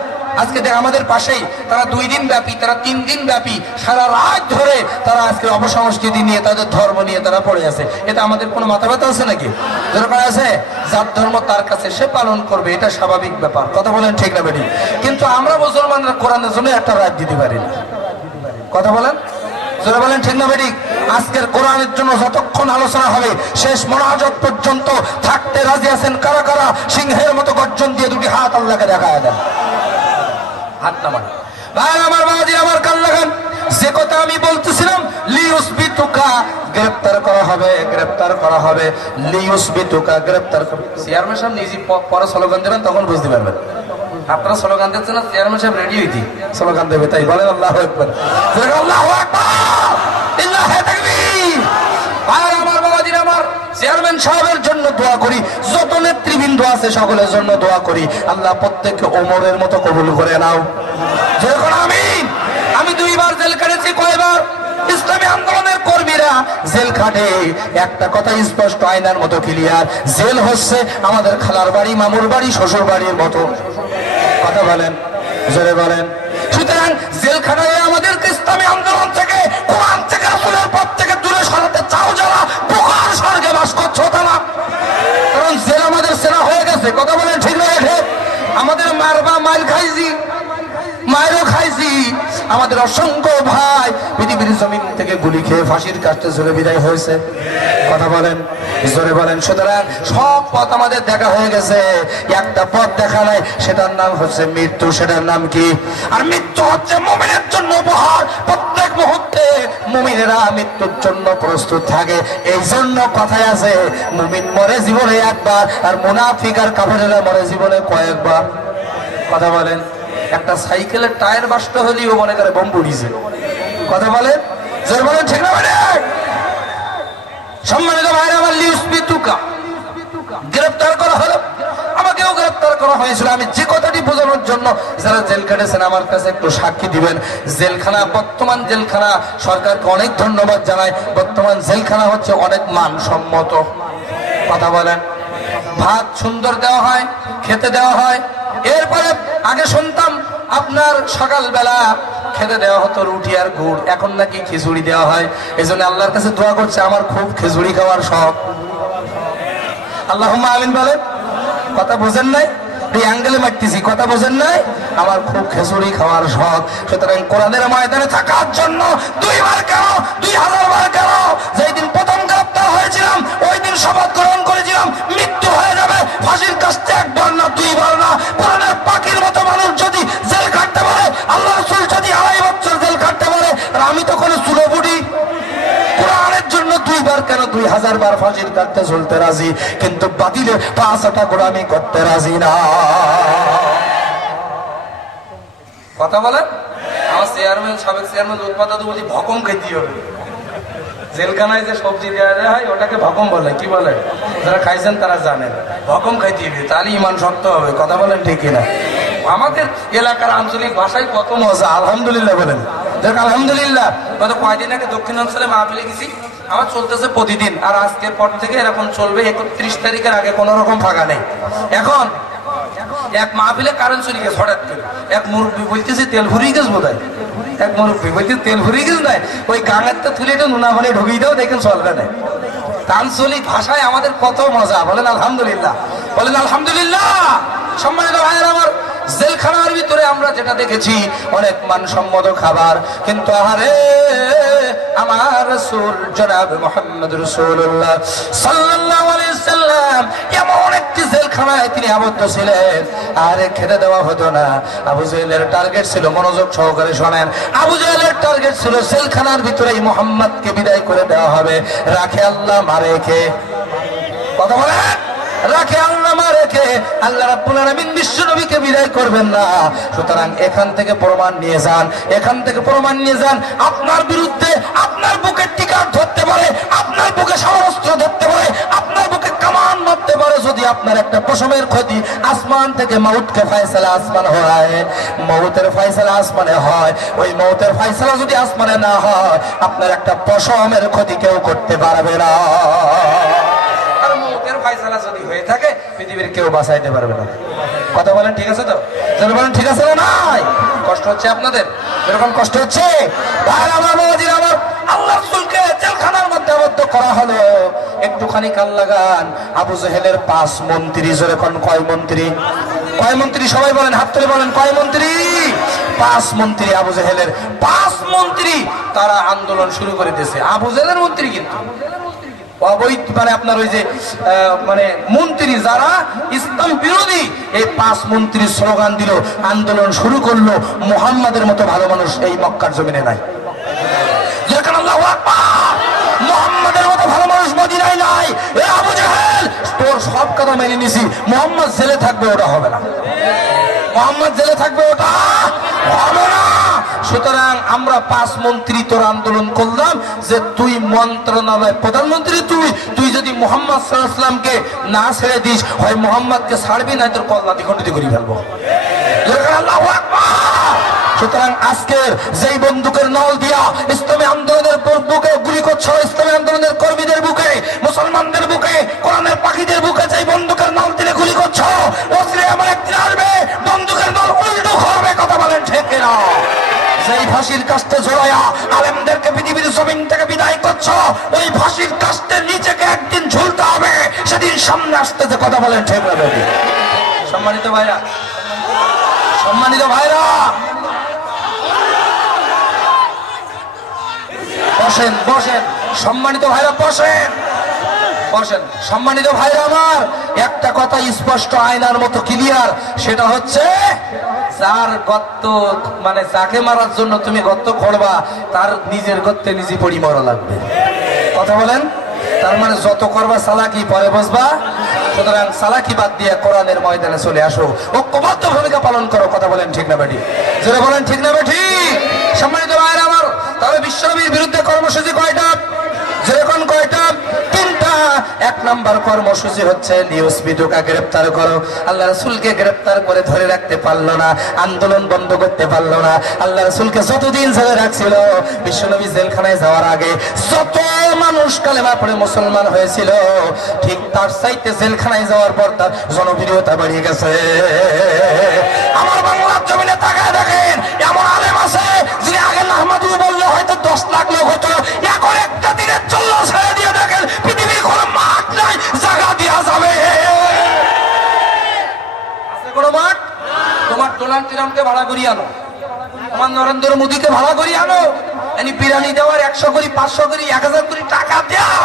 আজকে আমাদের পাশেই, তারা 2 দিন ব্যাপী, তারা 3 দিন ব্যাপী সারা রাত ধরে তারা আজকে অপসংস্কৃতি নিয়ে, তাদের ধর্ম নিয়ে তারা পড়ে আছে। এটা আমাদের কোনো মাথা ব্যথা আছে নাকি? দরকার আছে? যার ধর্ম তার কাছে সে পালন করবে, এটা স্বাভাবিক ব্যাপার। কথা বলেন ঠিক না বেটি? কিন্তু আমরা মুসলমানরা কোরআনের জন্য একটা রাত দিতে পারি না। কথা বলেন, জোরে বলেন ঠিক না বেটি? আজকের কোরআনের জন্য যতক্ষণ আলোচনা হবে, শেষ মোনাজাত পর্যন্ত থাকতে রাজি আছেন কারা কারা? সিংহের মতো গর্জন দিয়ে 2টি হাত আল্লাহকে দেখায় দেন। হাত নামান। ভাই আমার, বাবাজি আমার, কান লাগান। যে কথা আমি বলতেছিলাম, লিউসবিতুকা, গ্রেফতার করা হবে, গ্রেফতার করা হবে, লিউসবিতুকা, গ্রেফতার করবে। চেয়ারম্যান সাহেব নিজে পরে স্লোগান দেবেন, তখন বুঝতে পারবেন। আপনারা স্লোগান দিচ্ছেন না, চেয়ারম্যান সাহেব রেডি হইতি স্লোগান দেবে, তাই বলেন আল্লাহু আকবার। আল্লাহু আকবার, ইল্লাহি তাকবীর। ভাই আমার, বাবাজি আমার, চেয়ারম্যান সাহেবের জন্য দোয়া করি, যত নেতৃবৃন্দ আছে সকলের জন্য দোয়া করি। আল্লাহ প্রত্যেককে ওমরের মতো কবুল করে নাও। যখন আমি 2 বার জেল কাটেছি। কয়বার? ইসলামী আন্দোলনের কর্মীরা জেল খাটে। একটা কথা স্পষ্ট, আয়নার মতো ক্লিয়ার, জেল হচ্ছে আমাদের খালার বাড়ি, মামুর বাড়ি, শ্বশুর বাড়ির মতো। কথা বলেন, জোরে বলেন। সুতরাং জেল খাটায় আমাদেরকে ইসলামী আন্দোলন থেকে, কোরআন থেকে, রাসূলের পথ থেকে দূরে সরাতে চাও যারা, পোকার স্বর্গে বাস করছো তারা। কারণ জেল আমাদের সেরা হয়ে গেছে। কথা বলেন ঠিক না? আমাদের মারবা, মার খাইছি, মায়েরও খাইছি। আমাদের অসংখ্য ভাই পৃথিবীর জমিন থেকে গুলি খেয়ে ফাঁসির কাছে ঝুলে বিদায় হয়েছে। কথা বলেন, জোরে বলেন। সুতরাং সব পথ আমাদের দেখা হয়ে গেছে, একটা পথ দেখা নাই, সেটার নাম হচ্ছে মৃত্যু। সেটার নাম কি? আর মৃত্যু হচ্ছে মুমিনের জন্য উপহার। প্রত্যেক মুহূর্তে মুমিনেরা মৃত্যুর জন্য প্রস্তুত থাকে। এই জন্য কথায় আছে, মুমিন মরে জীবনে একবার, আর মুনাফিক আর কাফেরেরা মরে জীবনে কয়েকবার। কথা বলেন। একটা সাইকেলের টায়ার বাস্ট হলেও মনে করে বোম পুড়িয়েছে। কথা বলেন, জোরে বলেন ঠিক না? সম্মানিত ভাইরা আমার, লিউসবিতুকা, গ্রেফতার করা হলো। আমাকেও গ্রেফতার করা হয়েছিল। আমি যে কথাটি বোঝানোর জন্য, যারা জেল কেটেছেন আমার কাছে একটু সাক্ষী দিবেন। জেলখানা, বর্তমান জেলখানা, সরকারকে অনেক ধন্যবাদ জানাই। বর্তমান জেলখানা হচ্ছে অনেক মানসম্মত। কথা বলেন। ভাত সুন্দর দেওয়া হয়, খেতে দেওয়া হয়। এরপরে আগে শুনতাম আপনার সকালবেলা খেতে দেওয়া হতো রুটি আর গুড়, এখন নাকি খিচুড়ি দেওয়া হয়। এই জন্য আল্লাহর কাছে দোয়া করছে, আমার খুব খিচুড়ি খাওয়ার শখ। আল্লাহুম্মা আমিন বলেন। কথা বোঝেন নাই? এই অ্যাঙ্গেলে মারতেছি, কথা বোঝেন নাই? আমার খুব খিচুড়ি খাওয়ার শখ। সুতরাং কোরআনের ময়দানে থাকার জন্য 2 বার কেন, 2000 বার কেন? যেই দিন প্রথম গ্রেফতার হয়েছিলাম, ওই দিন শপথ গ্রহণ করেছিলাম, মৃত্যু হয়ে যাবে, ফাঁসির কাছে 1 বার না 2 বার না। কোরআনের পাখির মতো মানুষ যদি জেল কাটতে পারে, আল্লাহ রাসূল যদি 2.5 বছর জেল কাটতে পারে, আর আমি তো কোনো চুলো বুড়ি, কোরআনের জন্য 2 বার কেন, 2000 বার ফাঁসির কাটতে চলতে রাজি, কিন্তু বাতিলে 5টা গোলামি করতে রাজি না। কথা বলেন। আমার চেয়ারম্যান, সাবেক চেয়ারম্যান উৎপাদক বলছি, ভকম খেতে হবে। জেলখানায় যে সবজি দেওয়া হয় ওটাকে ভকম বলে। কি বলে? যারা খাইছেন তারা জানেন। ভকম খাইতে হবে, তাহলে ইমান শক্ত হবে। কথা বলেন ঠিক কিনা? আমাদের এলাকার আঞ্চলিক ভাষায় কত মজা। আলহামদুলিল্লাহ বলেন। দেখ আলহামদুলিল্লাহ। গত কয়েকদিন আগে দক্ষিণাঞ্চলে মাহফিলে গেছি, আমার চলতেছে প্রতিদিন। আর আজকের পর থেকে এরকম চলবে। 31 তারিখের আগে কোন রকম ফাঁকা নেই। এখন এক মাহফিলে কারেন্ট চলে গেছে হঠাৎ করে। এক মুরব্বী বলতেছে তেল ফুরিয়ে গেছে বোধ হয়। এক মুরব্বী বলতে তেল ফুরিয়ে গেছে নাই, ওই গাঙেরটা তুলে একটু নুনা পানি ঢুকিয়ে দাও, দেখেন চলবে না। আঞ্চলিক ভাষায় আমাদের কত মজা। বলেন আলহামদুলিল্লাহ, বলেন আলহামদুলিল্লাহ। সম্মানিত ভাইয়ের আমার, জেলখানার ভিতরে আমরা যেটা দেখেছি অনেক মানসম্মত খাবার, কিন্তু আহারে আমার রাসূল জনাব মুহাম্মদ রাসূলুল্লাহ সাল্লাল্লাহু আলাইহি সাল্লাম এমন একটি জেলখানায় তিনি আবদ্ধ ছিলেন, আর খেতে দেওয়া হতো না। আবু জেহেলের টার্গেট ছিল, মনোযোগ সহকারে শোনেন, আবু জেহেলের টার্গেট ছিল জেলখানার ভিতরে মুহাম্মদকে বিদায় করে দেওয়া হবে। রাখে আল্লাহ মারে কে? কথা বলেন। রাখে আল্লাহ মারে কে? আল্লাহ রাব্বুল আলামিন বিশ্ব নবীকে বিদায় করবেন না। সুতরাং এখান থেকে প্রমাণ নিয়ে যান, এখান থেকে প্রমাণ নিয়ে যান। আপনার বিরুদ্ধে আপনার বুকে টিকা ধরতে পারে, আপনার বুকে সমরস্ত্র ধরতে পারে, আপনার বুকে কামান মারতে পারে, যদি আপনার একটা পশমের ক্ষতি আসমান থেকে মউতকে ফয়সালা আসমান হয়, মউতের ফয়সালা আসমানে হয়, ওই মউতের ফয়সালা যদি আসমানে না হয় আপনার একটা পশমের ক্ষতি কেউ করতে পারবে না। আর মউতের ফয়সালা যদি হয়ে থাকে পৃথিবীর কেউ বাঁচাইতে পারবে না। কথা বলেন ঠিক আছে তো? যারা বলেন ঠিক আছে না? নাই কষ্ট হচ্ছে আপনাদের? এরকম কষ্ট হচ্ছে? ভাই আমার বাবাজির, আমার আল্লাহ রাসূলকে জেলখানার মধ্যে আবদ্ধ করা হলো। একটুখানি কান লাগান, আবু জেহেলের 5 মন্ত্রী, জোরে কোন কয় মন্ত্রী? কয় মন্ত্রী? সবাই বলেন, হাত তুলে বলেন, কয় মন্ত্রী? 5 মন্ত্রী আবু জেহেলের। 5 মন্ত্রী তারা আন্দোলন শুরু করে দিয়েছে। আবু জেহেলের মন্ত্রী কিন্তু অবৈধ, মানে আপনার ওই যে মানে মন্ত্রী যারা ইসলাম বিরোধী, এই 5 মন্ত্রী স্লোগান দিল, আন্দোলন শুরু করলো। মুহাম্মাদের মতো ভালো মানুষ এই মক্কার জমিনে নাই। যেখানে আল্লাহু আকবার, মুহাম্মাদের মতো ভালো মানুষ মদিনায় নাই। এ আবু জেহেল, তোর সব কথা মেনে নিছি, মুহাম্মদ জেলে থাকবে ওটা হবে না, মুহাম্মদ জেলে থাকবে ওটা হবে না। সুতরাং আমরা 5 মন্ত্রী তোর আন্দোলন করলাম যে তুই মন্ত্রণালয় প্রধানমন্ত্রী, তুই যদি মুহাম্মদ সাল্লাল্লাহু আলাইহি ওয়াসাল্লামকে না ছেড়ে দিস, হয় মুহাম্মদকে ছাড়বি না তোর কল্লা দ্বিখণ্ডিত করে ফেলবো। আল্লাহু আকবার। সুতরাং আজকের যেই বন্দুকের নল দিয়া ইসলামী আন্দোলনের বুকে গুলি করছো, ইসলামী আন্দোলনের কর্মীদের বুকে, মুসলমানদের বুকে, কোরআনের পাখিদের বুকে যেই বন্দুকের নল দিলে গুলি করছো, ওসরে আমার একদিন আসবে বন্দুকের নল উল্টো করবে। কথা বলেন ঠিক কিনা? যেই ফাঁসির কাস্তে জড়ায়া আলেমদেরকে পৃথিবীর জমিন থেকে বিদায় করছো, ওই ফাঁসির কাস্তের নিচেকে একদিন ঝুলতে হবে, সেদিন সামনে আসতেছে। কথা বলেন ঠিক না? সম্মানিত ভাইরা, সম্মানিত ভাইরা, বসেন বসেন, সম্মানিত ভাইরা বসেন বসেন। সম্মানিত ভাইরা আমার, একটা কথা স্পষ্ট আয়নার মতো ক্লিয়ার, সেটা হচ্ছে যার গর্ত, মানে যাকে মারার জন্য তুমি গর্ত খোঁড়বা, তার নিজের গর্তে নিজে পড়ি মরা লাগবে। কথা বলেন? তার মানে যত করবা চালাকি পরে বসবা। সুতরাং চালাকি বাদ দিয়ে কোরআনের ময়দানে চলে আসো, ঐক্যবদ্ধ ভূমিকা পালন করো। কথা বলেন ঠিক না বেটি? জোরে বলেন ঠিক না বেটি? সম্মানিত ভাইরা আমার, তবে বিশ্বনবীর বিরুদ্ধে কর্মসূচি কয়টা? যেরকম কয়টা? 3টা। 1 নম্বর কর্মসূচি হচ্ছে নিউজ ভিডিওকে গ্রেফতার করো। আল্লাহ রাসূলকে গ্রেফতার করে ধরে রাখতে পারলো না, আন্দোলন বন্ধ করতে পারলো না। আল্লাহ রাসূলকে যতদিন ধরে রাখছিল, বিশ্বনবী জেলখানায় যাওয়ার আগে যত মানুষ কালেমা পড়ে মুসলমান হয়েছিল, ঠিক তার চাইতে জেলখানায় যাওয়ার পর তার জনপ্রিয়তা বেড়ে গেছে। আমার বাংলার জমিনে তাকায় দেখেন, এমন আলেম আছে যিনি আগে আহমদু বললে হয়তো 10 লাখ লোক হতো, এখন একটা দিনের চল্লা ছেড়ে দিয়ে দেখেন পৃথিবীর কোনো মাঠ নাই, জায়গা দেওয়া যাবে। আছে কোনো মাঠ? তোমার ডোনাল্ড ট্রাম্পকে ভাড়া করিয়ে আনো, তোমার নরেন্দ্র মোদীকে ভাড়া করিয়ে আনো, এনি বিরিয়ানি দেওয়ার 100 কোটি, 500 কোটি, 1000 কোটি টাকা দাও,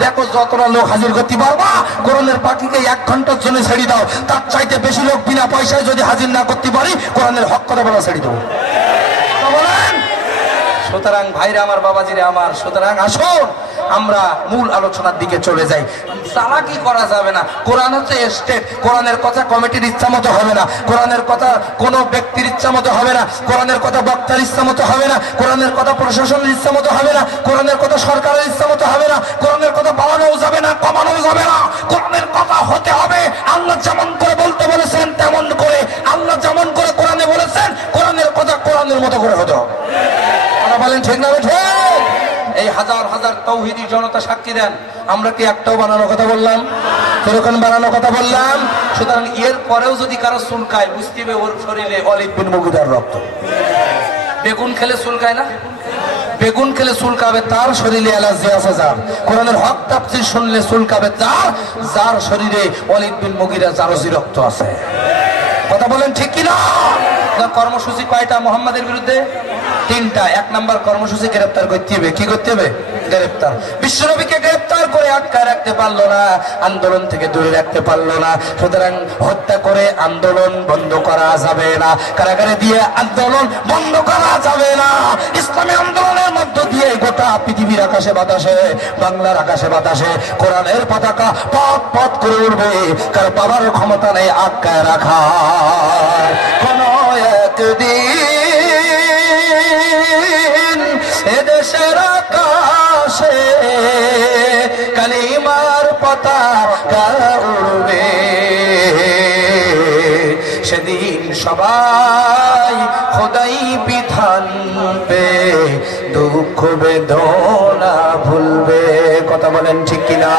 দেখো যতটা লোক হাজির করতে পারবা। কোরআনের পাখিকে 1 ঘন্টার জন্য ছেড়ে দাও, তার চাইতে বেশি লোক বিনা পয়সায় যদি হাজির না করতে পারি, কোরআনের হক কথা বলা ছেড়ে দেবো। বলেন? সুতরাং ভাইরা আমার, বাবাজিরে আমার, সুতরাং আসুন আমরা মূল আলোচনার দিকে চলে যাই। চালাকি করা যাবে না। কোরআন হচ্ছে স্টেট, কোরআনের কথা কমিটির ইচ্ছা মতো হবে না, কোরআনের কথা কোনো ব্যক্তির ইচ্ছা মতো হবে না, কোরআনের কথা বক্তার ইচ্ছা মতো হবে না, কোরআনের কথা প্রশাসনের ইচ্ছা মতো হবে না, কোরআনের কথা সরকারের ইচ্ছা মতো হবে না, কোরআনের কথা বাড়ানোও যাবে না, কমানোও যাবে না। কোরআনের কথা হতে হবে আল্লাহ যেমন করে বলতে বলেছেন তেমন করে, আল্লাহ যেমন করে কোরআনে বলেছেন, কোরআনের কথা কোরআনের মতো করে হতে হবে। বলেন ঠিক না? ঠিক। এই হাজার হাজার তাওহীদি জনতা সাক্ষী দেন, আমরা কি একটাও বানানোর কথা বললাম? কিরকম বানানোর কথা বললাম? সুতরাং এর পরেও যদি কারো চুলকায়, বুঝতে হবে ওর শরীরে ওয়ালিদ বিন মুগীরার রক্ত। বেগুন খেলে চুলকায় না? বেগুন খেলে চুলকাবে তার শরীরে অ্যালার্জি আছে যার। কোরআনের হক তাফসীর শুনলে চুলকাবে তার, যার শরীরে ওয়ালিদ বিন মুগীরা জারজি রক্ত আছে। কথা বলেন ঠিক কি না? কর্মসূচি কয়টা মুহাম্মাদের বিরুদ্ধে? 3টা। 1 নম্বর কর্মসূচি গ্রেফতার করতে হবে। কি করতে হবে? গ্রেফতার। বিশ্বনবীকে গ্রেফতার করে আটকায় রাখতে পারলো না, আন্দোলন থেকে দূরে রাখতে পারলো না। সুতরাং হত্যা করে আন্দোলন বন্ধ করা যাবে না, কারাগারে দিয়ে আন্দোলন বন্ধ করা যাবে না। ইসলামী আন্দোলনের মধ্য দিয়ে গোটা পৃথিবীর আকাশে বাতাসে, বাংলার আকাশে বাতাসে কোরআনের পতাকা পথ পথ করে উঠবে। কারো পাওয়ার ক্ষমতা নেই আটকায় রাখা। কোন একদিন এদেশের আকাশে কালিমার পতাকা উড়বে। সবাই খোদাই বিধান পে দুঃখ বেদনা ভুলবে। কথা বলেন ঠিক কিনা?